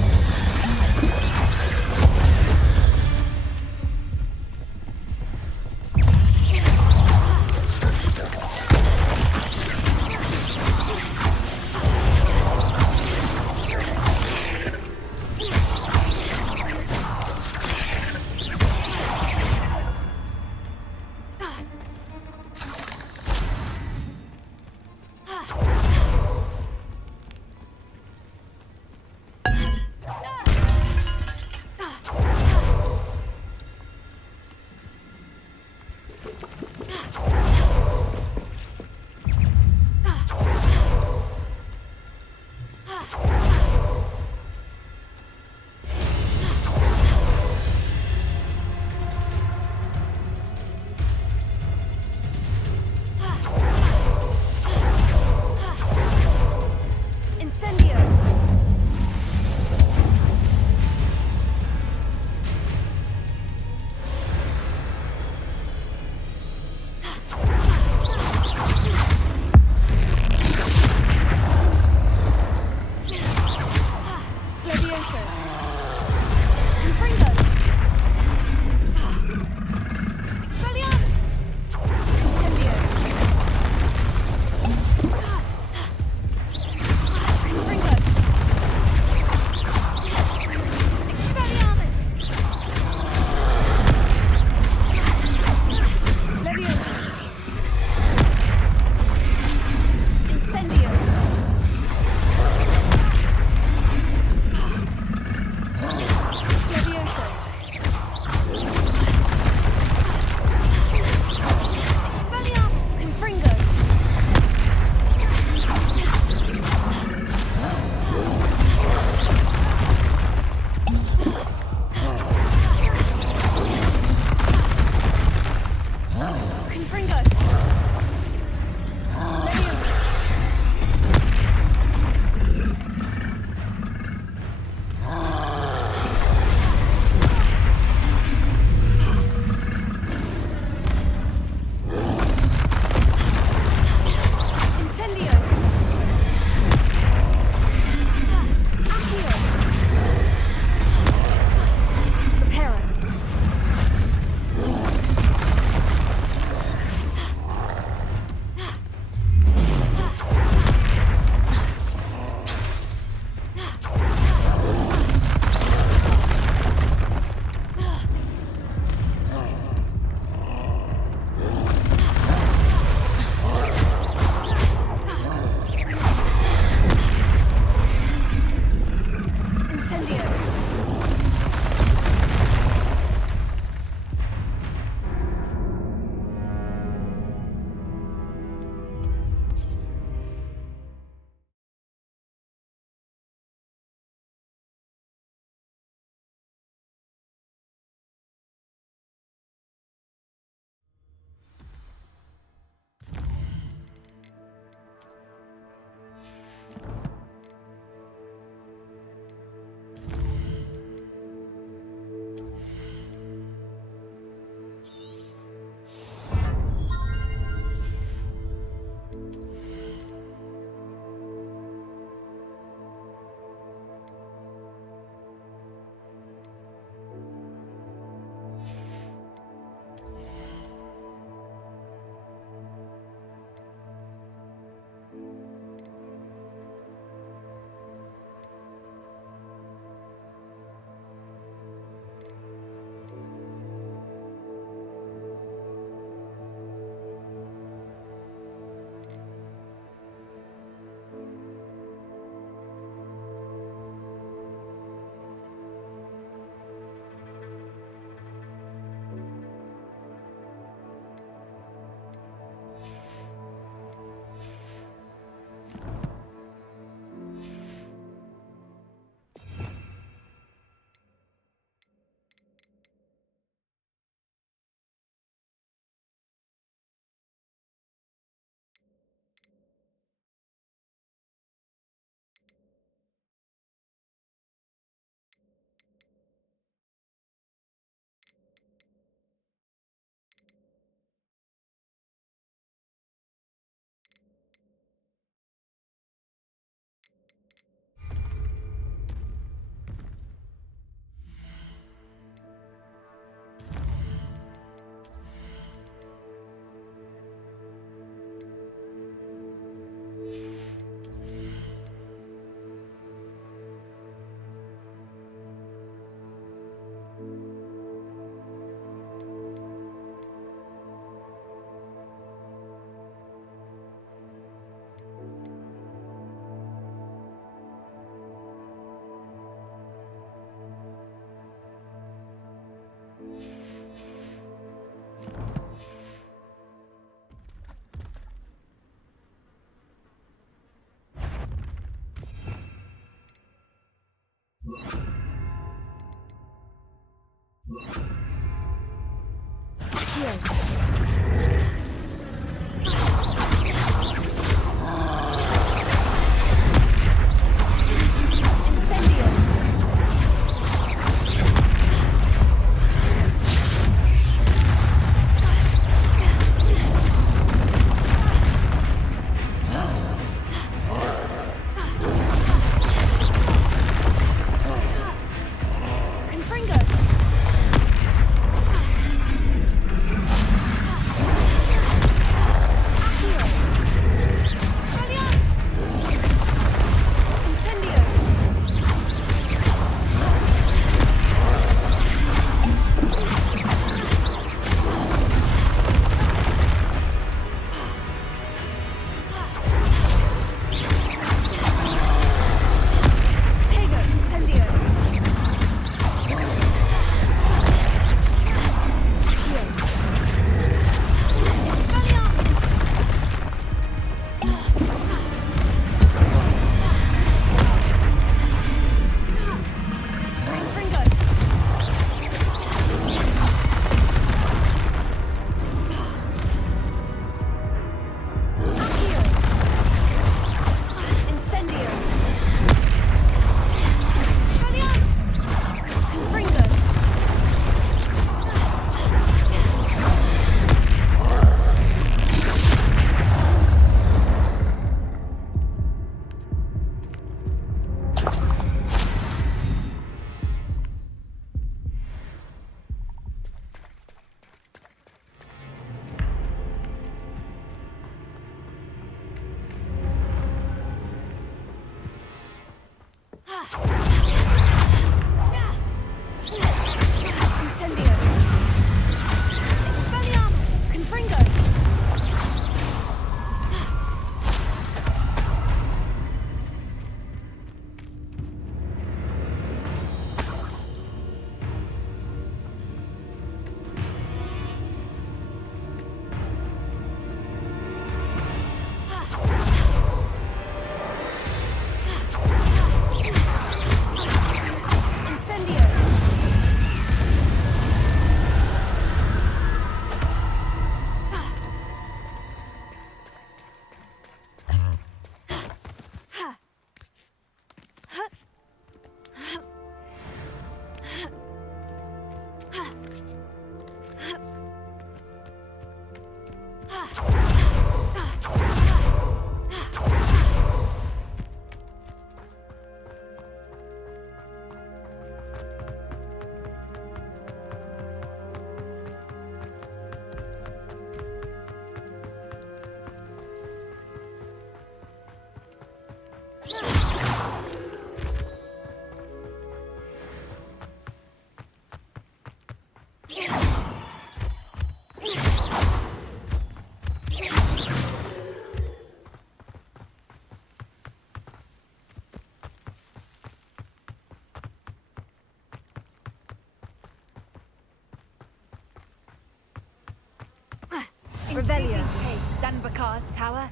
Revelio. Hey, Sanbakar's tower.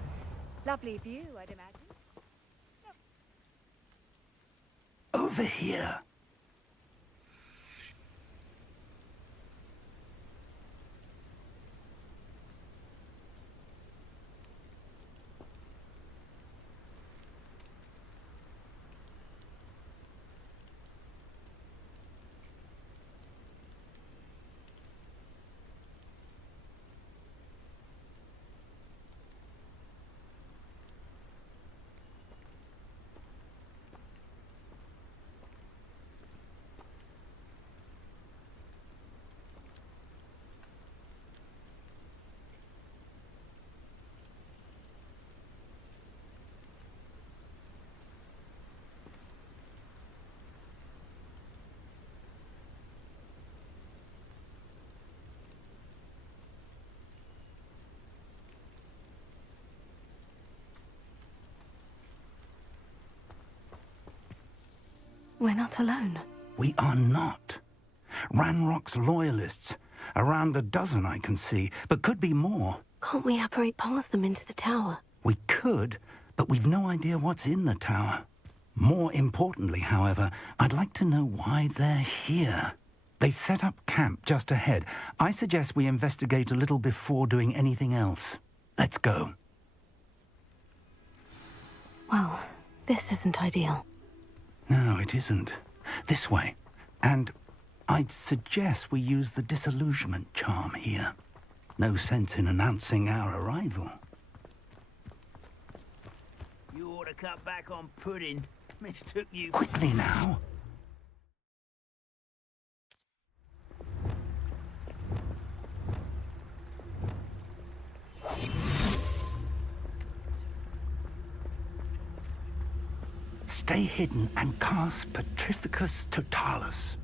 Lovely view, I'd imagine. Over here. We're not alone. We are not. Ranrock's loyalists. Around a dozen I can see, but could be more. Can't we apparate past them into the tower? We could, but we've no idea what's in the tower. More importantly, however, I'd like to know why they're here. They've set up camp just ahead. I suggest we investigate a little before doing anything else. Let's go. Well, this isn't ideal. No, it isn't. This way. And I'd suggest we use the disillusionment charm here. No sense in announcing our arrival. You ought to cut back on pudding. Mistook you... Quickly now. Stay hidden and cast Petrificus Totalis.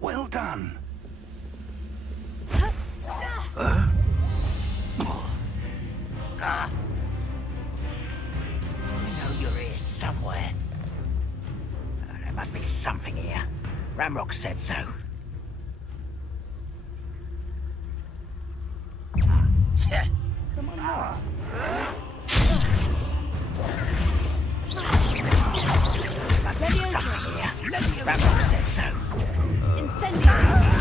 Well done. Somewhere. There must be something here. Ramrock said so. Come on now. Must be something here. Ramrock said so. Incendio!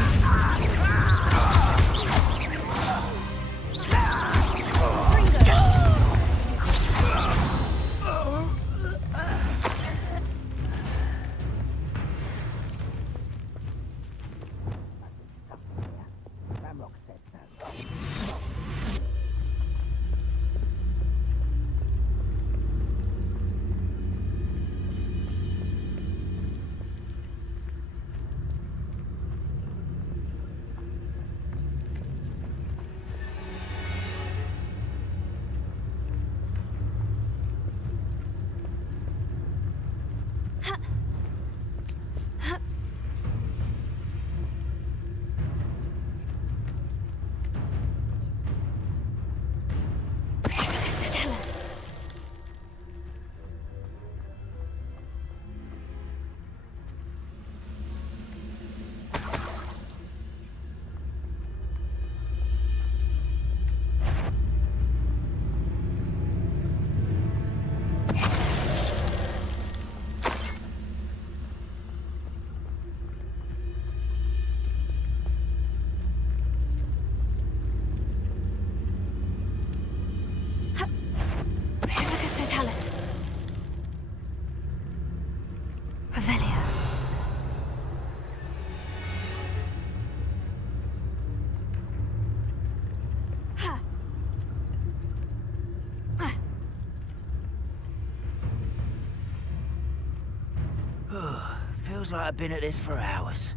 Feels like I've been at this for hours.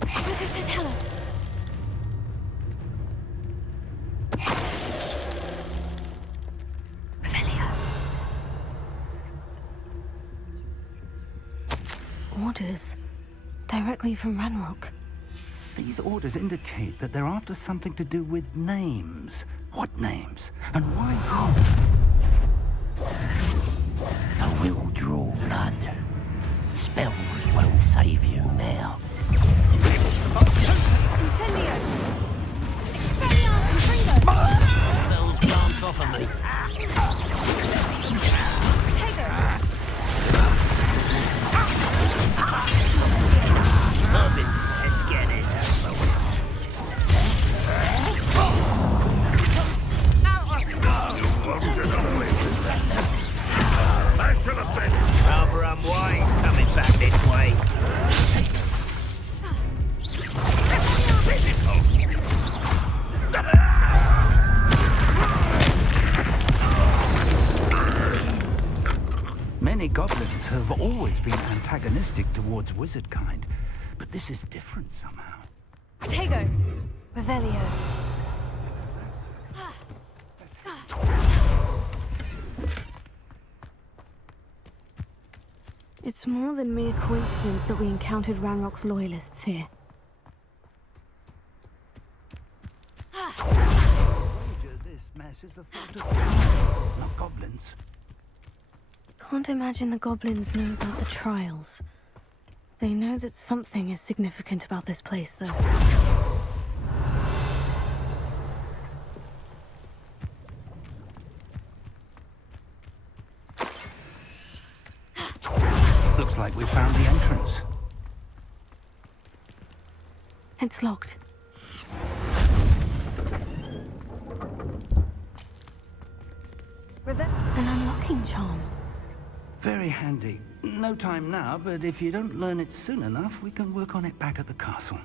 Tell us. Revelio. Orders. Directly from Ranrock. These orders indicate that they're after something to do with names. What names? And why I will draw blood. Spells won't save you now. Incendio! Expelliarmus Fringo! Spells can't offer me. Protego! Perfect. Let's get this over with. Rather unwise coming back this way. Many goblins have always been antagonistic towards wizard kind, but this is different somehow. Protego! Revelio. It's more than mere coincidence that we encountered Ranrock's loyalists here. This mess is the fault of not goblins. Can't imagine the goblins know about the trials. They know that something is significant about this place, though. Looks like we found the entrance. It's locked. An unlocking charm. Very handy. No time now, but if you don't learn it soon enough, we can work on it back at the castle.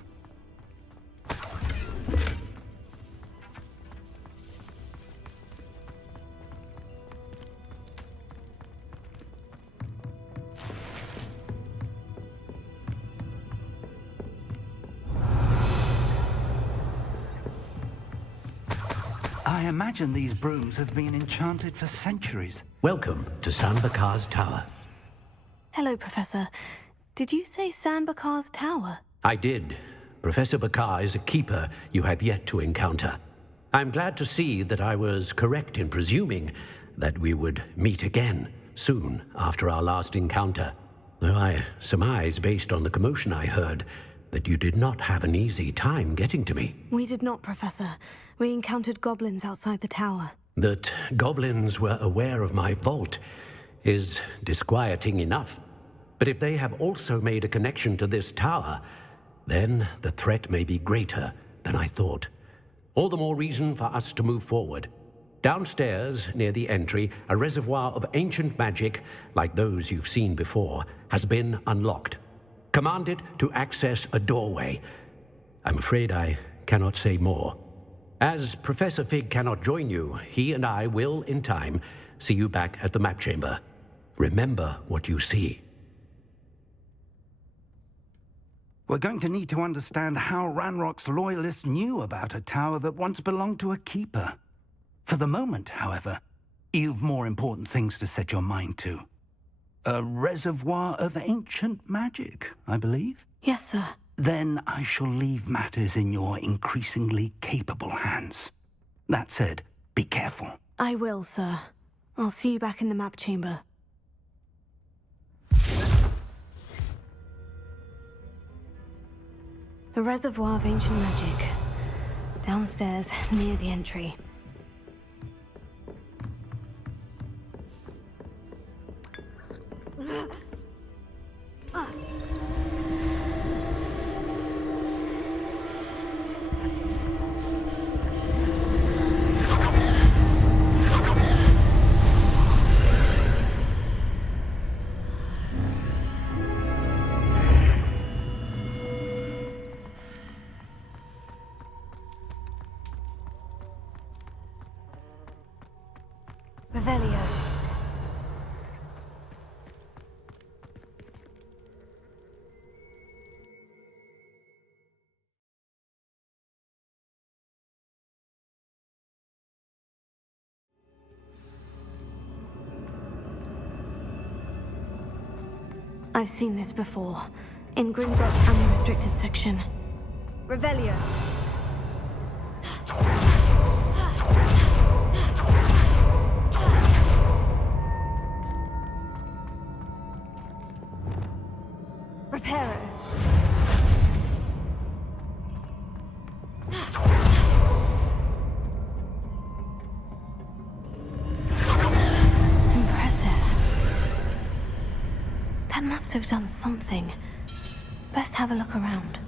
I imagine these brooms have been enchanted for centuries. Welcome to Sanbakar's Tower. Hello, Professor. Did you say Sanbakar's Tower? I did. Professor Bakar is a keeper you have yet to encounter. I'm glad to see that I was correct in presuming that we would meet again soon after our last encounter, though I surmise, based on the commotion I heard, that you did not have an easy time getting to me. We did not, Professor. We encountered goblins outside the tower. That goblins were aware of my vault is disquieting enough. But if they have also made a connection to this tower, then the threat may be greater than I thought. All the more reason for us to move forward. Downstairs, near the entry, a reservoir of ancient magic, like those you've seen before, has been unlocked. Command it to access a doorway. I'm afraid I cannot say more. As Professor Fig cannot join you, he and I will, in time, see you back at the map chamber. Remember what you see. We're going to need to understand how Ranrock's loyalists knew about a tower that once belonged to a keeper. For the moment, however, you've more important things to set your mind to. A reservoir of ancient magic, I believe? Yes, sir. Then I shall leave matters in your increasingly capable hands. That said, be careful. I will, sir. I'll see you back in the map chamber. A reservoir of ancient magic. Downstairs, near the entry. Revelio. I've seen this before, in Gringotts unrestricted section. Revelio. Reparo. Impressive. That must have done something. Best have a look around.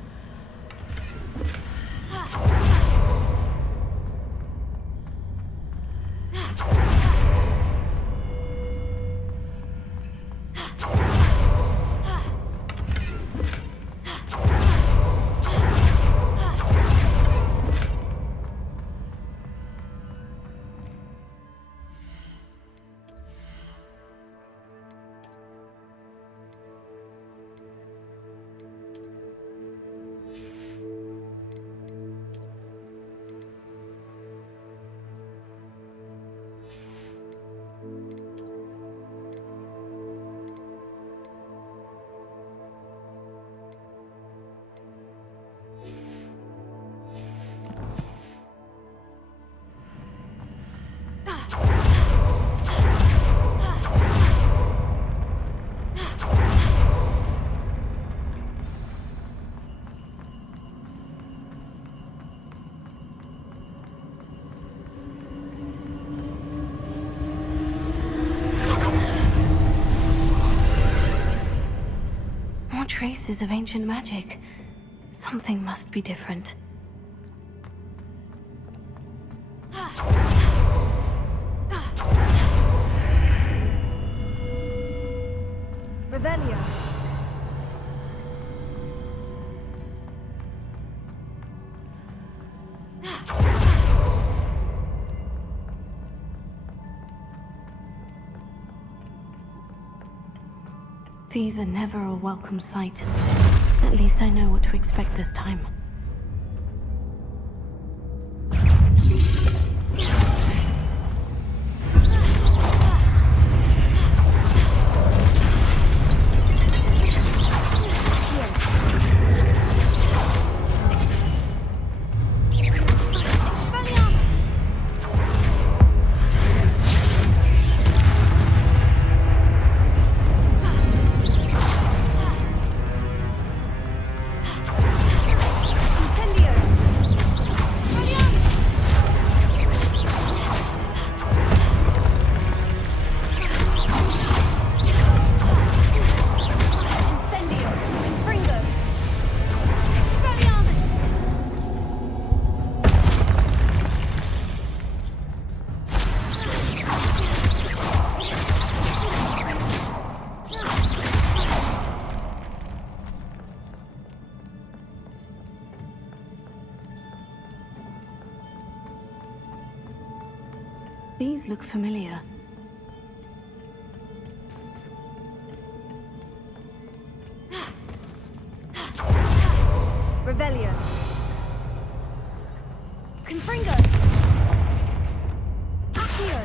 traces of ancient magic. Something must be different. Revelio. These are never a welcome sight. At least I know what to expect this time. These look familiar. Revelio. Confringo. Accio.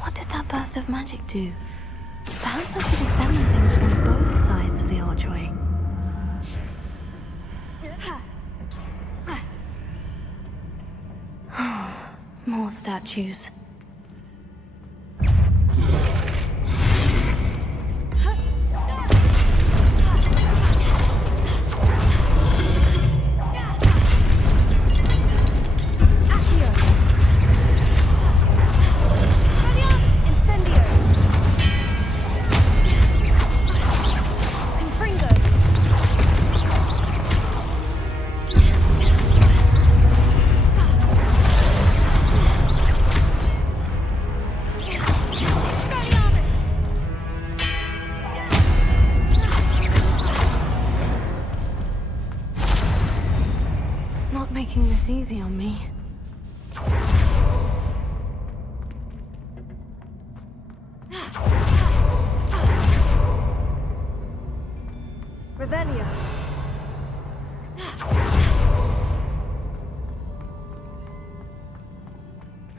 What did that burst of magic do? Perhaps I should examine things from both sides of the archway. More statues. Not making this easy on me. Revelio.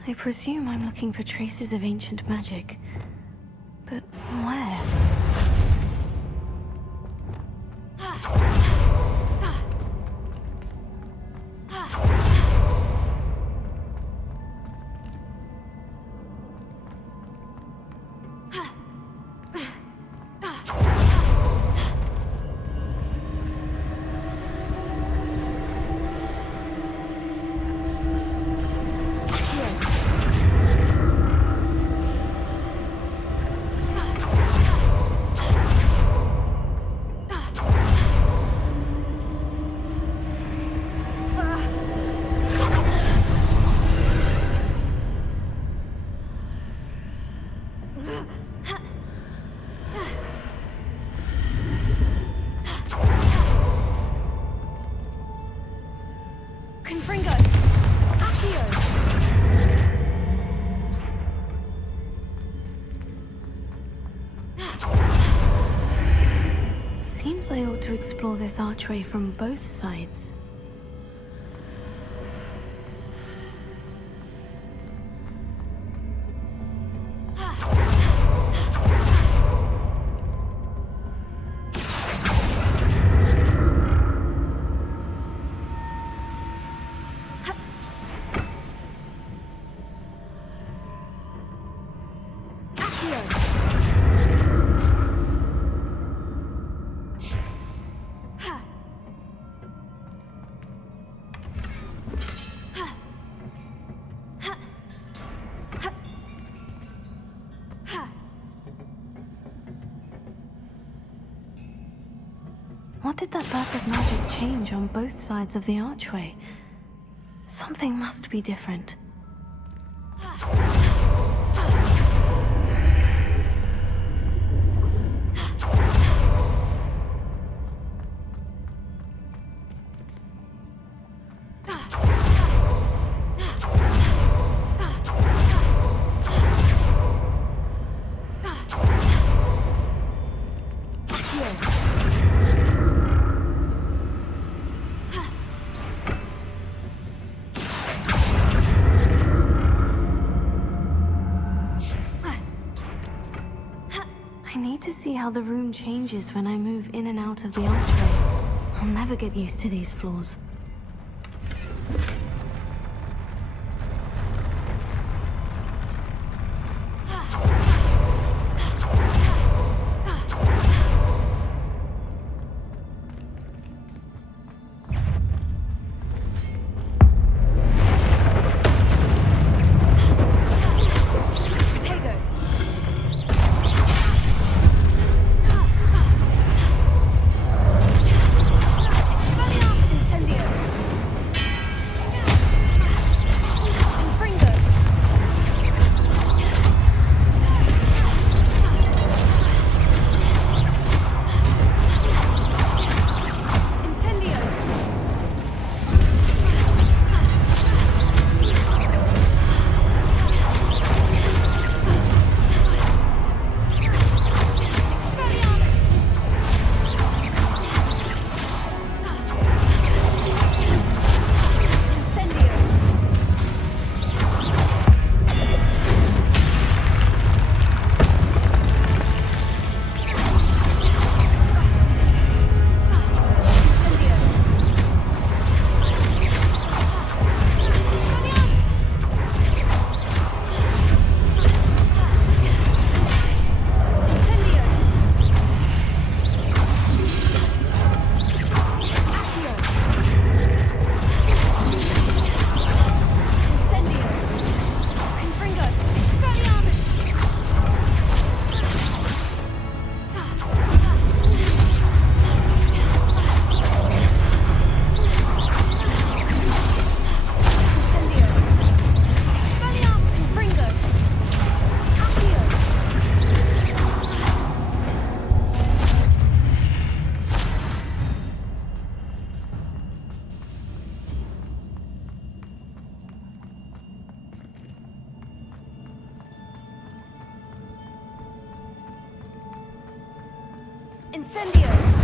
I presume I'm looking for traces of ancient magic. But where? Confringo! Accio! Seems I ought to explore this archway from both sides. What did that burst of magic change on both sides of the archway? Something must be different. I need to see how the room changes when I move in and out of the archway. I'll never get used to these floors. Incendio!